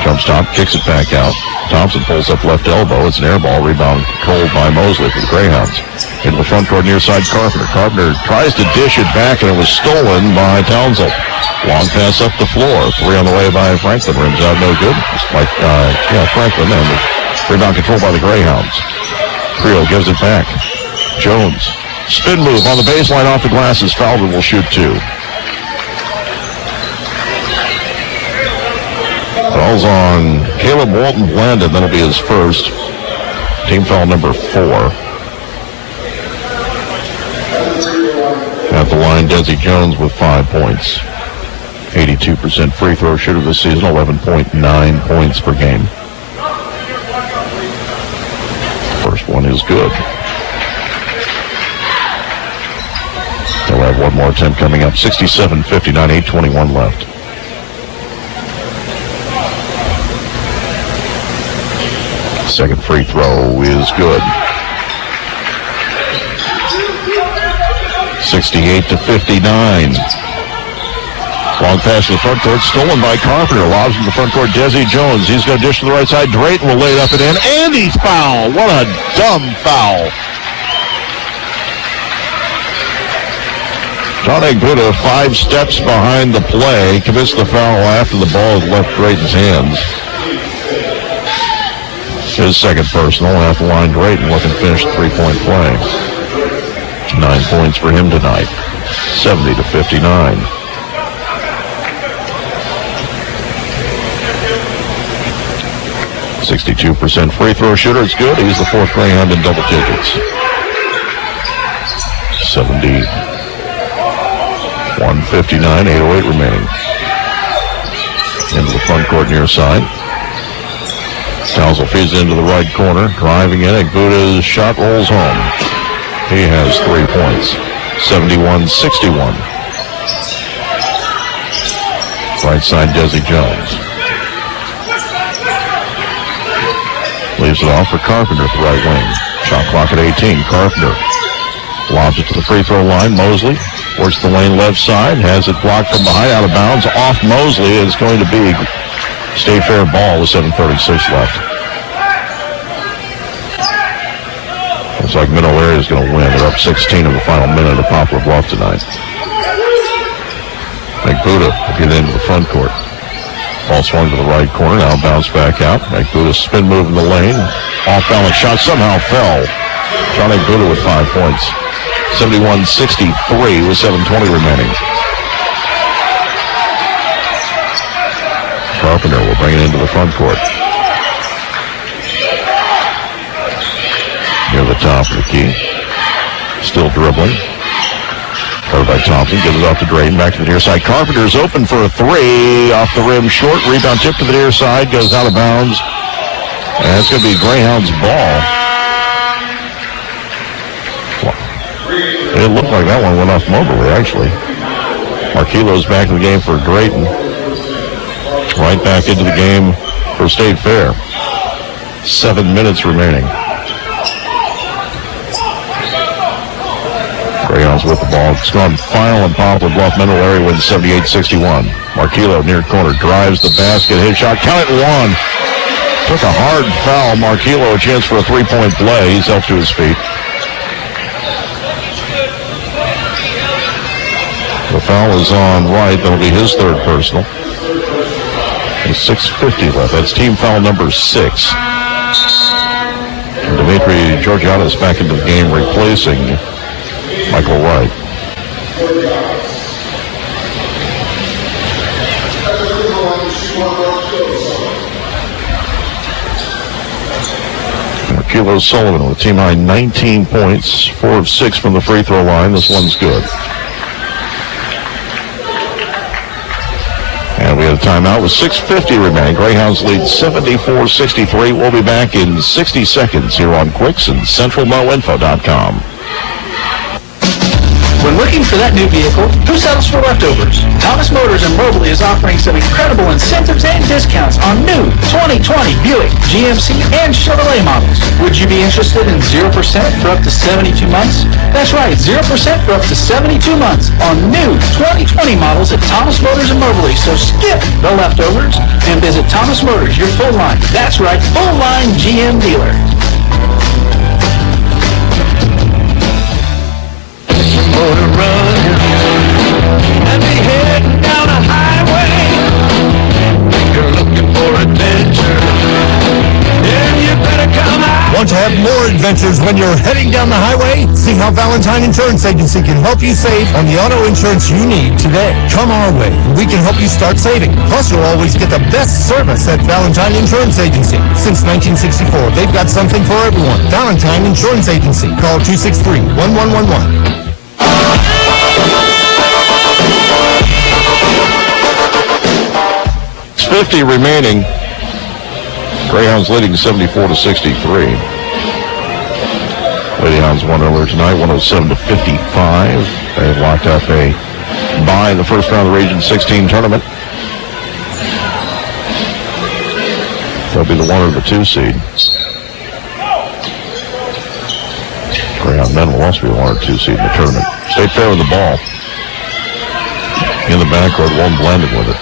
jumps top, kicks it back out. Thompson pulls up left elbow. It's an air ball. Rebound controlled by Mosley for the Greyhounds. Into the front court, near side Carpenter. Carpenter tries to dish it back, and it was stolen by Townsend. Long pass up the floor. Three on the way by Franklin. Rims out, no good. Just like Franklin, and the rebound controlled by the Greyhounds. Creel gives it back. Jones. Spin move on the baseline off the glass is fouled and will shoot two. Fouls on Caleb Walton Blandon. That'll be his first. Team foul number 4. At the line, Desi Jones with 5 points. 82% free throw shooter this season, 11.9 points per game. First one is good. They'll have one more attempt coming up. 67-59, 8:21 left. Second free throw is good. 68-59. Long pass to the front court, stolen by Carpenter. Lobs in the front court, Desi Jones. He's going to dish to the right side. Drayton will lay it up and in. And he's fouled. What a dumb foul. John Igbuda 5 steps behind the play. Commits the foul after the ball has left Drayton's hands. His second personal. At the line, Drayton looking to finish the 3-point play. 9 points for him tonight. 70-59. 62% free throw shooter. It's good. He's the 4th Greyhound in double digits. 71-59, 8:08 remaining. Into the front court near side. Townsell feeds into the right corner, driving in. Agbuda's shot rolls home. He has 3 points. 71-61. Right side, Desi Jones. Leaves it off for Carpenter at the right wing. Shot clock at 18. Carpenter lobs it to the free throw line. Mosley works the lane left side. Has it blocked from behind, out of bounds. Off Mosley. It's going to be State Fair ball with 7:36 left. Looks like Middle Area is going to win. They're up 16 in the final minute of Poplar Bluff tonight. Agbuda will get into the front court. Ball swung to the right corner. Now bounce back out. Agbuda spin move in the lane. Off balance shot somehow fell. John Agbuda with 5 points. 71-63 with 7:20 remaining. Carpenter will bring it into the front court. Near the top of the key. Still dribbling. Covered by Thompson. Gives it off to Drayton. Back to the near side. Carpenter's open for a three. Off the rim short. Rebound tip to the near side. Goes out of bounds. And it's going to be Greyhound's ball. It looked like that one went off Moberly, actually. Marquilo's back in the game for Drayton. Right back into the game for State Fair. 7 minutes remaining. Greyhounds with the ball. It's gone final and Poplar Bluff. Middle Area wins 78-61. Marquillo near corner drives the basket. His shot. Count it, one. Took a hard foul. Marquillo a chance for a three-point play. He's up to his feet. The foul is on Wright. That'll be his third personal. There's 6:50 left. That's team foul number 6. And Dimitri Georgiadis back into the game, replacing Michael Wright. Kilo Sullivan with team high 19 points, 4 of 6 from the free throw line. This one's good. And we have a timeout with 6:50 remaining. Greyhounds lead 74-63. We'll be back in 60 seconds here on Quicks and CentralMoInfo.com. When looking for that new vehicle, who settles for leftovers? Thomas Motors in Moberly is offering some incredible incentives and discounts on new 2020 Buick, GMC, and Chevrolet models. Would you be interested in 0% for up to 72 months? That's right, 0% for up to 72 months on new 2020 models at Thomas Motors in Moberly. So skip the leftovers and visit Thomas Motors, your full line. That's right, full line GM dealer. Motor running and be heading down a highway. You're looking for adventure, then you better come out. Want to have more adventures when you're heading down the highway? See how Valentine Insurance Agency can help you save on the auto insurance you need today. Come our way. We can help you start saving. Plus, you'll always get the best service at Valentine Insurance Agency. Since 1964, they've got something for everyone. Valentine Insurance Agency. Call 263-1111. 50 remaining. Greyhounds leading 74-63. Ladyhounds won earlier tonight, 107-55. They've locked up a bye in the first round of the Region 16 tournament. They'll be the 1 or the 2 seed. Greyhound men will also be the 1 or 2 seed in the tournament. State Fair with the ball. In the backcourt, one blended with it.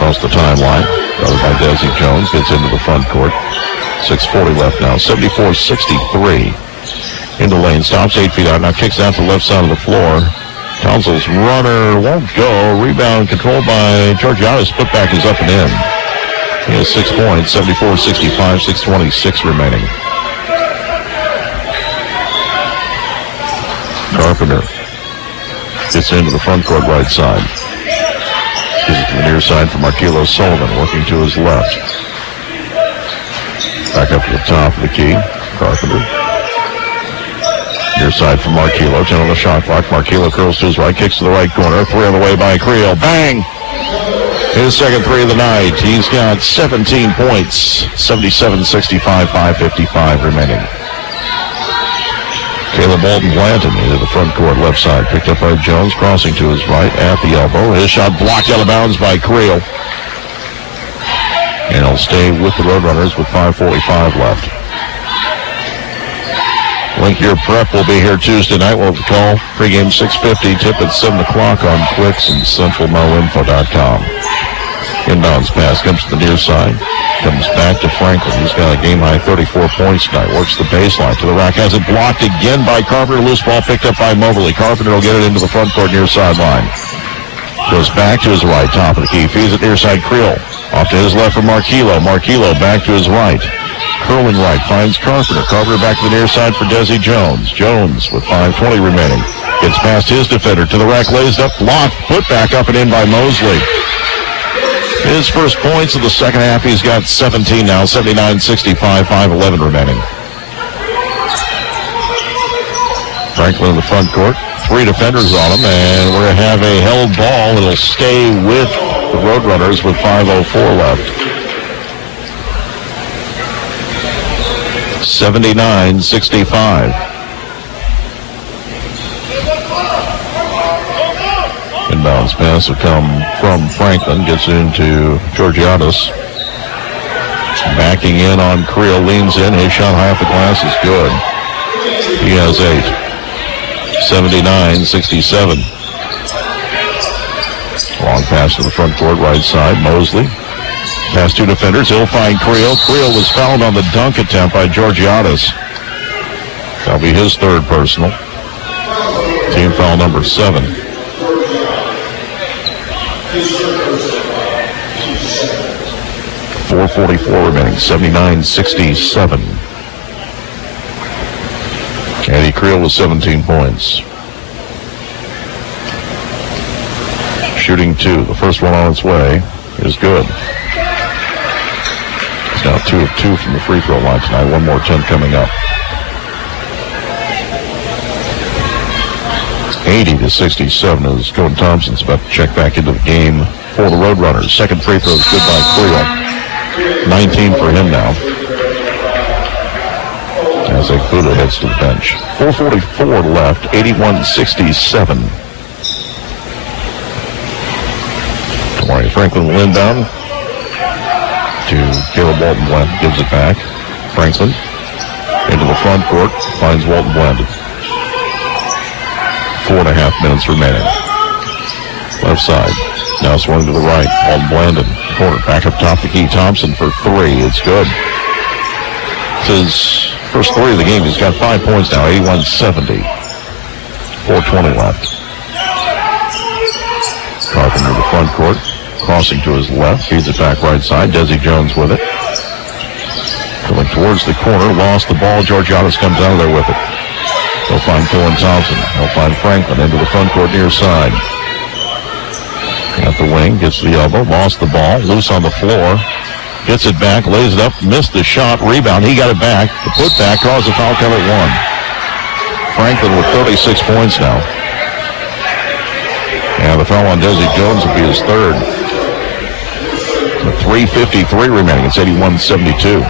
Across the timeline, guarded by Desi Jones, gets into the front court. 6:40 left now, 74-63. Into lane, stops 8 feet out, now kicks out to the left side of the floor. Townsell's runner won't go. Rebound controlled by Georgiadis. Putback is up and in. He has 6 points, 74-65, 6:26 remaining. Carpenter gets into the front court right side. Gives it to the near side for Marquillo Sullivan, working to his left. Back up to the top of the key. Carpenter. Near side for Marquillo. 10 on the shot clock. Marquillo curls to his right, kicks to the right corner. 3 on the way by Creel. Bang! His second three of the night. He's got 17 points. 77-65, 5:55 remaining. Caleb Walton Blanton into the front court left side. Picked up by Jones, crossing to his right at the elbow. His shot blocked out of bounds by Creel. And he'll stay with the Roadrunners with 5:45 left. Link Year Prep will be here Tuesday night. We'll call pregame 6:50, tip at 7 o'clock on Quicks and CentralMoInfo.com. Inbounds pass comes to the near side. Comes back to Franklin. He's got a game-high 34 points tonight. Works the baseline to the rack. Has it blocked again by Carpenter. Loose ball picked up by Moberly. Carpenter will get it into the front court near sideline. Goes back to his right, top of the key. Feeds it near side Creel. Off to his left for Marquillo. Marquillo back to his right. Curling right, finds Carpenter. Carpenter back to the near side for Desi Jones. Jones with 5:20 remaining. Gets past his defender to the rack, lays up, blocked, put back up and in by Mosley. His first points of the second half, he's got 17 now, 79-65, 5:11 remaining. Franklin in the front court, three defenders on him, and we're going to have a held ball. It'll stay with the Roadrunners with 5:04 left. 79-65. Inbounds pass will come from Franklin. Gets into Georgiadis. Backing in on Creel. Leans in. His shot high off the glass is good. He has 8. 79-67. Long pass to the front court, right side. Mosley. Past two defenders. He'll find Creel. Creel was fouled on the dunk attempt by Georgiadis. That'll be his third personal. Team foul number 7. .444 remaining. 79-67. Eddie Creel with 17 points. Shooting 2. The first one on its way is good. He's now 2 of 2 from the free throw line tonight. One more attempt coming up. 80-67 as Cohen Thompson's about to check back into the game for the Roadrunners. Second free throw is good by Creel. 19 for him now. As Ekuda heads to the bench. 4:44 left, 81-67. Tamari Franklin will inbound to Caleb Walton Blanton. Gives it back. Franklin into the front court. Finds Walton Blanton. 4.5 minutes remaining. Left side. Now swung to the right. Walton Blanton. Corner. Back up top the key. Thompson for 3. It's good. It's his first 3 of the game. He's got 5 points now. 81-70. 4:20 left. Carpenter to the front court. Crossing to his left. Feeds it back right side. Desi Jones with it. Going towards the corner. Lost the ball. Georgiadis comes out of there with it. He'll find Cohen Thompson. He'll find Franklin into the front court near side. At the wing. Gets to the elbow. Lost the ball. Loose on the floor. Gets it back. Lays it up. Missed the shot. Rebound. He got it back. The putback draws a foul count at 1. Franklin with 36 points now. And the foul on Desi Jones will be his third. With 3:53 remaining. It's 81-72.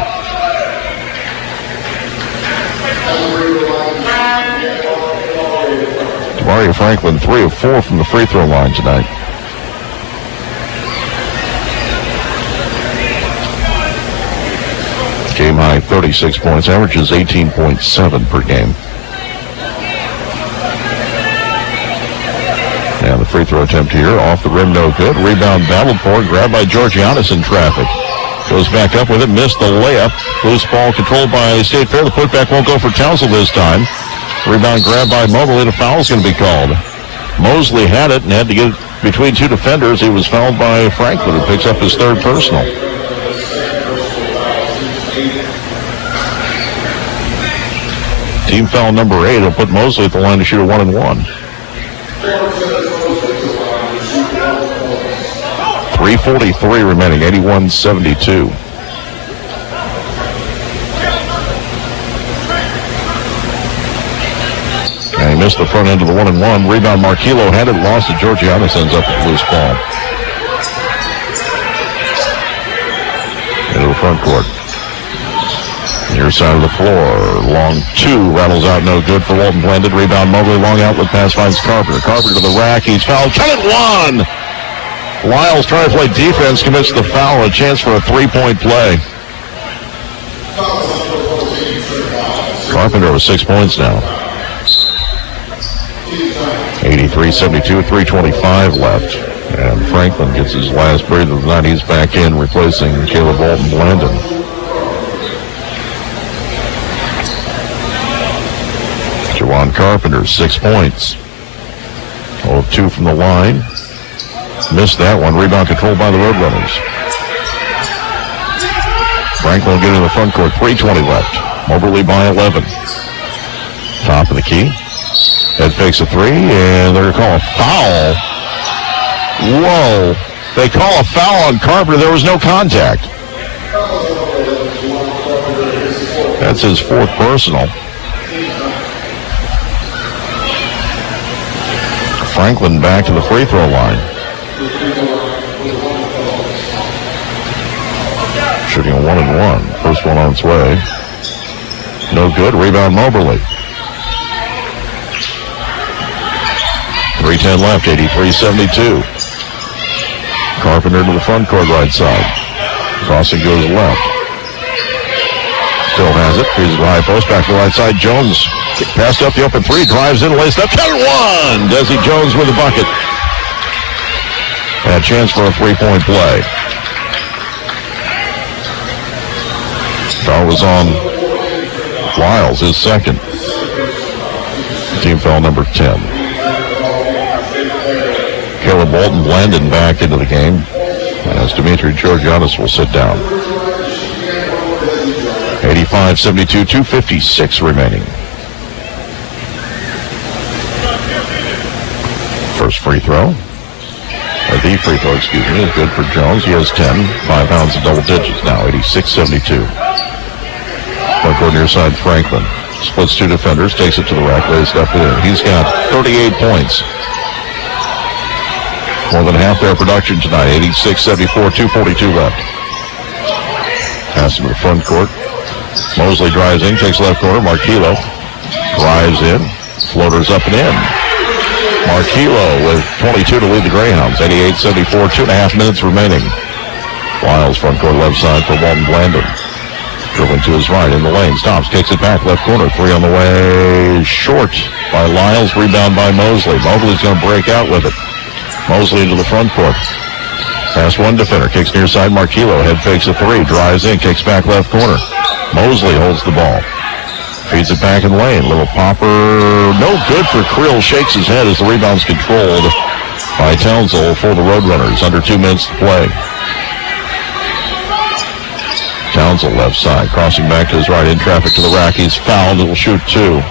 Mario Franklin 3 of 4 from the free throw line tonight. Game high 36 points. Averages 18.7 per game. And the free throw attempt here, off the rim, no good. Rebound battled for, grabbed by Georgiadis in traffic. Goes back up with it, missed the layup. Loose ball controlled by State Fair. The putback won't go for Townsend this time. Rebound grabbed by Moberly. The foul is going to be called. Mosley had it and had to get between two defenders. He was fouled by Franklin, who picks up his third personal. Team foul number 8 will put Mosley at the line to shoot a 1-and-1. 3:43 remaining, 81-72. And he missed the front end of the 1-and-1. Rebound Marquillo had it, lost it. Georgiadis ends up with a loose ball. front court. Near side of the floor. Long two. Rattles out no good for Walton Blended. Rebound Moberly. Long outlet pass finds Carpenter. Carpenter to the rack. He's fouled. Count it one! Lyles trying to play defense. Commits the foul. A chance for a three-point play. Carpenter with 6 points now. 83-72, 3:25 left. And Franklin gets his last breather of the night. He's back in, replacing Caleb Walton Blandon. Jawan Carpenter, 6 points. 0 of 2 from the line. Missed that one. Rebound controlled by the Roadrunners. Franklin will get into the front court. 3:20 left. Moberly by 11. Top of the key. Head fakes a three, and they're going to call a foul. Whoa. They call a foul on Carpenter. There was no contact. That's his fourth personal. Franklin back to the free throw line. Shooting a 1-and-1. First one on its way. No good. Rebound Moberly. 3:10 left. 83-72. Carpenter to the front court right side. Crossing goes left. Still has it. Here's the high post. Back to the right side. Jones passed up the open three. Drives in. Laced up. Count one. Desi Jones with a bucket. And a chance for a three-point play. Foul was on Lyles, his second. Team foul number 10. Caleb Walton Blandon back into the game as Dimitri Georgiadis will sit down. 85-72, 2:56 remaining. First free throw. The free throw, is good for Jones. He has 10. 5 pounds of double digits now. 86-72. Front court near side Franklin. Splits two defenders. Takes it to the rack. Lays it up and in. He's got 38 points. More than half their production tonight. 86-74. 2:42 left. Pass him to the front court. Mosley drives in. Takes left corner. Marquillo drives in. Floaters up and in. Marquillo with 22 to lead the Greyhounds. 88-74, 2.5 minutes remaining. Lyles front court left side for Walton Blandon. Dribbling to his right in the lane. Stops, kicks it back, left corner. Three on the way. Short by Lyles. Rebound by Mosley. Mosley's going to break out with it. Mosley into the front court. Past one defender. Kicks near side. Marquillo. Head fakes a three. Drives in. Kicks back left corner. Mosley holds the ball. Feeds it back in lane. Little popper. No good for Creel. Shakes his head as the rebound's controlled by Townsville for the Roadrunners. Under 2 minutes to play. Townsville left side. Crossing back to his right. In traffic to the rack. He's fouled. It will shoot two.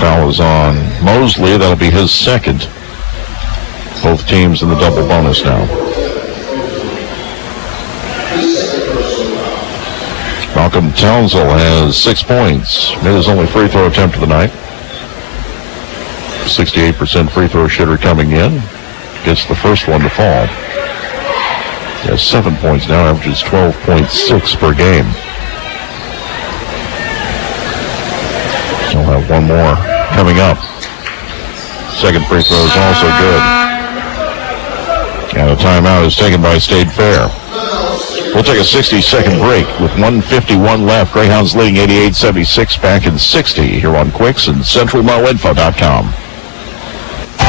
Foul is on Mosley. That'll be his second. Both teams in the double bonus now. Malcolm Townsville has 6 points. Made his only free throw attempt of the night. 68% free throw shooter coming in. Gets the first one to fall. He has 7 points now, averages 12.6 per game. He'll have one more coming up. Second free throw is also good. And a timeout is taken by State Fair. We'll take a 60-second break with 1:51 left. Greyhounds leading 88-76 back in 60 here on Quicks and CentralMoInfo.com.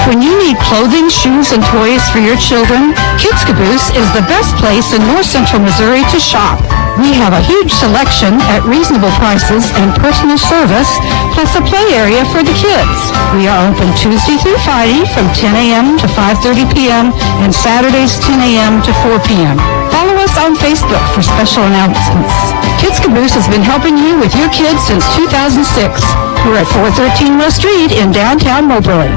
When you need clothing, shoes, and toys for your children, Kids Caboose is the best place in North Central Missouri to shop. We have a huge selection at reasonable prices and personal service, plus a play area for the kids. We are open Tuesday through Friday from 10 a.m. to 5:30 p.m. and Saturdays 10 a.m. to 4 p.m. Follow us on Facebook for special announcements. Kids Caboose has been helping you with your kids since 2006. We're at 413 West Street in downtown Moberly.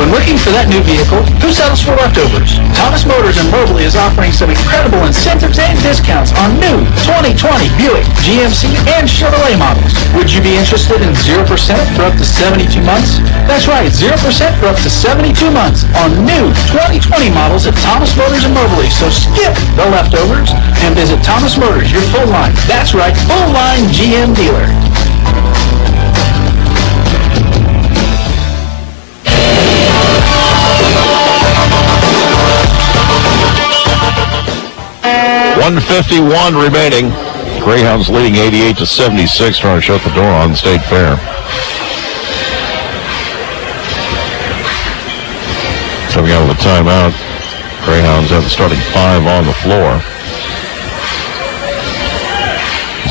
When looking for that new vehicle, who settles for leftovers? Thomas Motors in Moberly is offering some incredible incentives and discounts on new 2020 Buick, GMC, and Chevrolet models. Would you be interested in 0% for up to 72 months? That's right, 0% for up to 72 months on new 2020 models at Thomas Motors in Moberly. So skip the leftovers and visit Thomas Motors, your full line. That's right, full line GM dealer. .151 remaining. Greyhounds leading 88-76, trying to shut the door on State Fair. Coming out of the timeout, Greyhounds have the starting 5 on the floor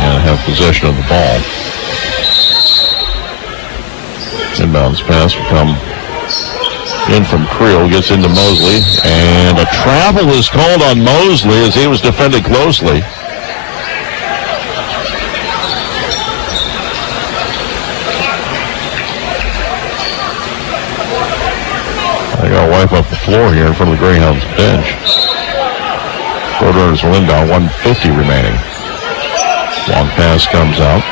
and have possession of the ball. Inbounds pass will come in from Creel, gets into Mosley, and a travel is called on Mosley as he was defended closely. They got to wipe up the floor here in front of the Greyhounds bench. Roadrunners will inbound, 1:50 remaining. Long pass comes out.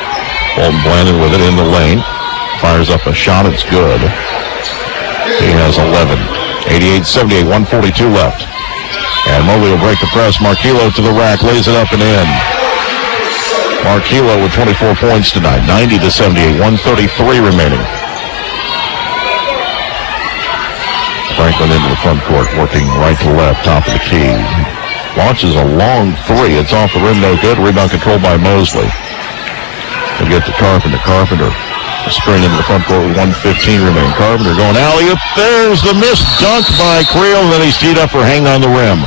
Bolton Blandon with it in the lane. Fires up a shot, it's good. He has 11. 88-78, 1:42 left. And Mobley will break the press. Marquillo to the rack, lays it up and in. Marquillo with 24 points tonight. 90-78, 1:33 remaining. Franklin into the front court, working right to left, top of the key. Launches a long three. It's off the rim, no good. Rebound controlled by Mosley. They get to Carpenter. Carpenter sprint into the front court with 1:15 remaining. Carpenter going alley-oop. There's the missed dunk by Creel, and then he's teed up for hang on the rim.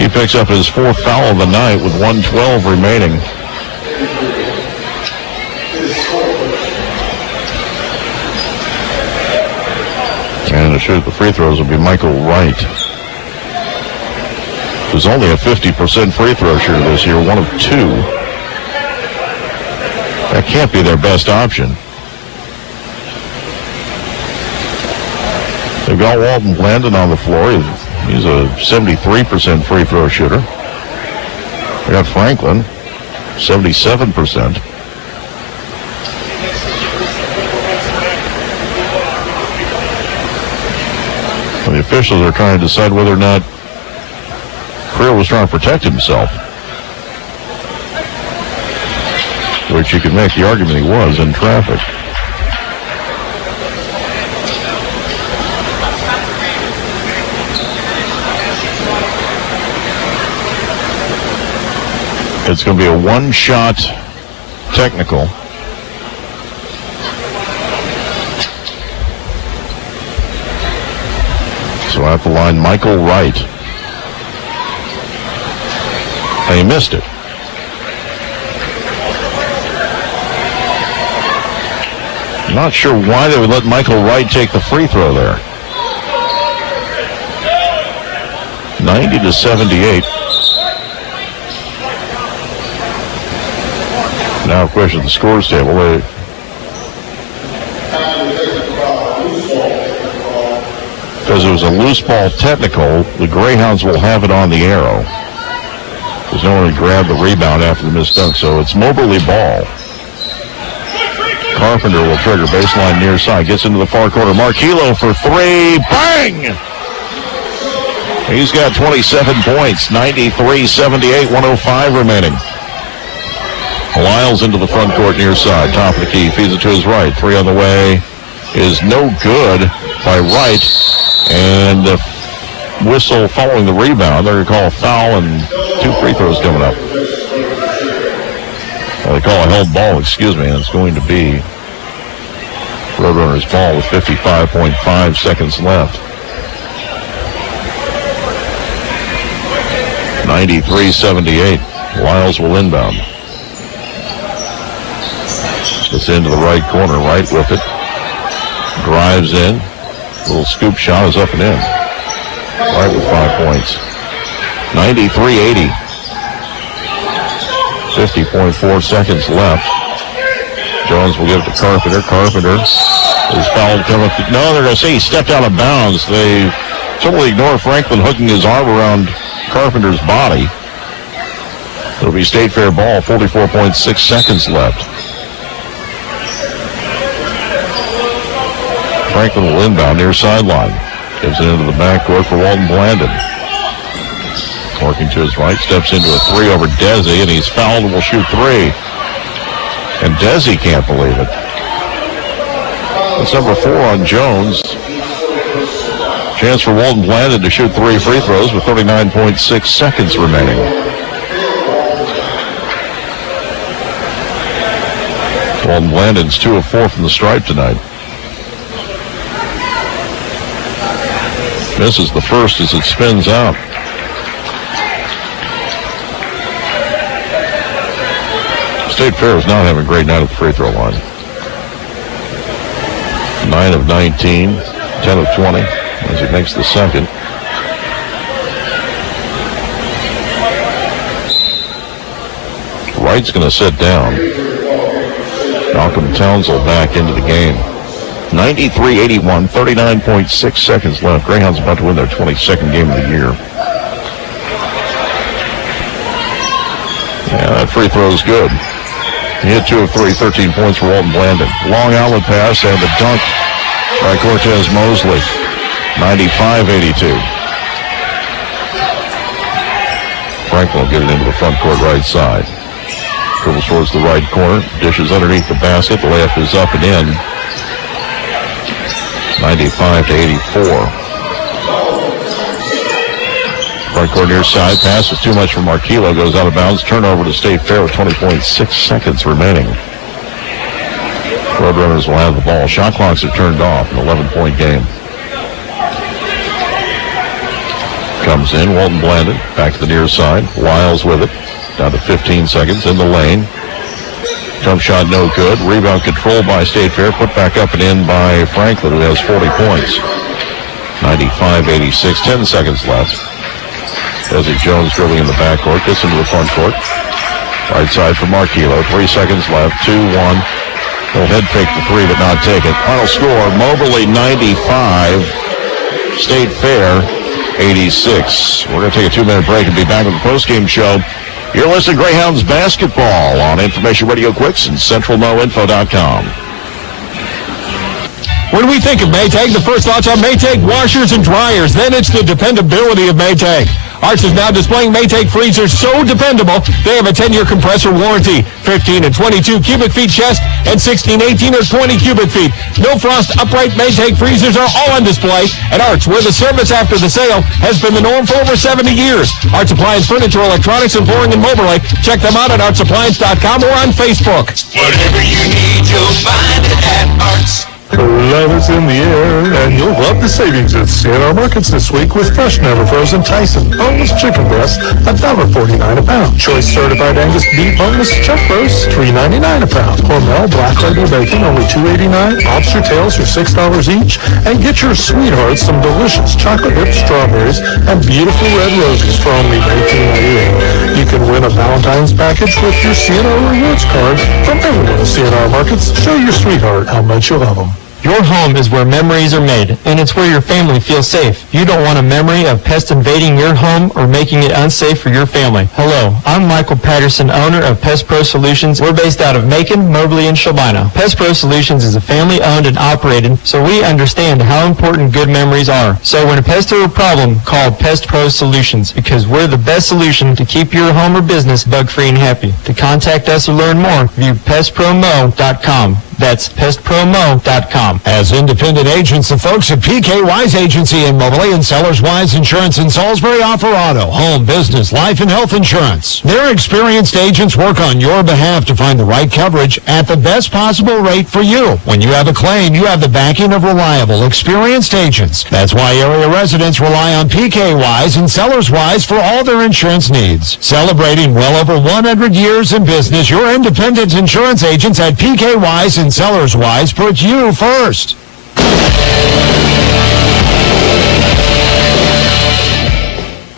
He picks up his 4th foul of the night with 1:12 remaining. And to shoot the free throws will be Michael Wright, who's only a 50% free throw shooter this year, 1 of 2. That can't be their best option. They've got Walton Blandon on the floor. He's a 73% free throw shooter. They got Franklin, 77%. The officials are trying to decide whether or not Creel was trying to protect himself, which you could make the argument he was in traffic. It's going to be a one-shot technical. So at the line, Michael Wright. And he missed it. Not sure why they would let Michael Wright take the free throw there. 90-78. Now, of course, at the scores table, because it was a loose ball technical, the Greyhounds will have it on the arrow. There's no one to grab the rebound after the missed dunk, so it's Moberly ball. Carpenter will trigger baseline near side, gets into the far corner. Marquillo for 3, bang! He's got 27 points, 93-78, 105 remaining. Lyles into the front court near side, top of the key, feeds it to his right. 3 on the way is no good by Wright. And the whistle following the rebound. They're going to call a foul and 2 free throws coming up. Well, they call a held ball, excuse me, and it's going to be Roadrunners ball with 55.5 seconds left. 93-78. Lyles will inbound. It's into the right corner, right with it. Drives in. Little scoop shot is up and in. Right with 5 points. 93-80. 50.4 seconds left. Jones will give it to Carpenter. Carpenter is fouled. No, they're going to say he stepped out of bounds. They totally ignore Franklin hooking his arm around Carpenter's body. It'll be State Fair ball, 44.6 seconds left. Franklin will inbound near sideline. Gives it into the backcourt for Walton Blandon. Working to his right, steps into a three over Desi, and he's fouled and will shoot three. And Desi can't believe it. That's number 4 on Jones. Chance for Walton Blandon to shoot 3 free throws with 39.6 seconds remaining. Walton Blandon's 2 of 4 from the stripe tonight. Misses the first as it spins out. State Fair is not having a great night at the free throw line. 9 of 19, 10 of 20 as it makes the second. Wright's going to sit down. Malcolm Townsell back into the game. 93-81, 39.6 seconds left. Greyhounds about to win their 22nd game of the year. Yeah, that free throw is good. He hit 2 of 3, 13 points for Walton Blandon. Long outlet pass and the dunk by Cortez Mosley. 95-82. Franklin will get it into the front court right side. Dribbles towards the right corner. Dishes underneath the basket. The layup is up and in. 95-84. Front court near side. Pass is too much for Marquillo. Goes out of bounds. Turnover to State Fair with 20.6 seconds remaining. Roadrunners will have the ball. Shot clocks are turned off. An 11-point game. Comes in. Walton Blandon. Back to the near side. Wiles with it. Down to 15 seconds in the lane. Jump shot no good. Rebound controlled by State Fair. Put back up and in by Franklin, who has 40 points. 95-86. 10 seconds left. Desi Jones dribbling in the backcourt. Gets into the front court. Right side for Marquillo. 3 seconds left. 2-1. He'll head fake the three, but not take it. Final score, Moberly 95. State Fair 86. We're going to take a 2-minute break and be back with the postgame show. You're listening to Greyhounds basketball on Information Radio Quicks and CentralNoInfo.com. When we think of Maytag, the first thought's on Maytag washers and dryers. Then it's the dependability of Maytag. Arch is now displaying Maytag freezers so dependable, they have a 10-year compressor warranty. 15 and 22 cubic feet chest and 16, 18, or 20 cubic feet. No frost upright Maytag freezers are all on display at Arch, where the service after the sale has been the norm for over 70 years. Arch Appliance Furniture, Electronics, and Flooring in Moberly. Check them out at archappliance.com or on Facebook. Whatever you need, you'll find it at Arch. Love is in the air, and you'll love the savings at C&R Markets this week with fresh, never frozen Tyson boneless chicken breast, $1.49 a pound. Choice certified Angus beef boneless chuck roast, $3.99 a pound. Hormel black label bacon, only $2.89. Lobster tails are $6 each, and get your sweethearts some delicious chocolate dipped strawberries and beautiful red roses for only $19.98. You can win a Valentine's package with your C&R Rewards card from everyone at C&R Markets. Show your sweetheart how much you love them. Your home is where memories are made, and it's where your family feels safe. You don't want a memory of pests invading your home or making it unsafe for your family. Hello, I'm Michael Patterson, owner of Pest Pro Solutions. We're based out of Macon, Moberly, and Shelbina. Pest Pro Solutions is a family-owned and operated, so we understand how important good memories are. So when a pests are a problem, call Pest Pro Solutions, because we're the best solution to keep your home or business bug-free and happy. To contact us or learn more, view pestpromo.com. That's pestpromo.com. As independent agents, the folks at PK Wise Agency in Moberly and Sellers Wise Insurance in Salisbury offer auto, home, business, life, and health insurance. Their experienced agents work on your behalf to find the right coverage at the best possible rate for you. When you have a claim, you have the backing of reliable, experienced agents. That's why area residents rely on PK Wise and Sellers Wise for all their insurance needs. Celebrating well over 100 years in business, your independent insurance agents at PK Wise and Sellers Wise put you first.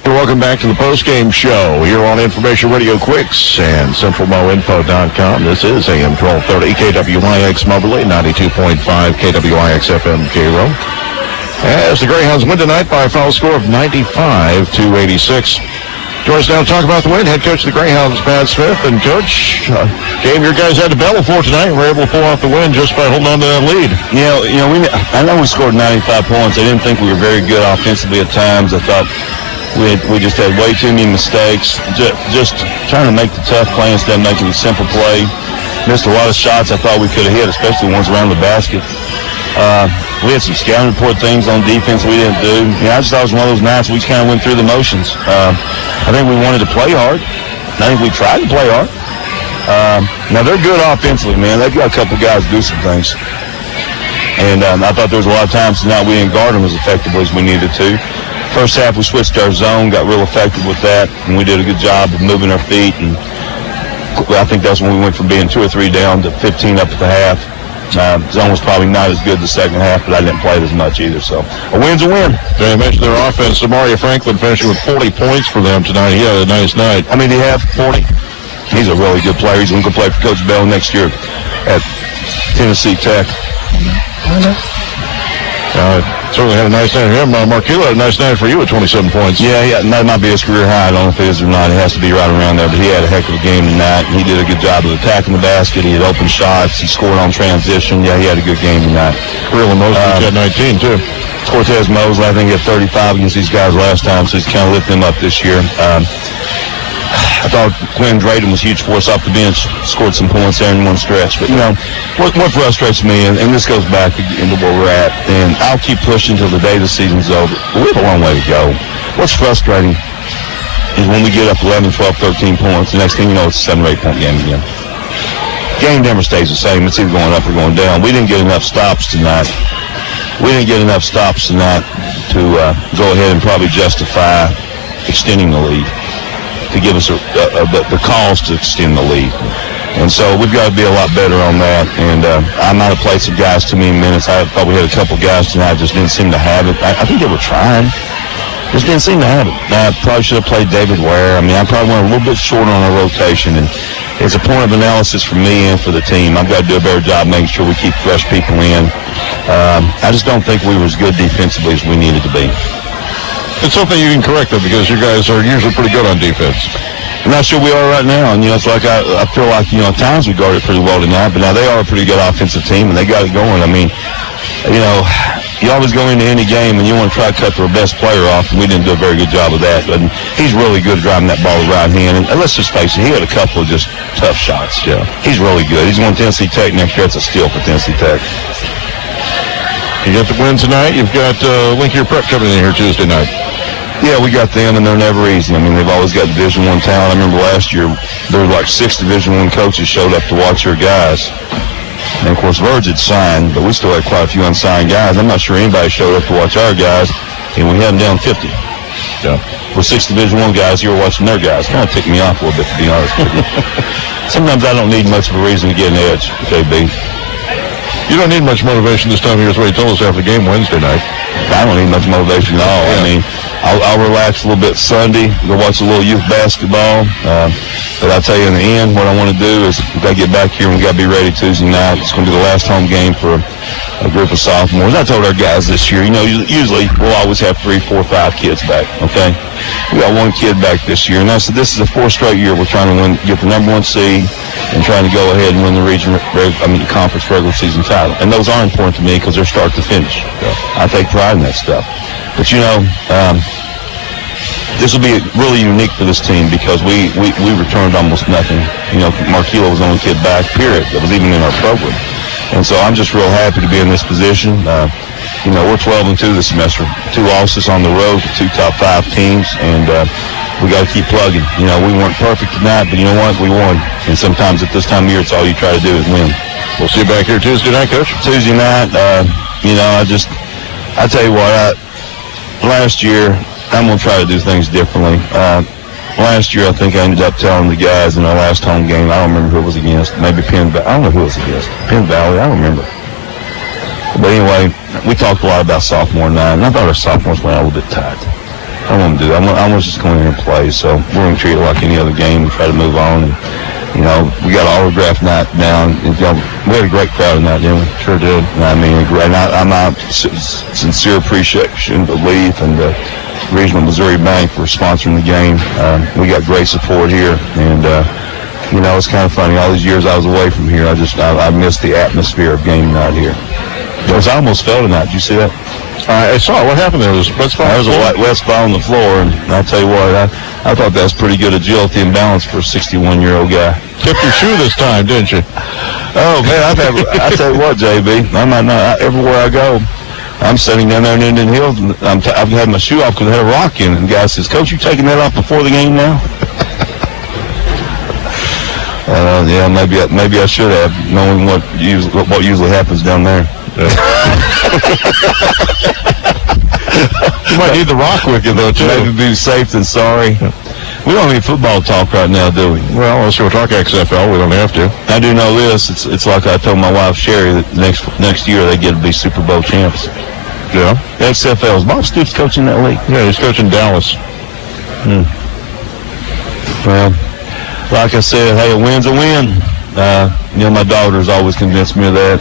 Welcome Welcome back to the postgame show here on Information Radio Quicks and CentralMoInfo.com. This is AM 1230 KWIX Moberly, 92.5 KWIX FM Cairo. As the Greyhounds win tonight by a final score of 95-86. Join us now to talk about the win. Head coach of the Greyhounds, Pat Smith. And Coach, game your guys had to battle for tonight. We're able to pull off the win just by holding on to that lead. I know we scored 95 points. I didn't think we were very good offensively at times. I thought we just had way too many mistakes. Just trying to make the tough play instead of making the simple play. Missed a lot of shots I thought we could have hit, especially ones around the basket. We had some scouting report things on defense we didn't do. I just thought it was one of those nights we just kind of went through the motions. I think we wanted to play hard. I think we tried to play hard. Now, they're good offensively, man. They've got a couple guys do some things. And I thought there was a lot of times tonight we didn't guard them as effectively as we needed to. First half, we switched our zone, got real effective with that, and we did a good job of moving our feet. And I think that's when we went from being 2 or 3 down to 15 up at the half. Zone was probably not as good the second half, but I didn't play it as much either. So a win's a win. They mentioned their offense. Samaria Franklin finishing with 40 points for them tonight. He had a nice night. I mean, he had 40. He's a really good player. He's going to go play for Coach Bell next year at Tennessee Tech. Certainly had a nice night for him. Marquillo had a nice night for you at 27 points. Yeah, that might be his career high. I don't know if it is or not. It has to be right around there, but he had a heck of a game tonight. He did a good job of attacking the basket. He had open shots. He scored on transition. Yeah, he had a good game tonight. Creole Mosley had 19, too. Cortez Mosley, I think, he had 35 against these guys last time, so he's kind of lifting them up this year. I thought Quinn Drayton was huge for us off the bench, scored some points there in one stretch. But, what frustrates me, and this goes back into where we're at, and I'll keep pushing until the day the season's over. We have a long way to go. What's frustrating is when we get up 11, 12, 13 points, the next thing you know, it's a 7 or 8 point game again. Game never stays the same. It's either going up or going down. We didn't get enough stops tonight. To go ahead and probably justify extending the lead, to give us the cause to extend the lead. And so we've got to be a lot better on that. And I might have played some guys too many minutes. I thought we had a couple guys tonight just didn't seem to have it. I think they were trying. Just didn't seem to have it. I probably should have played David Ware. I mean, I probably went a little bit short on our rotation. And it's a point of analysis for me and for the team. I've got to do a better job making sure we keep fresh people in. I just don't think we were as good defensively as we needed to be. It's something you can correct, though, because you guys are usually pretty good on defense. I'm not sure we are right now. And, it's like I feel like, at times we guarded pretty well tonight. But now they are a pretty good offensive team, and they got it going. I mean, you always go into any game, and you want to try to cut their best player off, and we didn't do a very good job of that. But he's really good at driving that ball with right hand. And let's just face it, he had a couple of just tough shots. Yeah, he's really good. He's going to Tennessee Tech next year. It's a steal for Tennessee Tech. You got the win tonight. You've got Linkier Prep coming in here Tuesday night. Yeah, we got them, and they're never easy. I mean, they've always got Division I talent. I remember last year there were like 6 Division I coaches showed up to watch their guys. And, of course, Verge had signed, but we still had quite a few unsigned guys. I'm not sure anybody showed up to watch our guys, and we had them down 50. Yeah. With 6 Division I guys, you were watching their guys. Kind of ticked me off a little bit, to be honest with you. Sometimes I don't need much of a reason to get an edge, JB. You don't need much motivation this time of year. That's what you told us after the game Wednesday night. I don't need much motivation at all. Yeah. I mean, I'll relax a little bit Sunday, go watch a little youth basketball. But I'll tell you, in the end, what I want to do is we got to get back here and we got to be ready Tuesday night. It's going to be the last home game for a group of sophomores. I told our guys this year, usually we'll always have 3, 4, 5 kids back, okay? We got 1 kid back this year, and I said this is the 4th straight year we're trying to get the number 1 seed and trying to go ahead and win the conference regular season title. And those are important to me because they're start to finish. I take pride in that stuff. But this will be really unique for this team because we returned almost nothing. Marquillo was the only kid back, period, that was even in our program. And so I'm just real happy to be in this position. We're 12-2 this semester. 2 losses on the road to 2 top 5 teams, and we got to keep plugging. We weren't perfect tonight, but you know what? We won. And sometimes at this time of year, it's all you try to do is win. We'll see you back here Tuesday night, Coach. Tuesday night, I tell you what, last year, I'm going to try to do things differently. Last year, I think I ended up telling the guys in our last home game, I don't remember who it was against, maybe Penn Valley. I don't know who it was against. Penn Valley, I don't remember. But anyway, we talked a lot about sophomore night, and I thought our sophomores went out a little bit tight. I won't do that. I want to just go in here and play. So we're going to treat it like any other game and try to move on. And, you know, we got an autograph night down. We had a great crowd tonight, didn't we? Sure did. I mean, I'm sincere appreciation, belief, and the Regional Missouri Bank for sponsoring the game. We got great support here, and you know, it's kind of funny. All these years I was away from here, I missed the atmosphere of game night here. I almost fell tonight. Did you see that? I saw it. What happened there? Was wet spot? There was a wet spot on the floor, and I'll tell you what, I thought that's pretty good agility and balance for a 61-year-old guy. Tipped your shoe this time, didn't you? Oh, man, I tell you what, JB, everywhere I go, I'm sitting down there in Indian Hills, and I've had my shoe off because I had a rock in it. And the guy says, "Coach, you taking that off before the game now?" Yeah, maybe I should have, knowing what usually happens down there. You might need the rock with you, though, too. Maybe be safe than sorry. We don't need football talk right now, do we? Well, unless we'll talk XFL, we don't have to. I do know this. It's like I told my wife, Sherry, that next year they get to be Super Bowl champs. Yeah. XFL. Is Bob Stoops coaching that league? Yeah, he's coaching Dallas. Well, like I said, hey, a win's a win. You know, my daughter's always convinced me of that.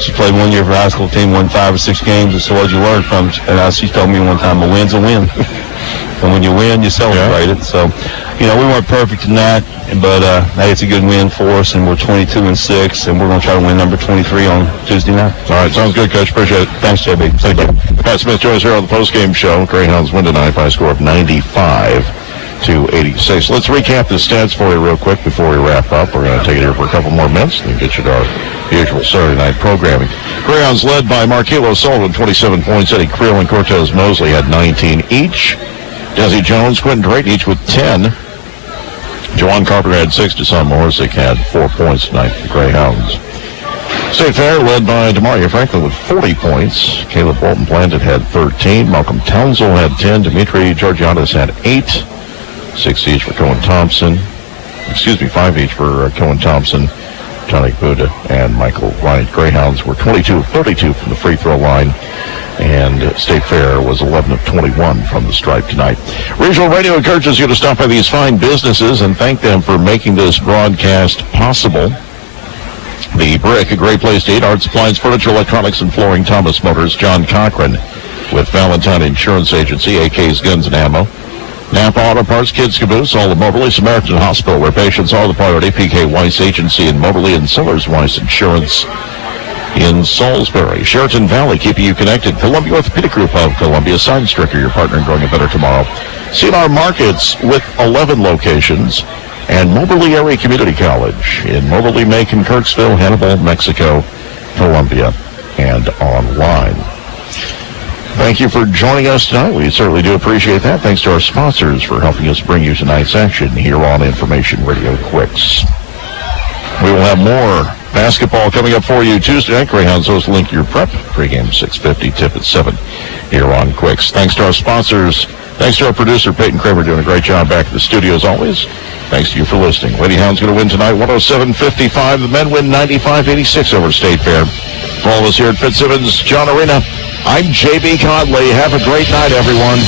She played 1 year for a high school team, won 5 or 6 games, and so what'd you learn from it? And she told me one time, a win's a win. And when you win, you celebrate it. So, you know, we weren't perfect tonight, but hey, it's a good win for us, and we're 22-6, and we're going to try to win number 23 on Tuesday night. All right, sounds good, Coach. Appreciate it. Thanks, JB. Thank you. Pat Smith joins here on the postgame show. Greyhounds win tonight by a score of 95-86. Let's recap the stats for you real quick before we wrap up. We're going to take it here for a couple more minutes and get you to our usual Saturday night programming. Greyhounds led by Marquilo Sullivan, 27 points. Eddie Creel and Cortez Mosley had 19 each. Desi Jones, Quentin Drayton each with 10. Jawan Carpenter had 6. Deshaun Morisic had 4 points tonight for the Greyhounds. State Fair led by Demaria Franklin with 40 points. Caleb Bolton Blanton had 13. Malcolm Townsend had 10. Dimitri Georgianis had 8. 6 each for Cohen Thompson. 5 each for Cohen Thompson, Tonic Buddha, and Michael Wright. Greyhounds were 22 of 32 from the free throw line, and State Fair was 11 of 21 from the stripe tonight. Regional Radio encourages you to stop by these fine businesses and thank them for making this broadcast possible. The Brick, a great place to eat. Art supplies, furniture, electronics, and flooring. Thomas Motors. John Cochran with Valentine Insurance Agency, AK's Guns and Ammo. Napa Auto Parts, Kids Caboose, all of Moberly, Samaritan Hospital, where patients are the priority. PK Weiss Agency in Moberly, and Sellers Weiss Insurance in Salisbury. Sheraton Valley, keeping you connected. Columbia Orthopedic Group of Columbia. Sidestricker, your partner in growing a better tomorrow. CNR Markets with 11 locations. And Moberly Area Community College in Moberly, Macon, Kirksville, Hannibal, Mexico, Columbia, and online. Thank you for joining us tonight. We certainly do appreciate that. Thanks to our sponsors for helping us bring you tonight's action here on Information Radio Quicks. We will have more basketball coming up for you Tuesday night. Greyhounds host Link Your Prep. Pregame 6:50, tip at 7 here on Quicks. Thanks to our sponsors. Thanks to our producer, Peyton Kramer, doing a great job back at the studio as always. Thanks to you for listening. Lady Hounds going to win tonight, 107-55. The men win 95-86 over State Fair. For all of us here at Fitzsimmons John Arena, I'm J.B. Conley. Have a great night, everyone.